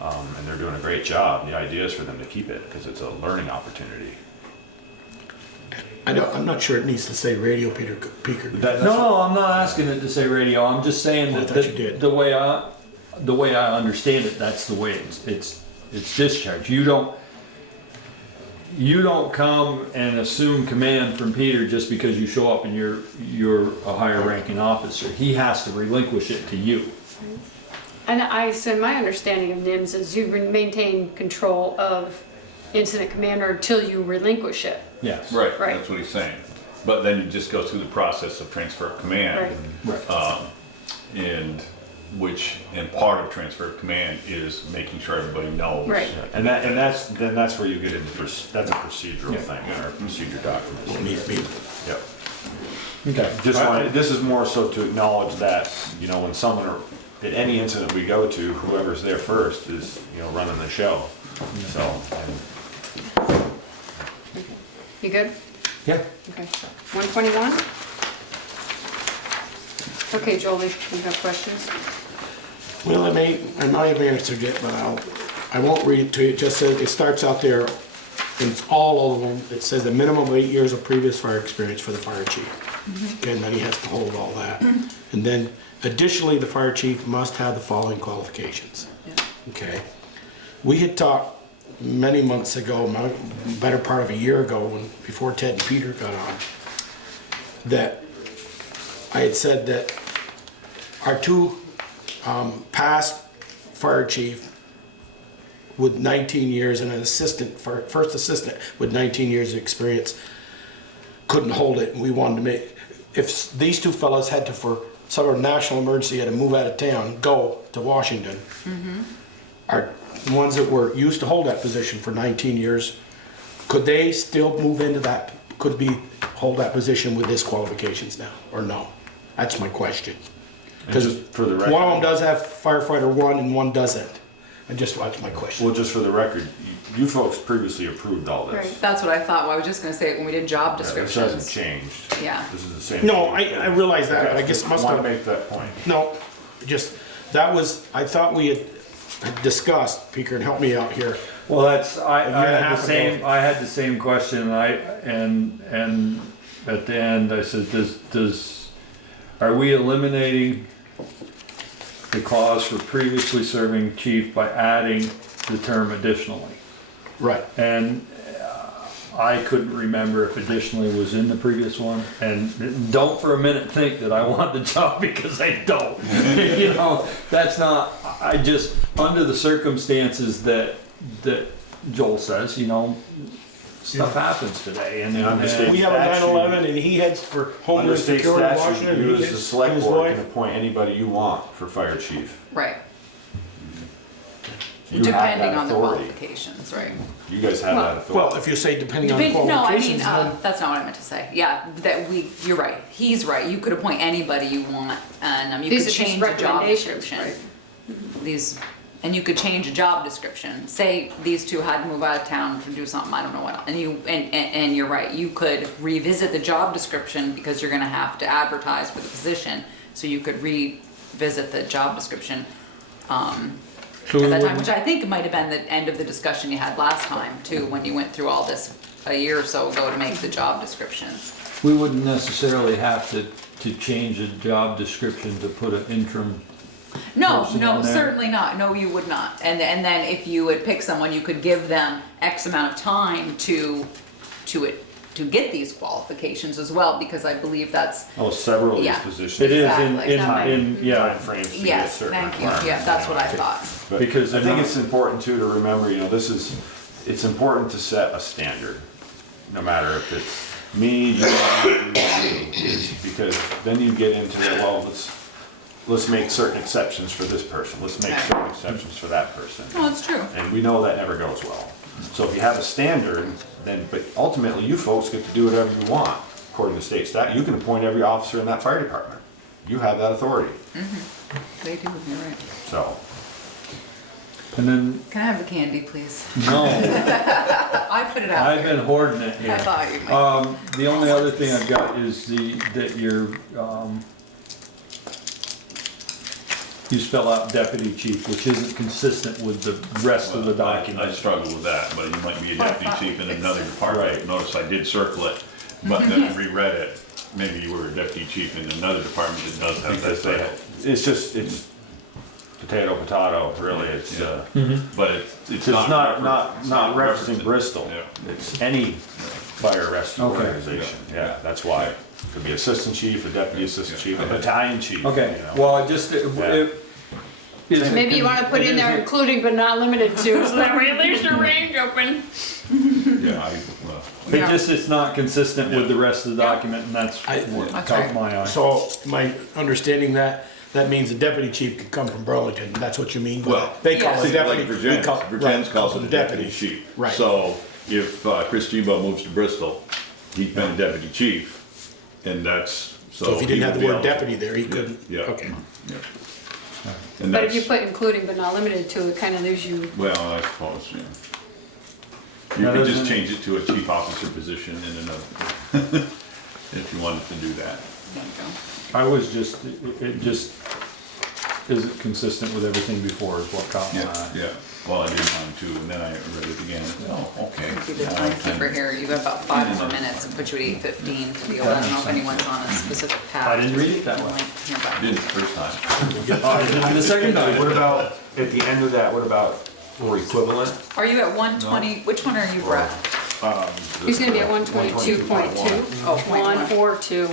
and they're doing a great job, the idea is for them to keep it, because it's a learning opportunity. I'm not sure it needs to say radio, Peter. No, I'm not asking it to say radio, I'm just saying Oh, I that thought you did. the way I understand it, that's the way it's discharged. You don't come and assume command from Peter just because you show up and you're a higher ranking officer. He has to relinquish it to you. And so my understanding of NIMS is you maintain control of incident commander until you relinquish it. Yes. right, Right. that's what he's saying. But then you just go through the process of transfer of command. Right. And part of transfer of command is making sure everybody knows. Right. And that's where you get into, that's a procedural Yeah. thing, in our procedure documents. Yep. Okay. This is more so to acknowledge that, you know, when someone, at any incident we go to, whoever's there first is, you know, running the show. So, You good? Yeah. Okay. 121? Okay, Jolie, you have questions? Well, I might have answered it, but I won't read it to you. It just says, it starts out there, and it's all of them. It says a minimum of 8 years of previous fire experience for the fire chief. Okay, and then he has to hold all that. And then additionally, the fire chief must have the following qualifications. Okay. We had talked many months ago, better part of a year ago, before Ted and Peter got on, that I had said that our two past fire chief with 19 years and an first assistant with 19 years of experience couldn't hold it, and we wanted to make, if these two fellas had to, for some sort of national emergency, had to move out of town, go to Washington, our ones that were used to hold that position for 19 years, could they still move into that, hold that position with this qualifications now, or no? That's my question. Because for the record, one of them does have firefighter 1 and one doesn't. That's my question. Well, just for the record, you folks previously approved all this. Right, that's what I thought. Well, I was just gonna say, when we did job Yeah, this descriptions. hasn't changed. Yeah. This is the same. No, thing. I realize that, but I guess must Want have. to make that point. No, just, that was, I thought we had discussed, Peter, and help me out here. Well, that's, I year and a had half the ago. same, I had the same question, and at the end, I said, are we eliminating the clause for previously serving chief by adding the term additionally? Right. And I couldn't remember if additionally was in the previous one, and don't for a minute think that I want the job, because I don't. You know, that's not, I just, under the circumstances that Joel says, you know, stuff happens today, and We have a 9/11 and he heads for Under Homeland state Security in statute, Washington. you and he as the hits select his board wife. can appoint anybody you want for fire chief. Right. You have Depending that on the authority. qualifications, right? You guys have that authority. Well, if you say depending on the No, I mean, qualifications, then. that's not what I meant to say. Yeah, you're right. He's right. You could appoint anybody you want, and you These could are just change the job recommendations, description. right? These, and you could change a job description. Say these two had to move out of town to do something, I don't know what, and you're right. You could revisit the job description because you're gonna have to advertise for the position. So you could revisit the job description, at that time, which I think might have been the end of the discussion you had last time too, when you went through all this a year or so ago to make the job descriptions. we wouldn't necessarily have to change a job description to put an interim. No, person no, in there. certainly not. No, you would not. And then if you would pick someone, you could give them X amount of time to get these qualifications as well, because I believe that's, Oh, several of these Yeah. positions. It is Exactly. in, yeah, Timeframes to get yes, certain thank you. requirements. Yeah, that's what I thought. But Because I they're think not- it's important too to remember, you know, it's important to set a standard, no matter if it's me, you, is because then you get into, well, let's make certain exceptions for this person, let's make certain exceptions for that person. Oh, that's true. And we know that never goes well. So if you have a standard, then, but ultimately you folks get to do whatever you want, according to state statute. You can appoint every officer in that fire department. You have that authority, They do, you're right. so. and then, Can I have the candy, please? no, I put it out I've there. been hoarding it here. I thought you might. The only other thing I've got is that you spell out deputy chief, which isn't consistent with the rest of the I document. struggle with that, but you might be a deputy chief in another department. Notice I did circle it, but then I reread it. Maybe you were a deputy chief in another department that does have that Because they, title. it's potato, really, it's, But it's it's not. not referencing Bristol. Yeah. It's any fire rescue Okay. organization, yeah, that's why. It could be assistant chief, a deputy assistant chief, a battalion chief, you Okay, know. well, it isn't. Maybe you wanna put in there including but not limited to, so that way at least your range open. Yeah, It's not consistent with the rest of the document, and that's what caught my eye. So, my understanding that means the deputy chief could come from Burlington, that's what you mean? by Well, that? They call see, it like deputy. Virginians, Virginians calls so it the deputy chief. Right. So if Chris Gbo moves to Bristol, he's been deputy chief, and that's, So if he didn't have the would be word eligible. deputy there, he couldn't, Yeah. okay. And But if you that's, put including but not limited to, it kinda leaves you, well, I suppose, yeah. You Now, could just doesn't- change it to a chief officer position in another, if you wanted to do that. There you go. I was just, it just isn't consistent with everything before is what caught my eye. Yeah, well, I did mine too, and then I read it again, oh, okay. See the timekeeper here, you got about 5 more minutes, and put you at 8:15 for the, I don't know if anyone's on a specific path. I didn't read it that way. Here, but- Did it the first time. The second time. What about, at the end of that, what about for equivalent? Are you at 120, which one are you, Brett? he's gonna be at 122.2. Oh, point one. 142.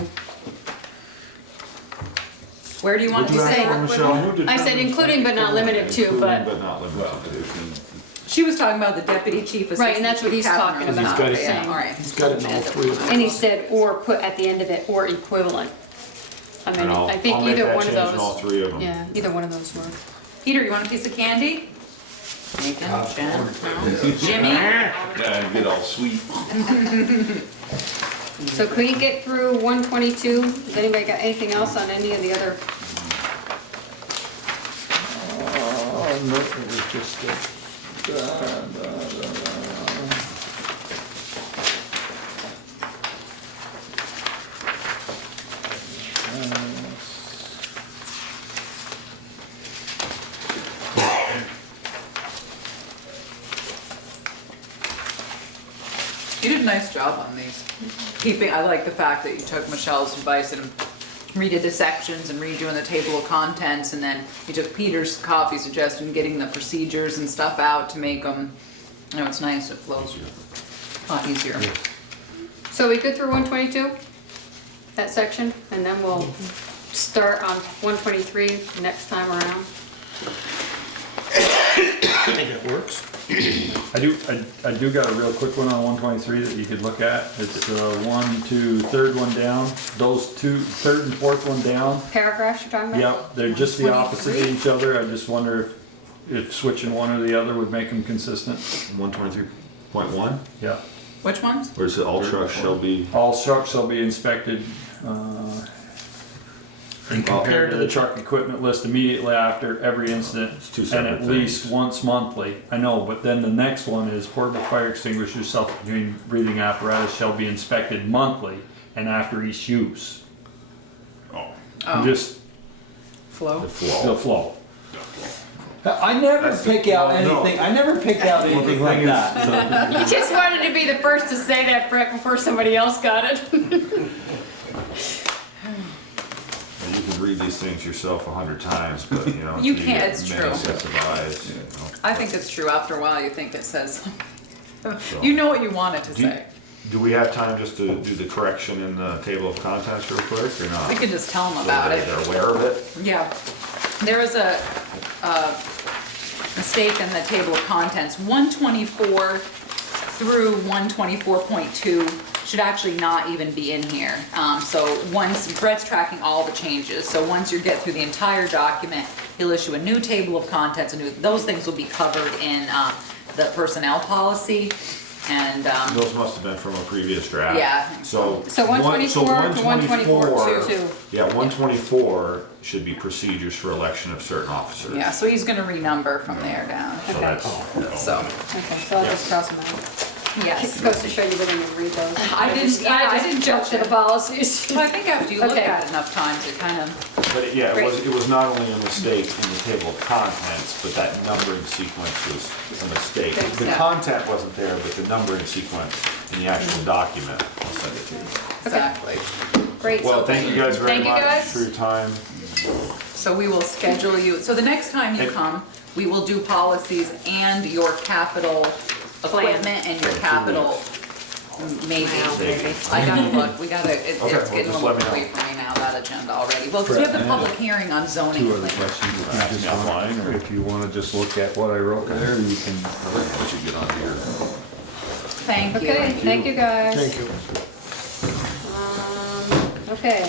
Where do you want to What'd you say? ask for, Michelle? I said including but not limited to, Including but, but not limited to. She was talking about the deputy chief assistant. Right, and that's what he's captain talking or about. something. He's got it. Yeah, all right. He's got it in all three of them. and he said, or put at the end of it, or equivalent. I mean, And I think I'll make either that one of change in all those, three of them. yeah, either one of those work. Peter, you want a piece of candy? Nathan, Jen, no? Jimmy? Yeah, get all sweet. So can we get through 122? Has anybody got anything else on any of the other? No, it was just You did a nice job on these. I like the fact that you took Michelle's advice and redid the sections and redoing the table of contents, and then you took Peter's copy suggestion, getting the procedures and stuff out to make them, it's nice, it flows a lot easier. So we good through 122, that section, and then we'll start on 123 next time around. I think it works. I do got a real quick one on 123 that you could look at. It's third one down. Those two, third and fourth one down. Paragraphs you're talking about? Yep, they're just the opposite of each other. I just wonder if switching one or the other would make them consistent. 123.1, Yeah. Which ones? where is it, all trucks shall be, All trucks shall be inspected, and compared to the truck equipment list immediately after every incident, two and separate at least things. once monthly. I know, but then the next one is portable fire extinguishers, self-contained breathing apparatus shall be inspected monthly and after each use. Just Flow? the the flow. flow. I never pick out anything, I never picked out anything like that. You just wanted to be the first to say that, Brett, before somebody else got it. You can read these things yourself 100 times, but you know. You until can't, get it's many true. sets of eyes, you know. I think it's true. After a while, you think it says, you know what you want it to say. Do we have time just to do the correction in the table of contents real quick, or not? We could just tell them So about that it. they're aware of it? Yeah. There was a mistake in the table of contents. 124 through 124.2 should actually not even be in here. So once, Brett's tracking all the changes, so once you get through the entire document, he'll issue a new table of contents, and those things will be covered in the personnel policy, and Those must have been from a previous draft. Yeah. So. So 124 to 124, yeah, 124 should be procedures for election of certain officers. yeah, so he's gonna renumber from there down. So that's, So, Okay, so I'll just cross them out. yes. It goes to show you didn't even read those. I didn't jump to the policies. Well, I think after you look Okay. at it enough times, it kind of, but yeah, it was not only a mistake in the table of contents, but that numbering sequence was a mistake. The Yeah. content wasn't there, but the numbering sequence in the actual document, I'll send it to you. exactly. Great. Well, thank you guys very Thank you, much guys. for your time. So we will schedule you, so the next time you come, we will do policies and your capital equipment and your capital maybe. I gotta look, we gotta, it's Okay, well, getting a just little let me late for me now, that agenda already. Well, because we have the public hearing on zoning. Two other and planning. questions, if Ask you me just want, offline, or- if you wanna just look at what I wrote there, you can. We should get on here. Thank you. Okay, thank you guys. Thank you. Okay,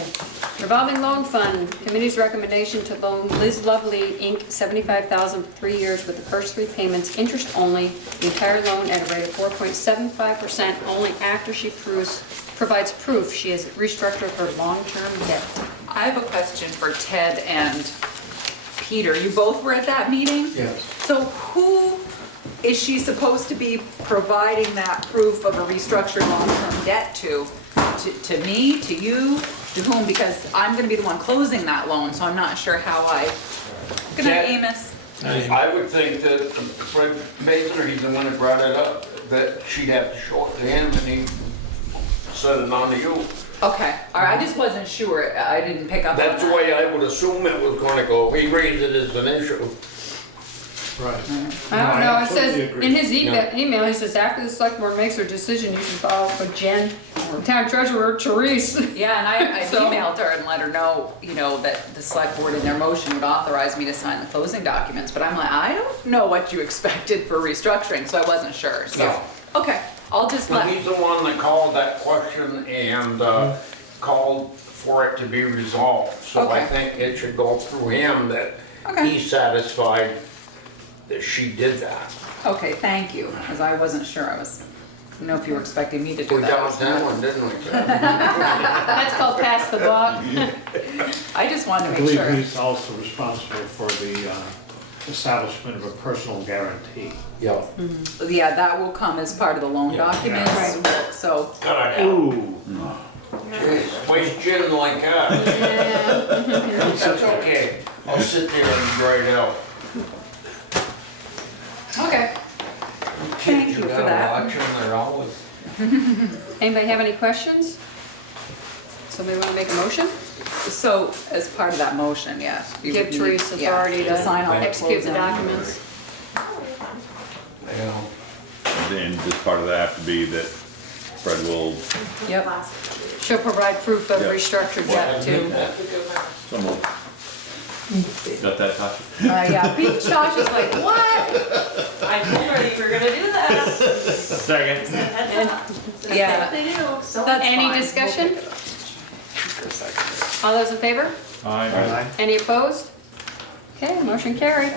revolving loan fund, committee's recommendation to loan Liz Lovely, Inc., $75,000 for 3 years with the first 3 payments, interest only, the entire loan at a rate of 4.75%, only after she provides proof she has restructured her long-term debt. I have a question for Ted and Peter. You both were at that meeting? Yes. So who is she supposed to be providing that proof of a restructured long-term debt to? To me, to you, to whom? Because I'm gonna be the one closing that loan, so I'm not sure how Good night, Amos. I would think that Fred Mazur, he's the one that brought it up, that she'd have to show it to him and he send it on to you. Okay, all right, I just wasn't sure. I didn't pick up on That's the that. way I would assume it was gonna go. He raised it as an issue. Right. I don't know, it says, absolutely agree. in his email, he says, after the select board makes their decision, you should follow up with Jen, town treasurer, Therese. Yeah, and I So- emailed her and let her know, that the select board in their motion would authorize me to sign the closing documents, but I'm like, I don't know what you expected for restructuring, so I wasn't sure, so. No. Okay, I'll just But let, he's the one that called that question and called for it to be resolved. So I Okay. think it should go through him that Okay. he's satisfied that she did that. okay, thank you, because I wasn't sure, I didn't know if you were expecting me to do We that. dodged that one, didn't we? That's called pass the buck. I just wanted to I make believe sure. he's also responsible for the establishment of a personal guarantee. Yeah. Yeah, that will come as part of the loan documents, so. Ooh. Jeez, waste gin like that. That's okay. I'll sit there and dry it out. Okay. Thank you for that. Watch them, they're always. Anybody have any questions? Somebody want to make a motion? So, as part of that motion, yeah. you Give would need- Teresa yeah, authority to sign all the execute the closing. documents. Yeah. Then just part of that have to be that Fred will, Yep. She'll provide proof of Yeah. restructured debt too. someone, got that, Tasha? Yeah, Pete Josh is like, what? I told her you were gonna do that. Second. And- Yeah. That's what they do, so. That's Any fine. discussion? All those in favor? Aye. Any opposed? Okay, motion carried.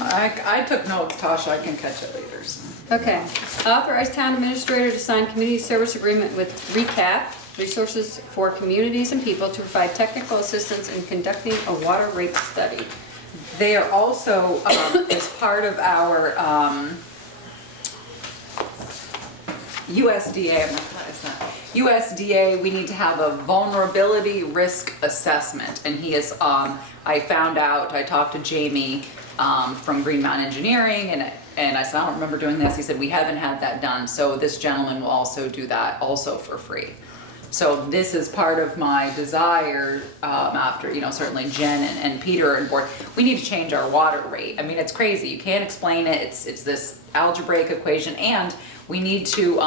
I took notes, Tasha, I can catch it later. So. Okay, authorize town administrator to sign community service agreement with RECAP, Resources for Communities and People, to provide technical assistance in conducting a water rate study. They are also, as part of our USDA, USDA, we need to have a vulnerability risk assessment. And he is, I found out, I talked to Jamie from Green Mountain Engineering, and I said, I don't remember doing this. He said, we haven't had that done. So this gentleman will also do that also for free. So this is part of my desire, after, certainly Jen and Peter are on board. We need to change our water rate. I mean, it's crazy. You can't explain it. It's this algebraic equation. And we need to,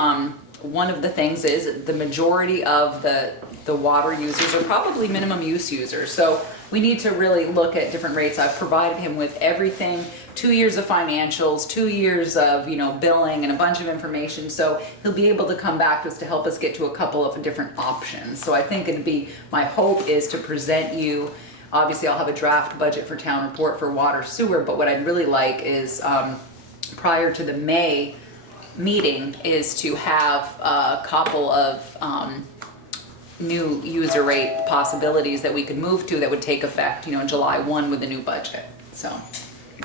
one of the things is the majority of the water users are probably minimum use users. So we need to really look at different rates. I've provided him with everything, 2 years of financials, 2 years of, billing and a bunch of information. So he'll be able to come back to us to help us get to a couple of different options. So I think my hope is to present you, obviously I'll have a draft budget for town report for water sewer, but what I'd really like is, prior to the May meeting, is to have a couple of, new user rate possibilities that we could move to that would take effect, July 1 with the new budget, so.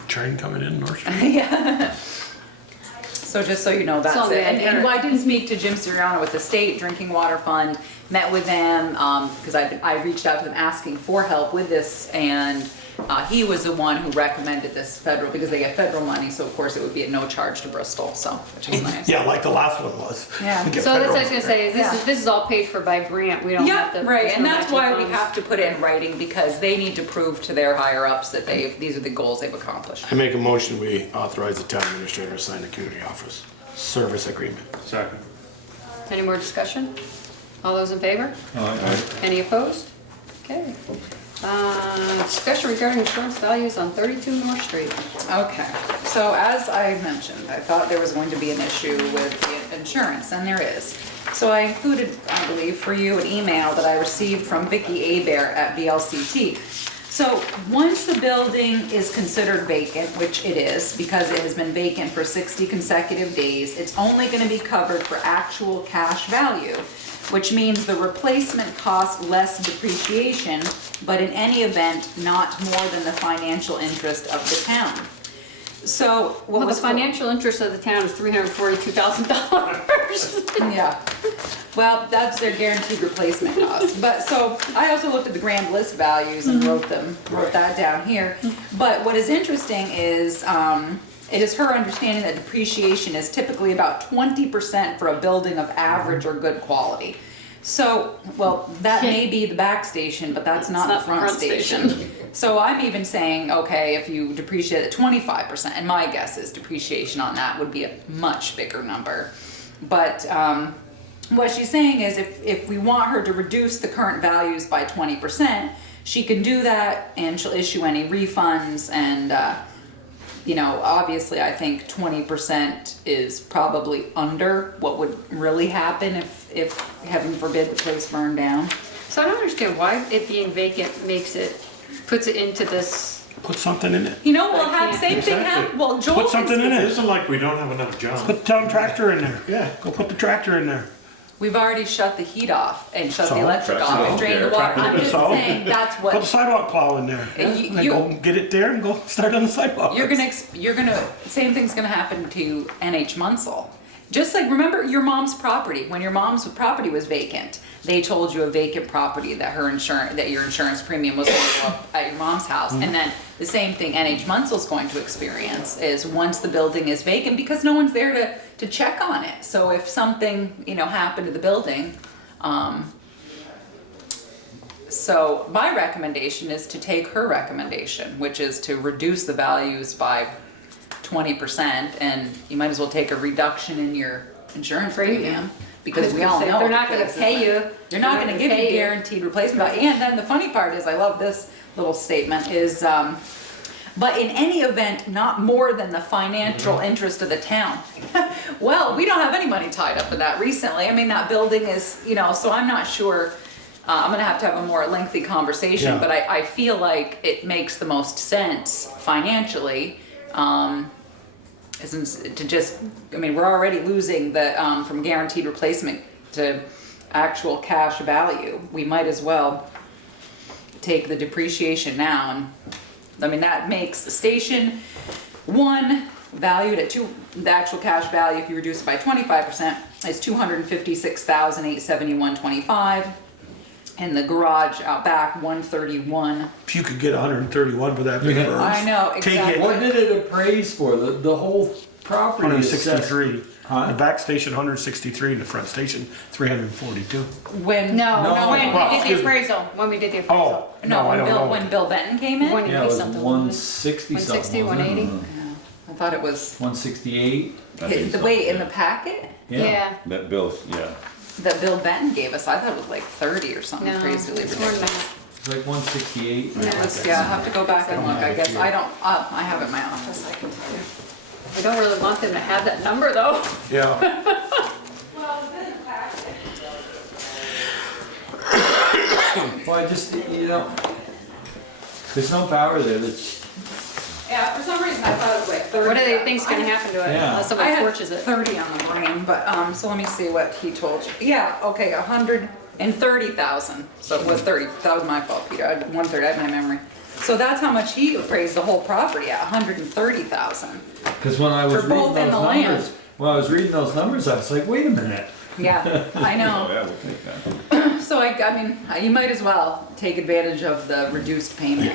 Train coming in North Street. Yeah. So just so you know, that's So it. then- And I did speak to Jim Siriano with the State Drinking Water Fund, met with them, because I reached out to them asking for help with this, and he was the one who recommended this federal, because they get federal money, so of course it would be at no charge to Bristol, so, which is nice. Yeah, like the last one was. Yeah. Get So that's what I was federal. gonna say, this is all paid for by grant, we don't have to. Yeah, right, there's and no that's matching why we funds. have to put it in writing, because they need to prove to their higher ups that these are the goals they've accomplished. I make a motion, we authorize the town administrator to sign the community office service agreement. Second. Any more discussion? All those in favor? Aye. Any opposed? Okay. Discussion regarding insurance values on 32 North Street. Okay, so as I mentioned, I thought there was going to be an issue with the insurance, and there is. So I included, I believe, for you an email that I received from Vicki Abear at VLCT. So once the building is considered vacant, which it is, because it has been vacant for 60 consecutive days, it's only gonna be covered for actual cash value, which means the replacement costs less depreciation, but in any event, not more than the financial interest of the town. So, Well, the financial interest of the town is $342,000. Yeah, well, that's their guaranteed replacement cost. But, so, I also looked at the grand list values and wrote that down here. But what is interesting is, it is her understanding that depreciation is typically about 20% for a building of average or good quality. So, well, that may be the back station, but that's not the front station. So I'm even saying, okay, if you depreciate at 25%, and my guess is depreciation on that would be a much bigger number. But what she's saying is if we want her to reduce the current values by 20%, she can do that, and she'll issue any refunds, and obviously I think 20% is probably under what would really happen if heaven forbid the place burned down. So I don't understand why it being vacant puts it into this. Put something in it. We'll have same thing happen. Well, Joel Put something in It it. isn't like we don't have enough jobs. Put the town tractor in there. Yeah. Go put the tractor in there. We've already shut the heat off and shut the So? electric Shut off it and off, drained the yeah. water. I'm just So? saying, that's Put the what, sidewalk plow in there. You- And go get it there and go start on the sidewalk. you're gonna, same thing's gonna happen to NH Munsell. Just like, remember your mom's property, when your mom's property was vacant, they told you a vacant property that your insurance premium was going to go up at your mom's house. And then the same thing NH Munsell's going to experience is once the building is vacant, because no one's there to check on it. So if something, happened to the building, so my recommendation is to take her recommendation, which is to reduce the values by 20%, and you might as well take a reduction in your insurance premium, because we all know. They're not gonna pay you. They're not gonna give you guaranteed replacement value. And then the funny part is, I love this little statement, is, but in any event, not more than the financial interest of the town. Well, we don't have any money tied up in that recently. I mean, that building is, so I'm not sure. I'm gonna have to have a more lengthy conversation, Yeah. but I feel like it makes the most sense financially. We're already losing the, from guaranteed replacement to actual cash value. We might as well take the depreciation now, and, that makes the station 1 valued at the actual cash value, if you reduce it by 25%, is $256,871.25. And the garage out back, 131. If you could get 131 for that big Yeah. bird. I know, Take exactly. it. What did it appraise for? The whole property is assessed- 163. Huh? The back station 163 and the front station 342. When, No, No. when Well, we did excuse the me. appraisal, when we did the appraisal. Oh, no, I don't know. when Bill Benton came in? When Yeah, it was something. 160 160, something, wasn't it? 180? I thought it was, 168. the way in the packet Yeah. That bill, yeah. that Bill Benton gave us, I thought it was like 30 or something No, crazily it's more than ridiculous. that. It's like 168. Yeah. Yeah, I'll have to go back and look, I guess. I don't, I have it in my office, I can tell you. I don't really want them to have that number though. Yeah. Well, I just, there's no power there. Yeah, for some reason I thought it was like 30. What do they think's gonna happen to it Yeah. unless I somebody had torches it? 30 on the brain, but, so let me see what he told you. Yeah, okay, 130,000. So it was 30, that was my fault, Peter, I had 130, I have my memory. So that's how much he appraised the whole property at, 130,000. Because when I was For reading both those in the numbers, land. when I was reading those numbers, I was like, wait a minute. Yeah, I Oh, know. yeah, we'll take that. So I mean, you might as well take advantage of the reduced payment.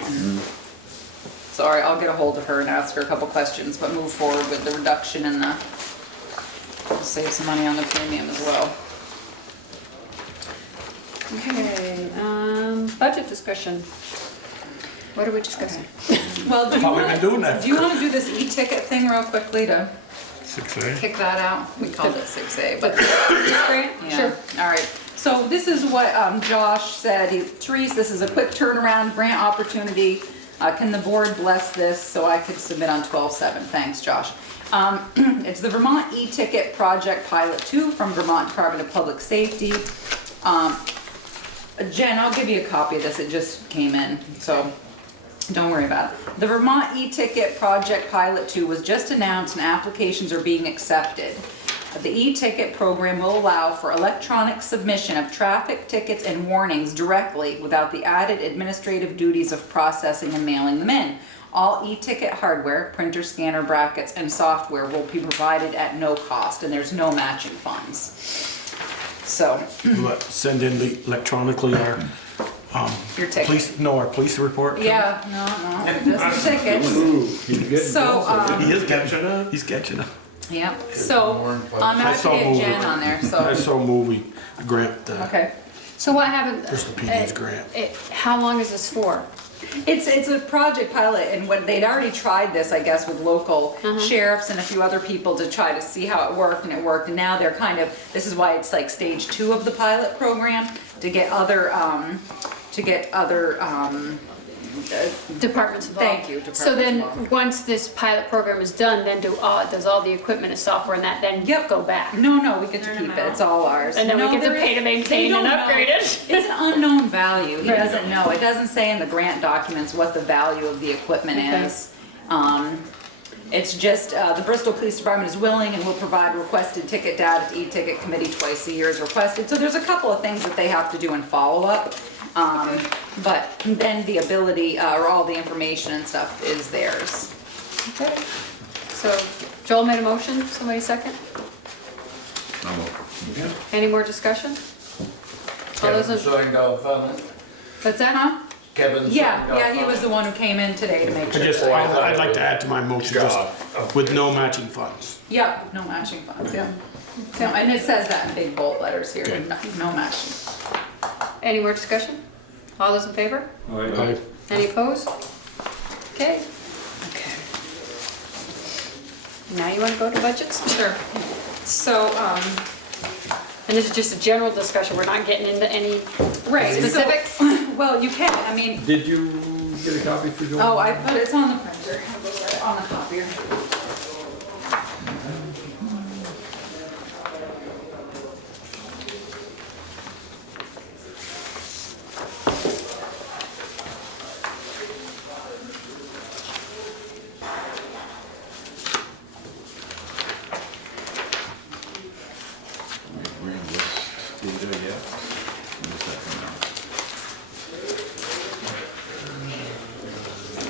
Sorry, I'll get a hold of her and ask her a couple questions, but move forward with the reduction in the, save some money on the premium as well. Okay, budget discussion. What are we discussing? Well, do you Thought we'd been doing want, that. do you want to do this e-ticket thing real quickly to 6A. kick that out? We called it 6A, but. Grant? Yeah. Sure. All right, so this is what Josh said. Therese, this is a quick turnaround grant opportunity. Can the board bless this so I could submit on 12/7? Thanks, Josh. It's the Vermont e-ticket project pilot 2 from Vermont Department of Public Safety. Jen, I'll give you a copy of this. It just came in, so don't worry about it. The Vermont e-ticket project pilot 2 was just announced and applications are being accepted. The e-ticket program will allow for electronic submission of traffic tickets and warnings directly without the added administrative duties of processing and mailing them in. All e-ticket hardware, printer, scanner, brackets, and software will be provided at no cost, and there's no matching funds. So, Send in electronically our, your ticket. our police report. Yeah, no, just the tickets. So, He is catching up. He's catching up. yep, so, I'm I happy to saw get movie. Jen on there, I so, saw a movie, grant, okay. So what happened? Bristol PD's grant. How long is this for? It's a project pilot, and when they'd already tried this, I guess, with local sheriffs and a few other people to try to see how it worked, and it worked, and now they're kind of, this is why it's like stage 2 of the pilot program, to get other, Departments involved. Thank you, So departments then, involved. once this pilot program is done, then does all the equipment and software and that then go back? No, we get to keep it, it's all ours. And then we No, get to there pay to is- maintain they and don't upgrade know. it? It's an unknown value, he Right. doesn't know, it doesn't say in the grant documents what the value of the equipment Okay. is. It's just, the Bristol Police Department is willing and will provide requested ticket data to e-ticket committee twice a year as requested. So there's a couple of things that they have to do in follow-up. But then the ability, or all the information and stuff is theirs. Okay. So Joel made a motion, somebody second? Any more discussion? All those in- signed off on it. What's that, huh? Kevin signed Yeah, off yeah, he on was it. the one who came in today to make sure. I'd like to add to my motion, just with no matching funds. Yep, no matching funds, yeah. So, and it says that in big bold letters here, Okay. no matching. Any more discussion? All those in favor? Aye. Any opposed? Okay. Okay. Now you wanna go to budgets? Sure. So, And this is just a general discussion, we're not getting into any right. specifics? Well, you can, I mean, Did you get a copy for Joel? oh, but it's on the printer, on the copier. Grand list data yet? Where's that from now?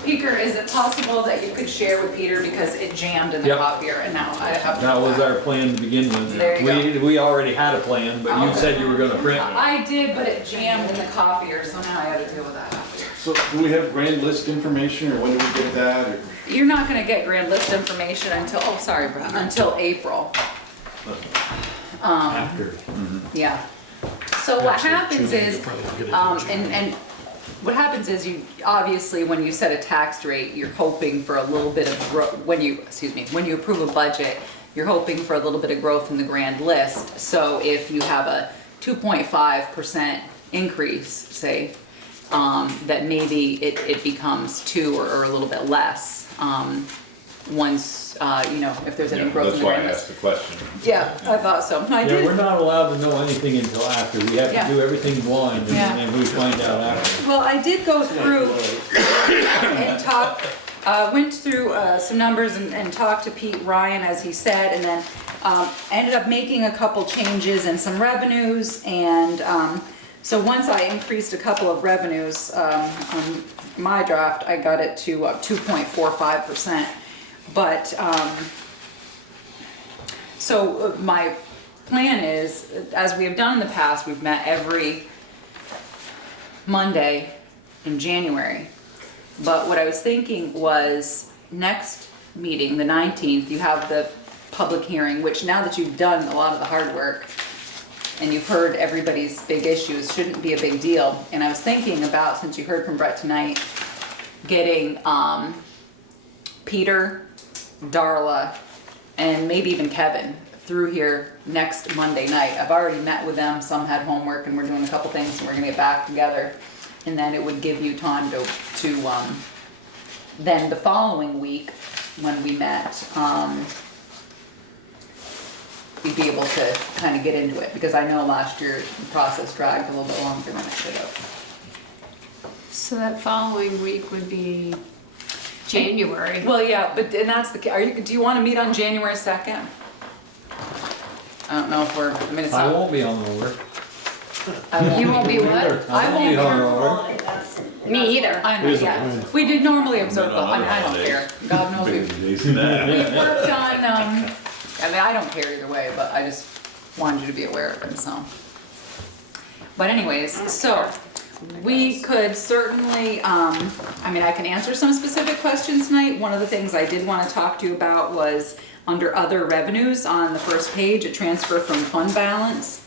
Peter, is it possible that you could share with Peter because it jammed in the Yep. copier and now I have to. That was our plan to begin with. There you We already had a plan, but you said you were gonna print one. I did, but it jammed in the copier, so now I gotta deal with that. So do we have grand list information, or when do we get that, or? You're not gonna get grand list information until, oh, sorry, Brad, until April. After. Yeah. So what happens June, is, you're probably gonna do and what happens is you, obviously, when you set a tax rate, you're hoping for a little bit of when you approve a budget, you're hoping for a little bit of growth in the grand list. So if you have a 2.5% increase, say, that maybe it becomes 2 or a little bit less, once, if there's any growth in That's the why I grand asked list. the question. Yeah, I thought so. I Yeah, did. we're not allowed to know anything until after. We have Yeah. to do everything blind Yeah. and we find out after. Well, I did go through and talk, went through some numbers and talked to Pete Ryan, as he said, and then ended up making a couple changes in some revenues. And so once I increased a couple of revenues on my draft, I got it to 2.45%. But, so my plan is, as we have done in the past, we've met every Monday in January. But what I was thinking was, next meeting, the 19th, you have the public hearing, which now that you've done a lot of the hard work and you've heard everybody's big issues, shouldn't be a big deal. And I was thinking about, since you heard from Brett tonight, getting Peter, Darla, and maybe even Kevin through here next Monday night. I've already met with them, some had homework, and we're doing a couple things, and we're gonna get back together. And then it would give you time to then the following week, when we met, we'd be able to kind of get into it, because I know last year the process dragged a little bit longer than it should have. So that following week would be January. Well, yeah, but, and that's the, do you want to meet on January 2nd? I don't know if we're, I mean, it's I not. won't be hungover. You won't be what? I won't be be hungover. Me either. I know, yeah. We did normally observe, No, no, I mean, I don't holidays. care. God knows Bigger we've days than that. worked on, I mean, I don't care either way, but I just wanted you to be aware of it, so. But anyways, so, we could certainly, I mean, I can answer some specific questions tonight. One of the things I did want to talk to you about was under other revenues on the first page, a transfer from fund balance.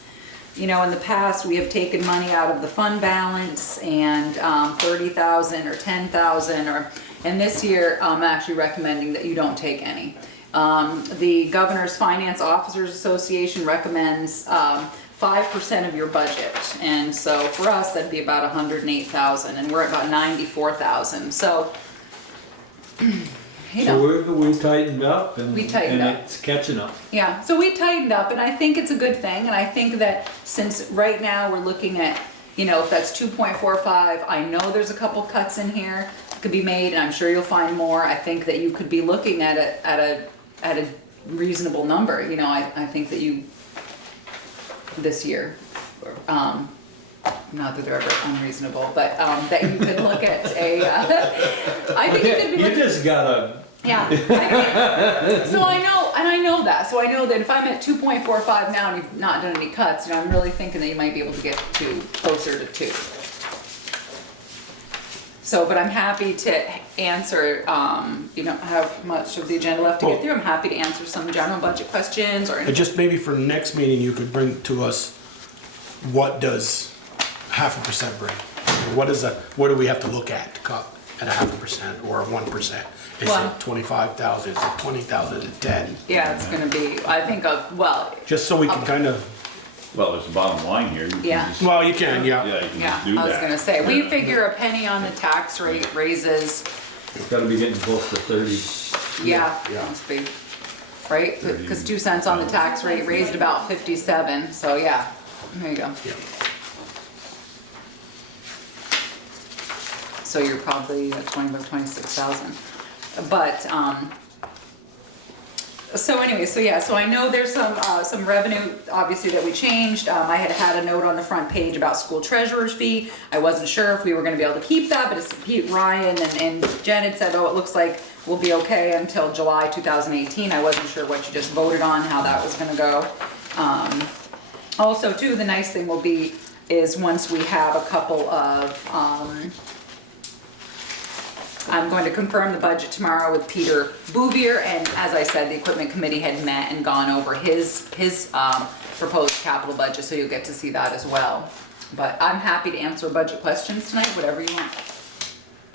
You know, in the past, we have taken money out of the fund balance and 30,000 or 10,000, and this year, I'm actually recommending that you don't take any. The Governor's Finance Officers Association recommends 5% of your budget, and so for us, that'd be about 108,000, and we're at about 94,000, so, you know. So we tightened up and We tightened up. it's catching up. Yeah, so we tightened up, and I think it's a good thing, and I think that since right now we're looking at, you know, if that's 2.45, I know there's a couple cuts in here, could be made, and I'm sure you'll find more. I think that you could be looking at a reasonable number, you know, I think that you, this year, not that they're ever unreasonable, but that you could look at I think you could be You looking. just gotta, Yeah. So I know that. So I know that if I'm at 2.45 now and you've not done any cuts, you know, I'm really thinking that you might be able to get to closer to 2. So, but I'm happy to answer, you don't have much of the agenda left to get through. I'm happy to answer some general budget questions or. And just maybe for next meeting, you could bring to us, what does 0.5% bring? What do we have to look at to cut at 0.5% or 1%? Is Well- it 25,000, is it 20,000, is it 10? Yeah, it's gonna be, I think, Just so we can kind of, Well, there's a bottom line here. You can Yeah. just- well, you can, yeah. Yeah, you can yeah, just do that. I was gonna say, we figure a penny on the tax rate raises, It's gotta be getting close to 30. yeah, Yeah. must be, right? Because 2 cents on the tax rate raised about 57, so yeah, there you go. Yeah. So you're probably at 26,000. But, so anyway, so yeah, so I know there's some revenue, obviously, that we changed. I had a note on the front page about school treasurer's fee. I wasn't sure if we were gonna be able to keep that, but it's Ryan and Jen had said, oh, it looks like we'll be okay until July 2018. I wasn't sure what you just voted on, how that was gonna go. Also, too, the nice thing will be is once we have a couple of, I'm going to confirm the budget tomorrow with Peter Bouvier, and as I said, the equipment committee had met and gone over his proposed capital budget, so you'll get to see that as well. But I'm happy to answer budget questions tonight, whatever you want.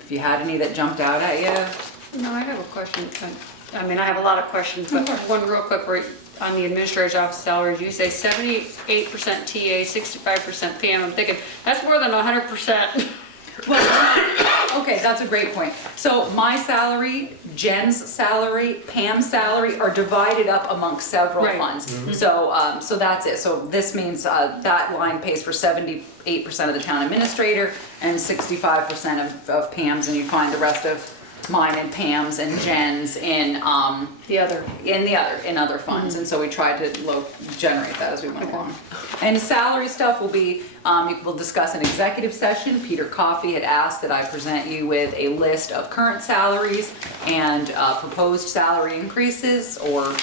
If you had any that jumped out at you. No, I have a question. I mean, I have a lot of questions, but one real quick, right on the administrator's office salaries, you say 78% TA, 65% PM. I'm thinking, that's more than 100%. Well, okay, that's a great point. So my salary, Jen's salary, Pam's salary are divided up amongst several Right. funds. So, so that's it. So this means that line pays for 78% of the town administrator and 65% of Pam's, and you find the rest of mine and Pam's and Jen's in other funds. And so we tried to generate that as we went along. And salary stuff will be, we'll discuss in executive session. Peter Coffey had asked that I present you with a list of current salaries and proposed salary increases or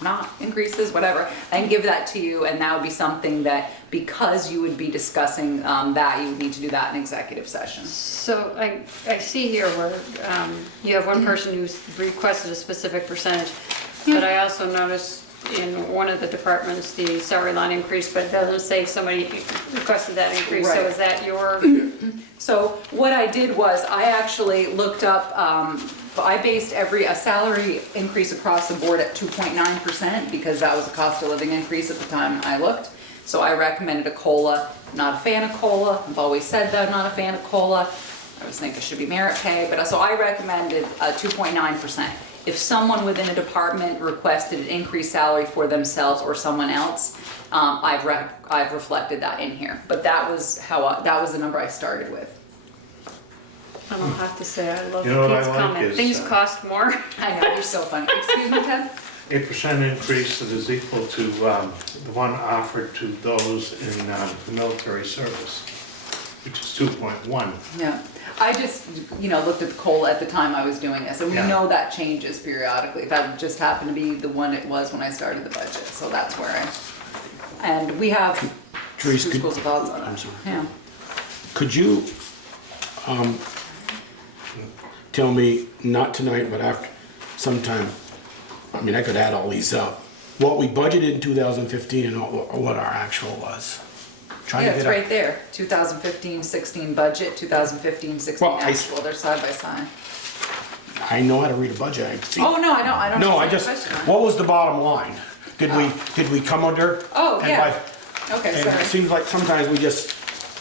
not increases, whatever, and give that to you, and that would be something that, because you would be discussing that, you would need to do that in executive session. So I see here where you have one person who's requested a specific percentage, but I also noticed in one of the departments, the salary line increase, but it doesn't say somebody requested that increase, so Right. is that your? So what I did was, I actually looked up, I based a salary increase across the board at 2.9%, because that was a cost of living increase at the time I looked. So I recommended a COLA. Not a fan of COLA. I've always said that I'm not a fan of COLA. I always think it should be merit pay, but so I recommended 2.9%. If someone within a department requested an increased salary for themselves or someone else, I've reflected that in here. But that was that was the number I started with. I don't have to say, I love You know what Pete's I like comment. is, Things cost more. I know, you're so funny. Excuse me, Ted? 8% increase that is equal to the one offered to those in the military service, which is 2.1. Yeah, I just, looked at the COLA at the time I was doing this, and we Yeah. know that changes periodically. That just happened to be the one it was when I started the budget, so that's where and we have Therese, two could- schools of thoughts on it. I'm sorry. Yeah. Could you tell me, not tonight, but after, sometime, I mean, I could add all these up, what we budgeted in 2015 and what our actual was? Trying Yeah, to it's get a- right there, 2015-16 budget, 2015-16 Well, actual, they're side by side. I know how to read a budget, I see. Oh, no, I don't. No, I understand just, the question. what was the bottom line? Did we come under? Oh, And yeah. by- Okay, And sorry. it seems like sometimes we just,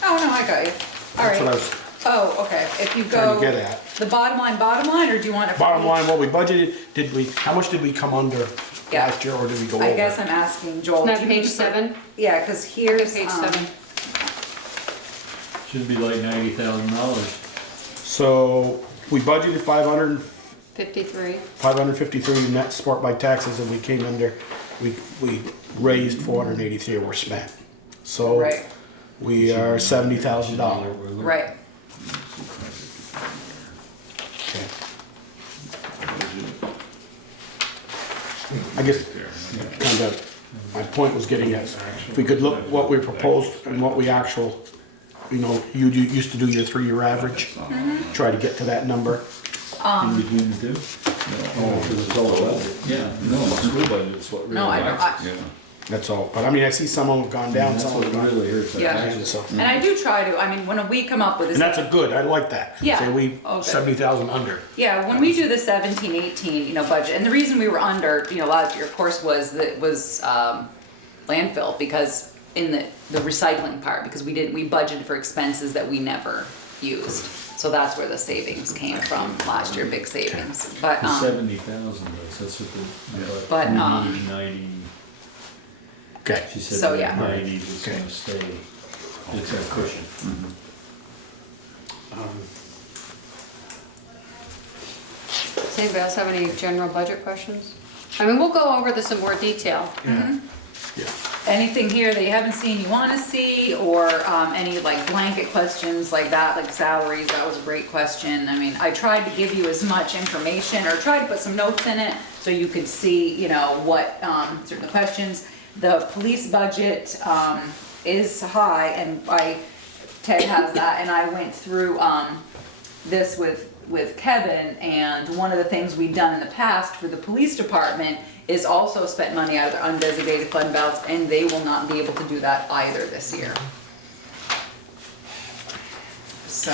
Oh, no, I got you. All that's what I right. was Oh, okay, if you trying go, to get at. the bottom line, or do you want it? for Bottom line, each? what we budgeted, how much did we come under Yeah. last year, or did we go over? I guess I'm asking Joel. Now, do you need page to put- 7? Yeah, because here's. Page 7. Should be like $90,000. So, we budgeted 53. 553 net sport by taxes, and we came under, we raised 483 were spent. So Right. we are $70,000. Right. Okay. I guess kind of my point was getting at, if we could look what we proposed and what we actual, you know, you used to do your 3-year average, try to get to that number. You didn't do? Oh, because it's all budget. Yeah, no, school budget is what really. No, I don't. Yeah. That's all. But I mean, I see some of them have gone down, That's some of what them have gone really hurts our Yeah. budget. so. And I do try to, I mean, when we come up with this. And that's a good, I like that. Yeah. Say we, Okay. 70,000 under. Yeah, when we do the 17-18, you know, budget, and the reason we were under, you know, last year, of course, was landfill, because in the recycling part, because we budgeted for expenses that we never used. So that's where the savings came from last year, big savings. But, The 70,000 does, that's what the, But, 90, Okay. she said So, yeah. 90 was gonna stay. It's our cushion. Does anybody else have any general budget questions? I mean, we'll go over this in more detail. anything here that you haven't seen you want to see, or any like blanket questions like that, like salaries, that was a great question. I mean, I tried to give you as much information, or tried to put some notes in it so you could see, you know, what certain questions. The police budget is high, and Ted has that, and I went through this with Kevin, and one of the things we've done in the past for the police department is also spent money out of their undesignated fund balance, and they will not be able to do that either this year. So,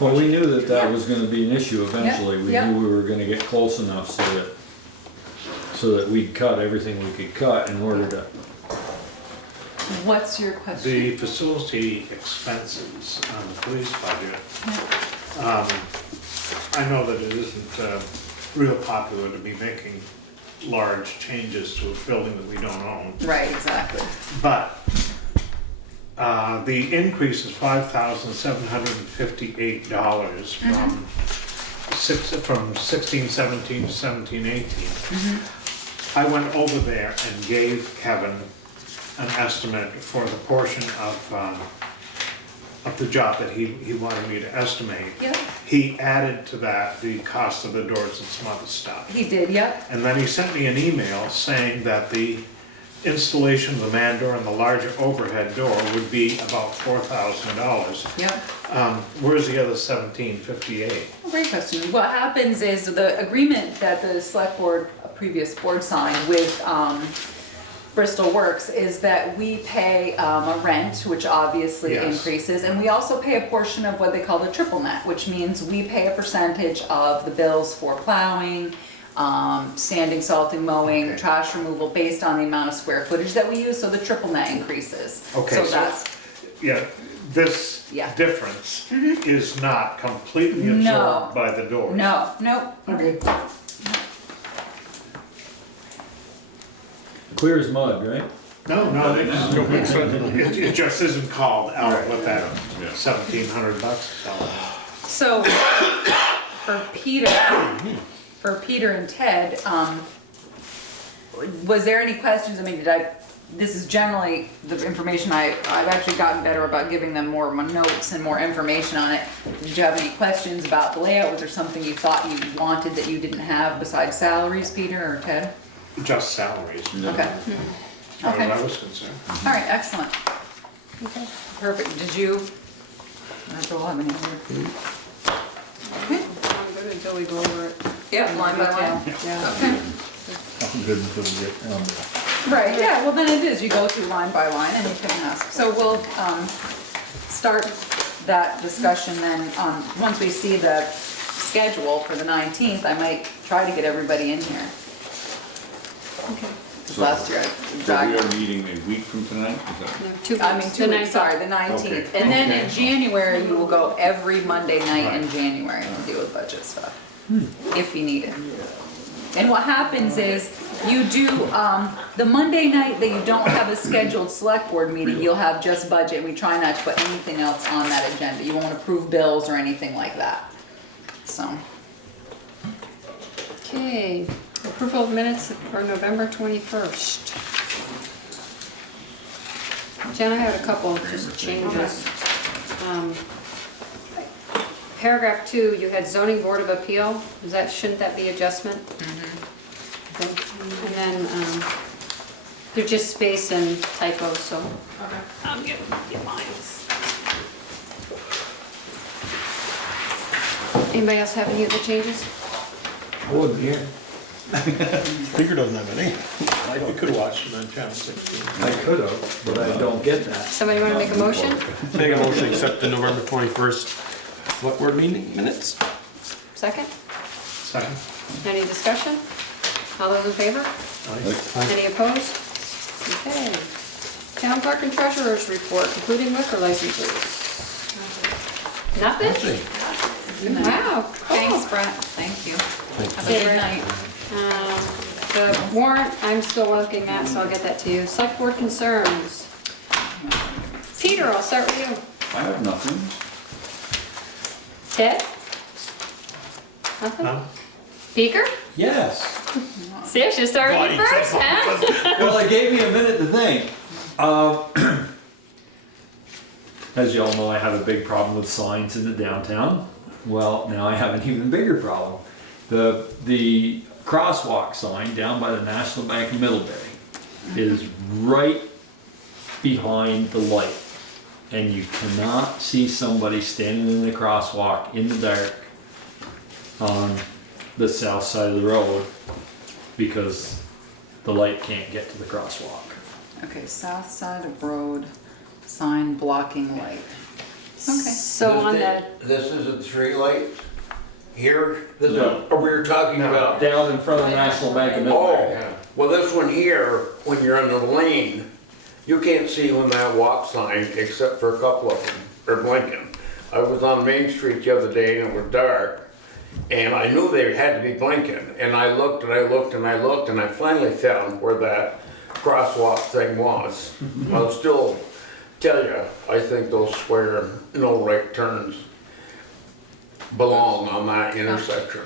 Well, we knew that that was gonna be an issue eventually. We Yeah. knew we were gonna get close enough so that we'd cut everything we could cut in order to. what's your question? The facility expenses on the police budget. I know that it isn't real popular to be making large changes to a building that we don't own. Right, exactly. But the increase is $5,758 from 16-17 to 17-18. I went over there and gave Kevin an estimate for the portion of the job that he wanted me to estimate. Yep. He added to that the cost of the doors and some other stuff. He did, yep. And then he sent me an email saying that the installation of the man door and the larger overhead door would be about $4,000. Yep. Where's the other $1,758? Great question. What happens is the agreement that the select board, a previous board signed with Bristol Works is that we pay a rent, which obviously Yes. increases, and we also pay a portion of what they call the triple net, which means we pay a percentage of the bills for plowing, sanding, salting, mowing, trash removal, based on the amount of square footage that we use, so the triple net increases. Okay, So so- that's, Yeah, this Yeah. difference is not completely No. absorbed by the doors. no, no. Okay. Clear as mud, right? No, it just isn't called out with that $1,700. So, for Peter and Ted, was there any questions? I mean, this is generally the information I've actually gotten better about giving them more notes and more information on it. Did you have any questions about the layout? Was there something you thought you wanted that you didn't have besides salaries, Peter or Ted? Just salaries, Okay. as far Okay. as I was concerned. All right, excellent. Okay, perfect. Did you? Not sure we'll have any here. Okay. I'm good until we go over it. Yeah, line by line. Yeah. Okay. I'm good until we get down there. Right, yeah, well then it is, you go through line by line and you can ask. So we'll start that discussion then, once we see the schedule for the 19th, I might try to get everybody in here. Okay. Last year I So we dragged, are meeting a week from tonight, is that? No, 2 weeks. I mean, 2 The weeks, sorry, the 19th. And then in January, you will go every Monday night in January and deal with budget stuff, if you need it. And what happens is, you do, the Monday night that you don't have a scheduled select board meeting, you'll have just budget, and we try not to put anything else on that agenda. You won't approve bills or anything like that. So, Okay, approval of minutes for November 21st. Jen, I had a couple of just changes. Paragraph 2, you had zoning board of appeal. Shouldn't that be adjustment? Okay. And then they're just space and typos, so I'm gonna get mine. Anybody else have any other changes? I wasn't here. Speaker doesn't have any. You could watch it on channel 16. I could have, but I don't get that. Somebody want to make a motion? Make a motion to accept the November 21st select board meeting minutes. Second? Second. Any discussion? All those in favor? Any opposed? Okay. Town clerk and treasurer's report, including liquor licenses. Nothing? Wow. thanks, Brett, thank you. Have a good night. The warrant, I'm still looking at, so I'll get that to you. Select board concerns. Peter, I'll start with you. I have nothing. Ted? Nothing? No? Beaker? Yes. See, I should start with you first, huh? Well, it gave me a minute to think. As you all know, I have a big problem with signs in the downtown. Well, now I have an even bigger problem. The crosswalk sign down by the National Bank of Middlebury is right behind the light. And you cannot see somebody standing in the crosswalk in the dark on the south side of the road because the light can't get to the crosswalk. Okay, south side of road, sign blocking light. Okay. So on the, This isn't street lights? Here? This is, No. or we were talking about? Down in front of the National Bank of Middlebury. Oh, well, this one here, when you're in the lane, you can't see when that walk sign, except for a couple of them, are blinking. I was on Main Street the other day and it was dark, and I knew they had to be blinking, and I looked and I looked and I looked, and I finally found where that crosswalk thing was. I'll still tell you, I think those square no right turns belong on that intersection.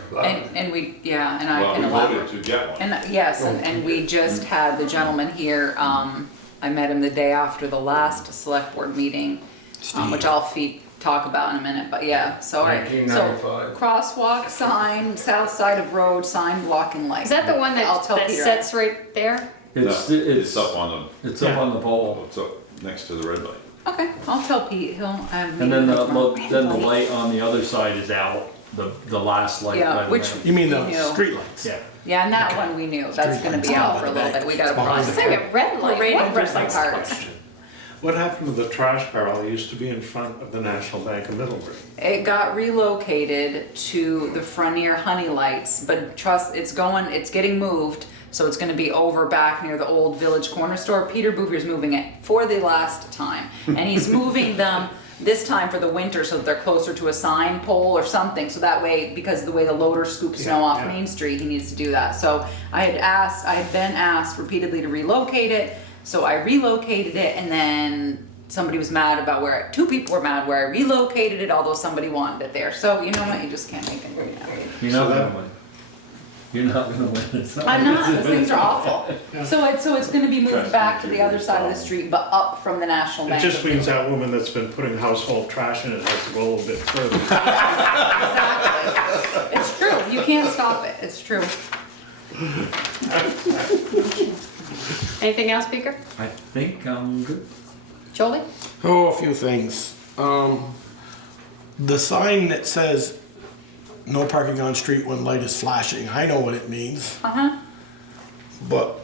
And we, yeah, and I Well, can we elaborate. voted to get one. And yes, and we just had the gentleman here, I met him the day after the last select board meeting, which I'll talk about in a minute, but yeah, so, all right. So 1995. crosswalk sign, south side of road, sign blocking light. is that the one I'll that, tell that Peter. sets right there? It's up on It's up on the pole. the, it's up next to the red light. Okay, I'll tell Pete, he'll have. And then the light on the other side is out, the last light. Yeah, by the which- ramp. You mean the We knew. street lights? Yeah. Yeah, and that one we knew, that's gonna be out for a little bit, we gotta Behind process it. It's like a red light. We're waiting What for red some light's parts. What happened to the trash barrel? It used to be in front of the National Bank of Middlebury. It got relocated to the Frenier Honey Lights, but trust, it's getting moved, so it's gonna be over back near the old Village Corner Store. Peter Bouvier's moving it for the last time, and he's moving them this time for the winter so that they're closer to a sign pole or something, so that way, because of the way the loader scoops snow off Main Street, he needs to do that. So I had been asked repeatedly to relocate it, so I relocated it, and then somebody was mad about two people were mad where I relocated it, although somebody wanted it there. So you know what, you just can't make it happen. You're not gonna win. You're not gonna win. It's not I'm like not, it's- those things are awful. So it's gonna be moved back to the other side of the street, but up from the National It Bank. just means that woman that's been putting household trash in it has to go a little bit further. Exactly. It's true, you can't stop it, it's true. Anything else, Beaker? I think I'm good. Jolie? Oh, a few things. The sign that says no parking on street when light is flashing, I know what it means, Uh-huh, but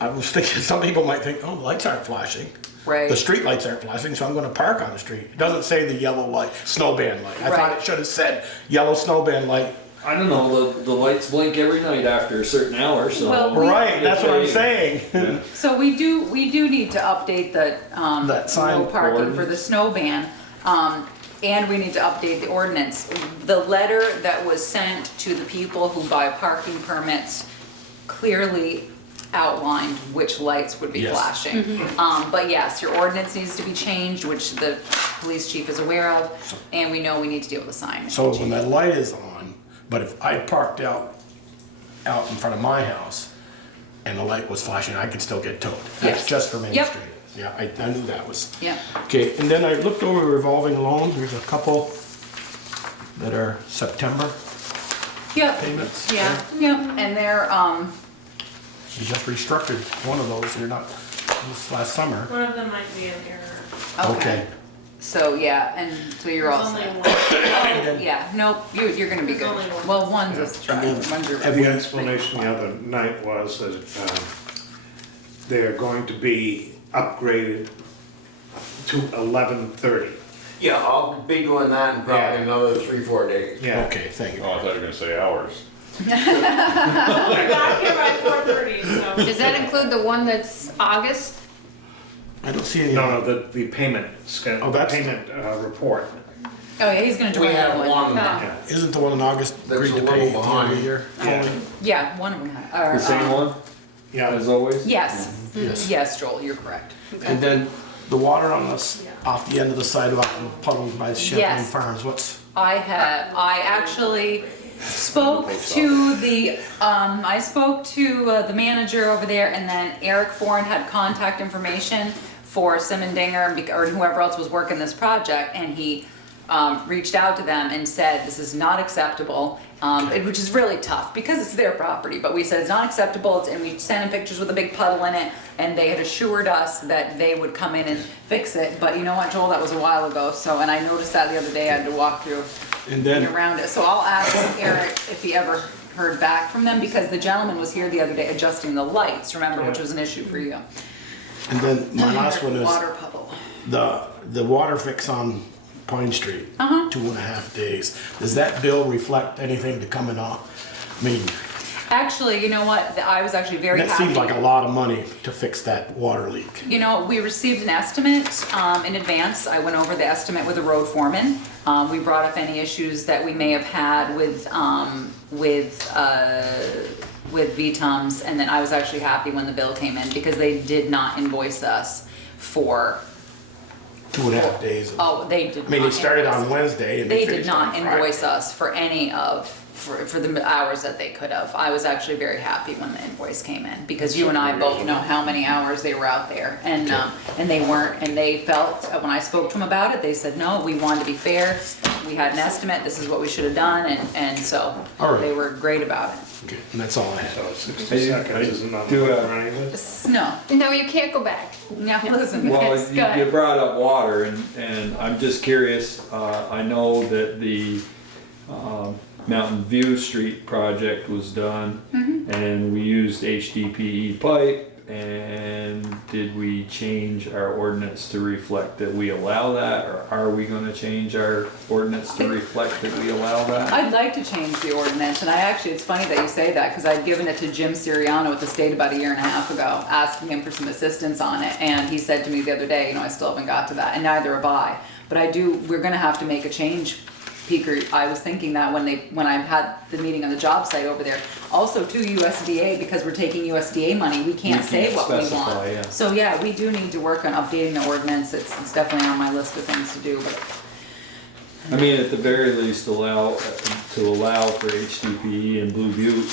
I was thinking, some people might think, oh, the lights aren't flashing. right. The street lights aren't flashing, so I'm gonna park on the street. It doesn't say the yellow light, snowband light. I thought Right. it should have said yellow snowband light. I don't know, the lights blink every night after a certain hour, so. Well, Right, that's what I'm saying. So we do need to update the, That sign no parking for the snow ban. And we need to update the ordinance. The letter that was sent to the people who buy parking permits clearly outlined which lights would be Yes. flashing. But yes, your ordinance needs to be changed, which the police chief is aware of, and we know we need to deal with the sign. So when that light is on, but if I parked out in front of my house and the light was flashing, I could still get towed. That's Yes. just for Main Yep. Street. Yeah, I knew that was. Yep. Okay, and then I looked over revolving loan. There's a couple that are September Yep. payments. Yeah, yep, and they're, We just restructured one of those here not this last summer. One of them might be an error. okay. So, yeah, and so you're all There's only set. one. Yeah, nope, you're gonna be There's good. only one. Well, one's a strike, one's your. The explanation the other night was that they're going to be upgraded to 11:30. Yeah, I'll be doing that in probably another 3-4 days. Yeah. Okay, thank you. Oh, I thought you were gonna say hours. We're back here by 4:30, so. Does that include the one that's August? I don't see any. No, the payment schedule, Oh, the that's- payment report. Oh, yeah, he's gonna join We that have one. one. Yeah. Isn't the one in August That's agreed a to pay little at the end of the behind. year? Yeah. fully? Yeah, one of them, The same one, Yeah. as always? Yes, Yes. yes, Joel, you're correct. And then the water on off the end of the sidewalk in the puddle by Champlain Yes. Farms, what's? I actually spoke to the, the manager over there, and then Eric Foran had contact information for Simondinger or whoever else was working this project, and he reached out to them and said, this is not acceptable, which is really tough because it's their property, but we said it's not acceptable, and we sent him pictures with a big puddle in it, and they had assured us that they would come in and fix it, but you know what, Joel, that was a while ago, so, and I noticed that the other day, I had to walk through And then, around it, so I'll ask Eric if he ever heard back from them, because the gentleman was here the other day adjusting the lights, remember, which was an issue for you. and then my last one is Water puddle. the water fix on Pine Street. Uh-huh. 2.5 days. Does that bill reflect anything to coming off? I mean, Actually, you know what, I was actually very that happy. seems like a lot of money to fix that water leak. You know, we received an estimate in advance. I went over the estimate with the road foreman. We brought up any issues that we may have had with VTUMs, and then I was actually happy when the bill came in because they did not invoice us for. 2.5 days. Oh, they did not. I mean, they started invoice- on Wednesday and They they did finished not on Friday. invoice us for any of, for the hours that they could have. I was actually very happy when the invoice came in, because you and I both know how many hours they were out there. And they weren't, and they felt, when I spoke to them about it, they said, no, we wanted to be fair. We had an estimate, this is what we should have done, and so All right. they were great about it. Okay, and that's all I have. So 60 seconds is enough do for have- any of this? No, No, you can't go back. now listen, Well, guys, go you ahead. brought up water, and I'm just curious, I know that the Mountain View Street project was done, and we used HDPE pipe, and did we change our ordinance to reflect that we allow that, or are we gonna change our ordinance to reflect that we allow that? I'd like to change the ordinance, and it's funny that you say that, because I'd given it to Jim Siriano at the state about 1.5 years ago, asking him for some assistance on it, and he said to me the other day, I still haven't got to that, and neither have I. But we're gonna have to make a change, Peter. I was thinking that when I had the meeting on the job site over there. Also to USDA, because we're taking USDA money, we can't say what we specify, want. yeah. So yeah, we do need to work on updating the ordinance, it's definitely on my list of things to do, but. I mean, at the very least, allow for HDPE and Blue Butte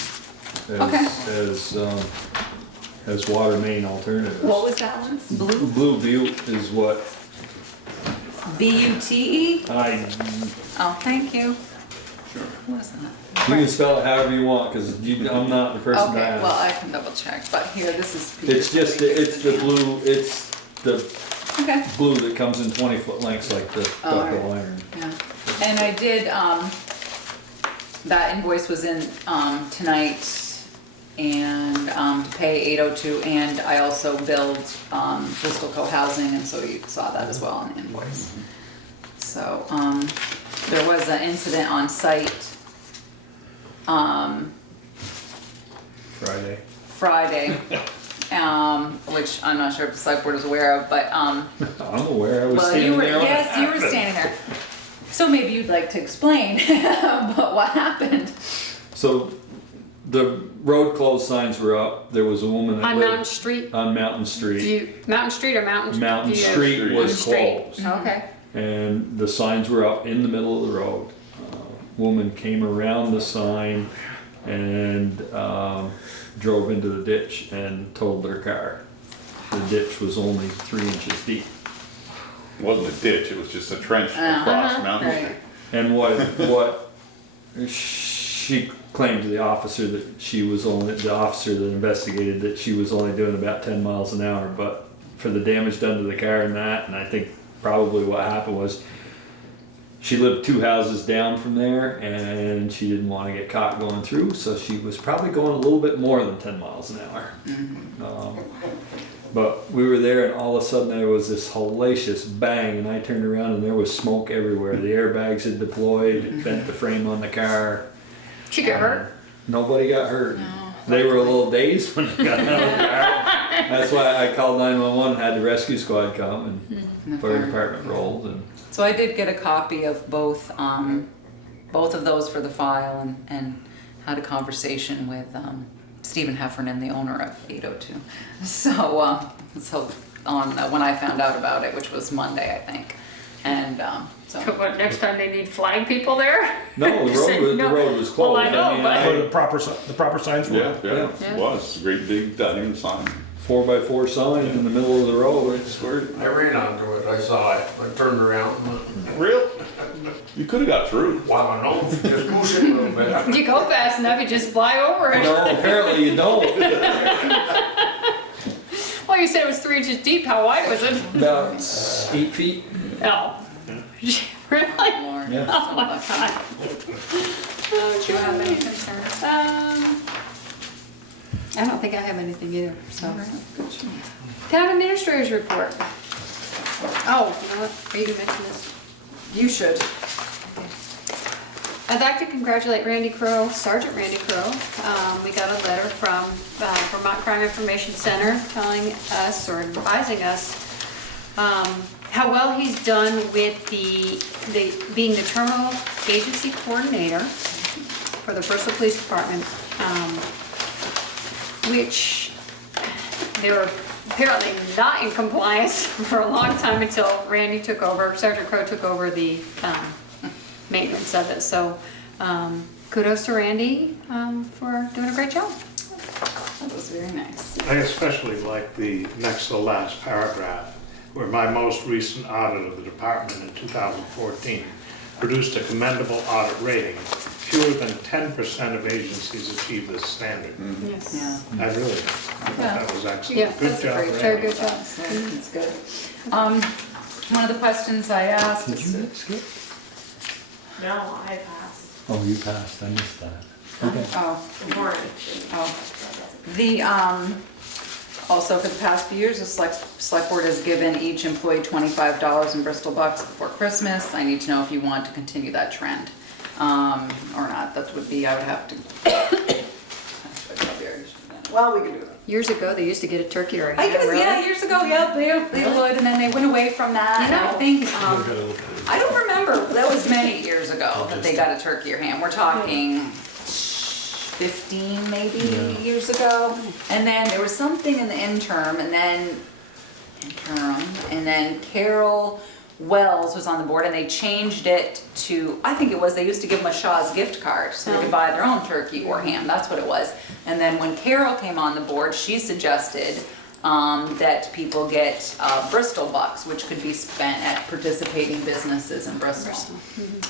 as water main alternatives. What was that one? Blue? Blue Butte is what B-U-T-E? I, Oh, thank you. Sure. What was that? you can spell it however you want, because I'm not the person to Okay, well, ask. I can double check, but here, this is. It's just, it's the Okay. blue that comes in 20-foot lengths like the Oh, ductile alright. iron. Yeah, and I did, that invoice was in, tonight, and, to pay 802, and I also billed, Bristol Co-housing, and so you saw that as well on the invoice. So, there was an incident on site, Friday, which I'm not sure if the select board is aware of, but, I'm aware, I was well, standing there. yes, you were standing there. So maybe you'd like to explain, but what happened? So the road closed signs were up. There was a woman that On lived Mountain Street, on Mountain Street. Mountain Street or Mountain? Mountain View? Street was Street. closed. Okay. And the signs were up in the middle of the road. Woman came around the sign and drove into the ditch and totaled her car. The ditch was only 3 inches deep. It wasn't a ditch, it was just a trench across Mountain Street. And what she claimed to the officer that she was only, the officer that investigated that she was only doing about 10 miles an hour, but for the damage done to the car and that, and I think probably what happened was she lived 2 houses down from there and she didn't want to get caught going through, so she was probably going a little bit more than 10 miles an hour. But we were there and all of a sudden there was this hellacious bang and I turned around and there was smoke everywhere. The airbags had deployed, it bent the frame on the car. She got hurt? Nobody got hurt. They were a little dazed when they got out of the car. That's why I called 911, had the rescue squad come and fire department rolled. And So I did get a copy of both of those for the file and had a conversation with Stephen Heffernan, the owner of 802. So when I found out about it, which was Monday, I think. And so. What, next time they need flag people there? no, the road was closed. Well, I know, but. Oh, the proper signs were up. Yeah, it was, great big diamond sign. 4x4 sign in the middle of the road. I ran onto it, I saw it, I turned around. Real? You could have got through. Well, I don't know, just goose it a little bit. If you go fast enough, you just fly over it. No, apparently you don't. Well, you said it was 3 inches deep, how wide was it? About 8 feet. Oh. Really? Yeah. Oh my God. Do you have any concerns? I don't think I have anything either, so. Town administrators report. Oh, you know what, are you gonna mention this? You should. I'd like to congratulate Randy Crow, Sergeant Randy Crow. We got a letter from Vermont Crime Information Center telling us or advising us how well he's done with being the terminal agency coordinator for the Bristol Police Department, which they were apparently not in compliance for a long time until Randy took over, Sergeant Crow took over the maintenance of it. So kudos to Randy for doing a great job. That was very nice. I especially like the next to the last paragraph, where my most recent audit of the department in 2014 produced a commendable audit rating. Fewer than 10% of agencies achieve this standard. Yes. Yeah. I really thought that was excellent. Yeah, Good that's job, very Randy. good job. That's good. One of the questions I asked is. No, I passed. Oh, you passed, I missed that. Okay. Also for the past few years, the select board has given each employee $25 in Bristol bucks before Christmas. I need to know if you want to continue that trend, or not. That would be, I would have to. Well, we can do that. Years ago, they used to get a turkey or a I ham, guess, really? yeah, years ago, yeah, they would, and then they went away from that. You And I know. think, I don't remember, that was many years ago that they got a turkey or ham. We're talking 15 maybe years ago. And then there was something in the interim, and then Carol Wells was on the board, and they changed it to, I think it was, they used to give them a Shaw's gift card, so they could buy their own turkey or ham, that's what it was. And then when Carol came on the board, she suggested that people get Bristol bucks, which could be spent at participating businesses in Bristol.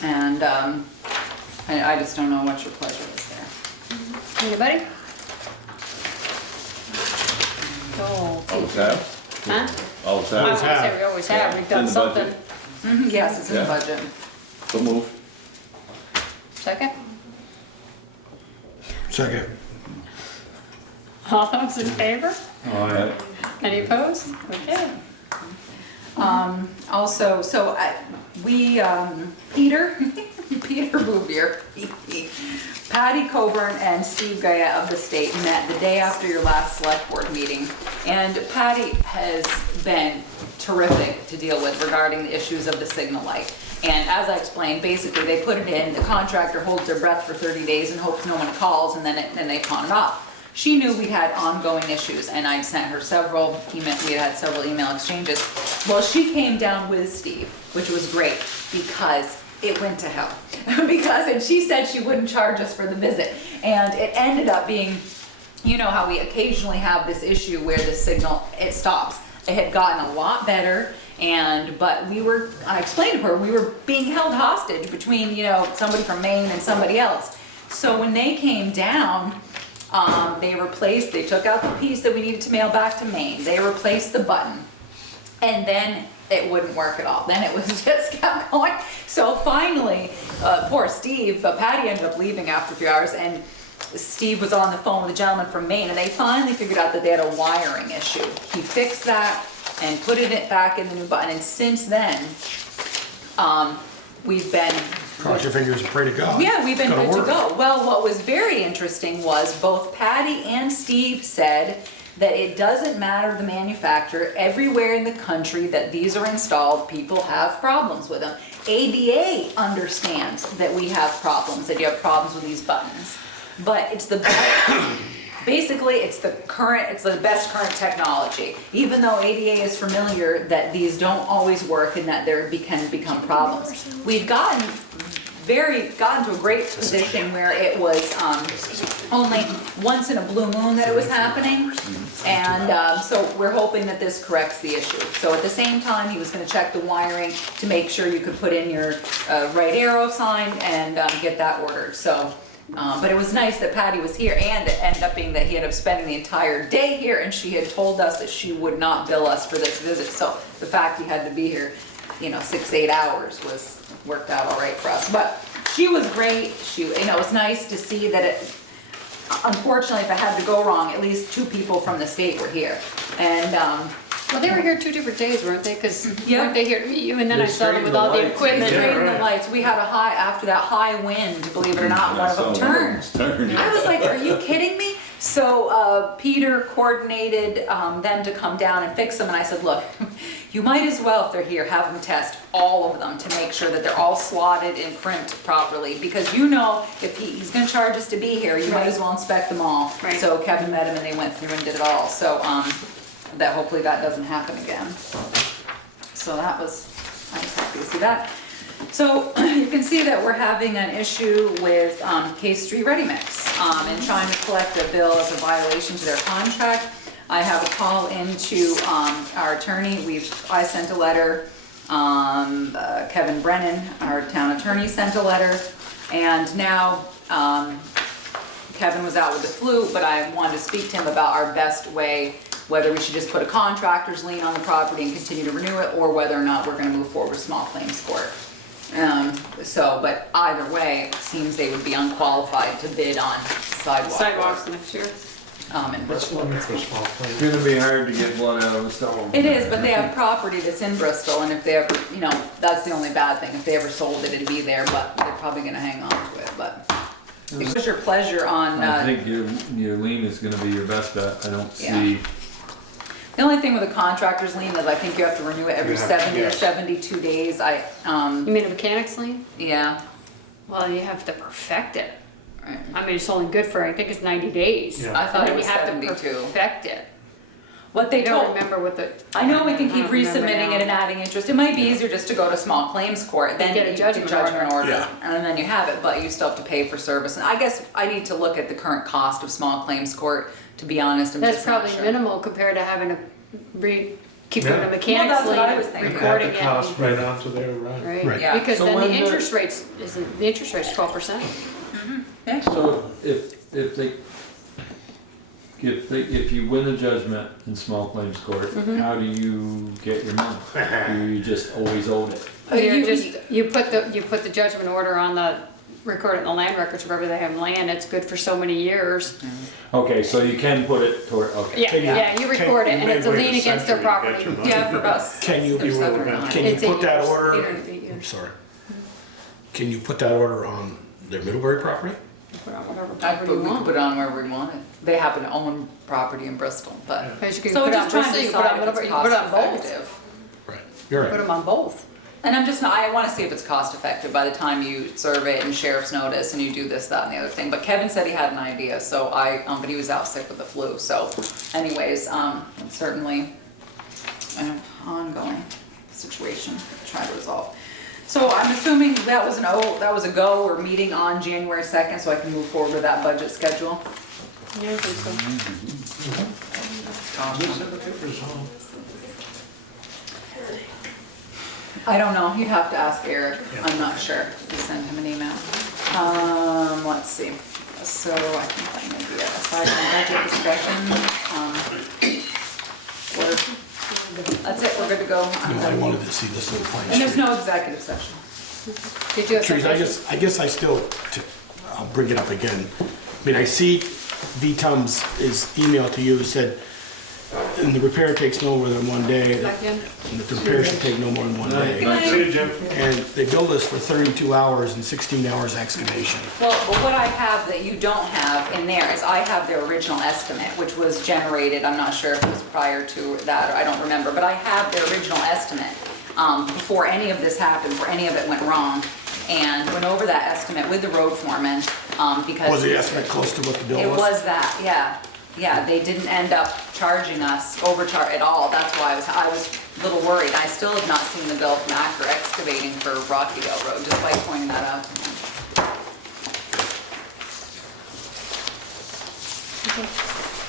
And I just don't know what your pleasure is there. Anybody? Oh. Always have? Huh? Always I was have? gonna say we always have, we've done In the budget. something. Yes, it's in the Yeah. budget. So move. Second? Second. All those in favor? All right. Any opposed? Okay. Also, so Peter Bouvier, Patty Coburn and Steve Gaia of the state met the day after your last select board meeting. And Patty has been terrific to deal with regarding the issues of the signal light. And as I explained, basically they put it in, the contractor holds their breath for 30 days and hopes no one calls, and then they pawn it off. She knew we had ongoing issues, and I sent her several email, we had several email exchanges. Well, she came down with Steve, which was great, because it went to hell. And she said she wouldn't charge us for the visit. And it ended up being, you know how we occasionally have this issue where the signal, it stops. It had gotten a lot better, but I explained to her, we were being held hostage between, you know, somebody from Maine and somebody else. So when they came down, they took out the piece that we needed to mail back to Maine. They replaced the button, and then it wouldn't work at all. Then it was just kept going. So finally, poor Steve, Patty ended up leaving after a few hours, and Steve was on the phone with a gentleman from Maine, and they finally figured out that they had a wiring issue. He fixed that and put it back in the new button, and since then, we've been... Cross your fingers and pray to God. Yeah, we've been It's gonna good to work. go. Well, what was very interesting was both Patty and Steve said that it doesn't matter the manufacturer, everywhere in the country that these are installed, people have problems with them. ADA understands that we have problems, that you have problems with these buttons. But it's the best, basically it's the best current technology. Even though ADA is familiar that these don't always work and that there can become problems. We've gotten to a great position where it was only once in a blue moon that it was happening. And so we're hoping that this corrects the issue. So at the same time, he was gonna check the wiring to make sure you could put in your right arrow sign and get that ordered. So, but it was nice that Patty was here, and it ended up being that he ended up spending the entire day here, and she had told us that she would not bill us for this visit. So the fact he had to be here, 6-8 hours worked out all right for us. But she was great. It was nice to see that it, unfortunately, if it had to go wrong, at least 2 people from the state were here. And, Well, they were here 2 different days, weren't they? Because Yeah. weren't they here to meet you? And then I They saw them with all the straightened the lights. they equipment. straightened the lights. We had after that high wind, believe it or not, one of them turned. I was like, are you kidding me? So Peter coordinated them to come down and fix them, and I said, look, you might as well, if they're here, have them test all of them to make sure that they're all slotted and crimped properly, because if he's gonna charge us to be here, you might as well inspect them all. Right. So Kevin met him and they went through and did it all, so that hopefully that doesn't happen again. So I was happy to see that. So you can see that we're having an issue with Case Street Ready Mix and trying to collect a bill as a violation to their contract. I have a call into our attorney. I sent a letter. Kevin Brennan, our town attorney, sent a letter, and now Kevin was out with the flu, but I wanted to speak to him about our best way, whether we should just put a contractor's lien on the property and continue to renew it, or whether or not we're gonna move forward with small claims court. But either way, it seems they would be unqualified to bid on Sidewalks next year. In Bristol. It's gonna be hard to get blood out of a stone. It is, but they have property that's in Bristol, and if they ever, that's the only bad thing. If they ever sold it, it'd be there, but they're probably gonna hang on to it, but. It was your pleasure on, I think your lien is gonna be your best bet. I don't Yeah. see. the only thing with a contractor's lien is I think you have to renew it every 70 or 72 days. You mean a mechanic's lien? Yeah. Well, you have to perfect it. Right. I mean, it's only good for, I think it's 90 days. Yeah. I thought it was And then 72. you have to perfect it. What they I don't told, remember what the. I know we can I keep don't remember resubmitting now. it and adding interest. It might be easier just to go to small claims court, then get a you judgment judgment order, Yeah. and then you have it, but you still have to pay for service. And I guess I need to look at the current cost of small claims court, to be honest, I'm That's just not probably sure. minimal compared to having to keep doing Yeah. a Well, mechanic's that's what I was lien, thinking. recording Add it. the cost right onto their run. Right, Right. Yeah. because So then the when the- interest rates, the interest rate's 12%. Yeah. So if you win a judgment in small claims court, how do you get your money? Do you just always owe it? You put the judgment order on record it in the land records wherever they have land, it's good for so many years. Okay, so you can put it toward, okay. Yeah, you record it, and it's a lien against their property. Yeah, for us. Can you There's seven or nine. It's put 8 that years. order, 8 or 8 years. I'm sorry. Can you put that order on their Middlebury property? Put on whatever We property you can want. put it on wherever we want it. They happen to own property in Bristol, but. Because you can So put we're on just trying Bristol, to you can put on decide if Middlebury, it's you can put cost on both. effective. You're Put right. them on both. And I wanna see if it's cost effective by the time you survey it and sheriff's notice and you do this, that, and the other thing. But Kevin said he had an idea, so but he was out sick with the flu, so anyways, it's certainly an ongoing situation to try to resolve. So I'm assuming that was a go, or meeting on January 2nd, so I can move forward with that budget schedule. Yeah, I think I don't know, you'd have to ask Eric, I'm not sure, to send him an email. Let's see, so I think that may be it, aside from budget discussion, that's it, we're good to go. I wanted to see this little plan. And there's no executive session. Did you have some Teresa, questions? I guess I still, I'll bring it up again. I mean, I see VTUM's email to you said, and the repair takes no more than 1 day. And the repair should take no more than 1 day. See you, Jim. And they billed us for 32 hours and 16 hours excavation. Well, but what I have that you don't have in there is I have their original estimate, which was generated, I'm not sure if it was prior to that, or I don't remember, but I have their original estimate before any of this happened, before any of it went wrong, and went over that estimate with the road foreman, because... Was the estimate close to what the bill was? It was that, yeah. Yeah, they didn't end up charging us overcharge at all. That's why I was a little worried. I still have not seen the bill from Acre Excavating for Rockydale Road, just by pointing that out to him.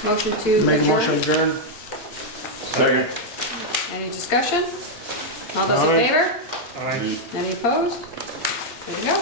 Motion to Make a motion adjourn? adjourn? Second. Any discussion? All those in Aye. favor? Aye. Any opposed? There you go.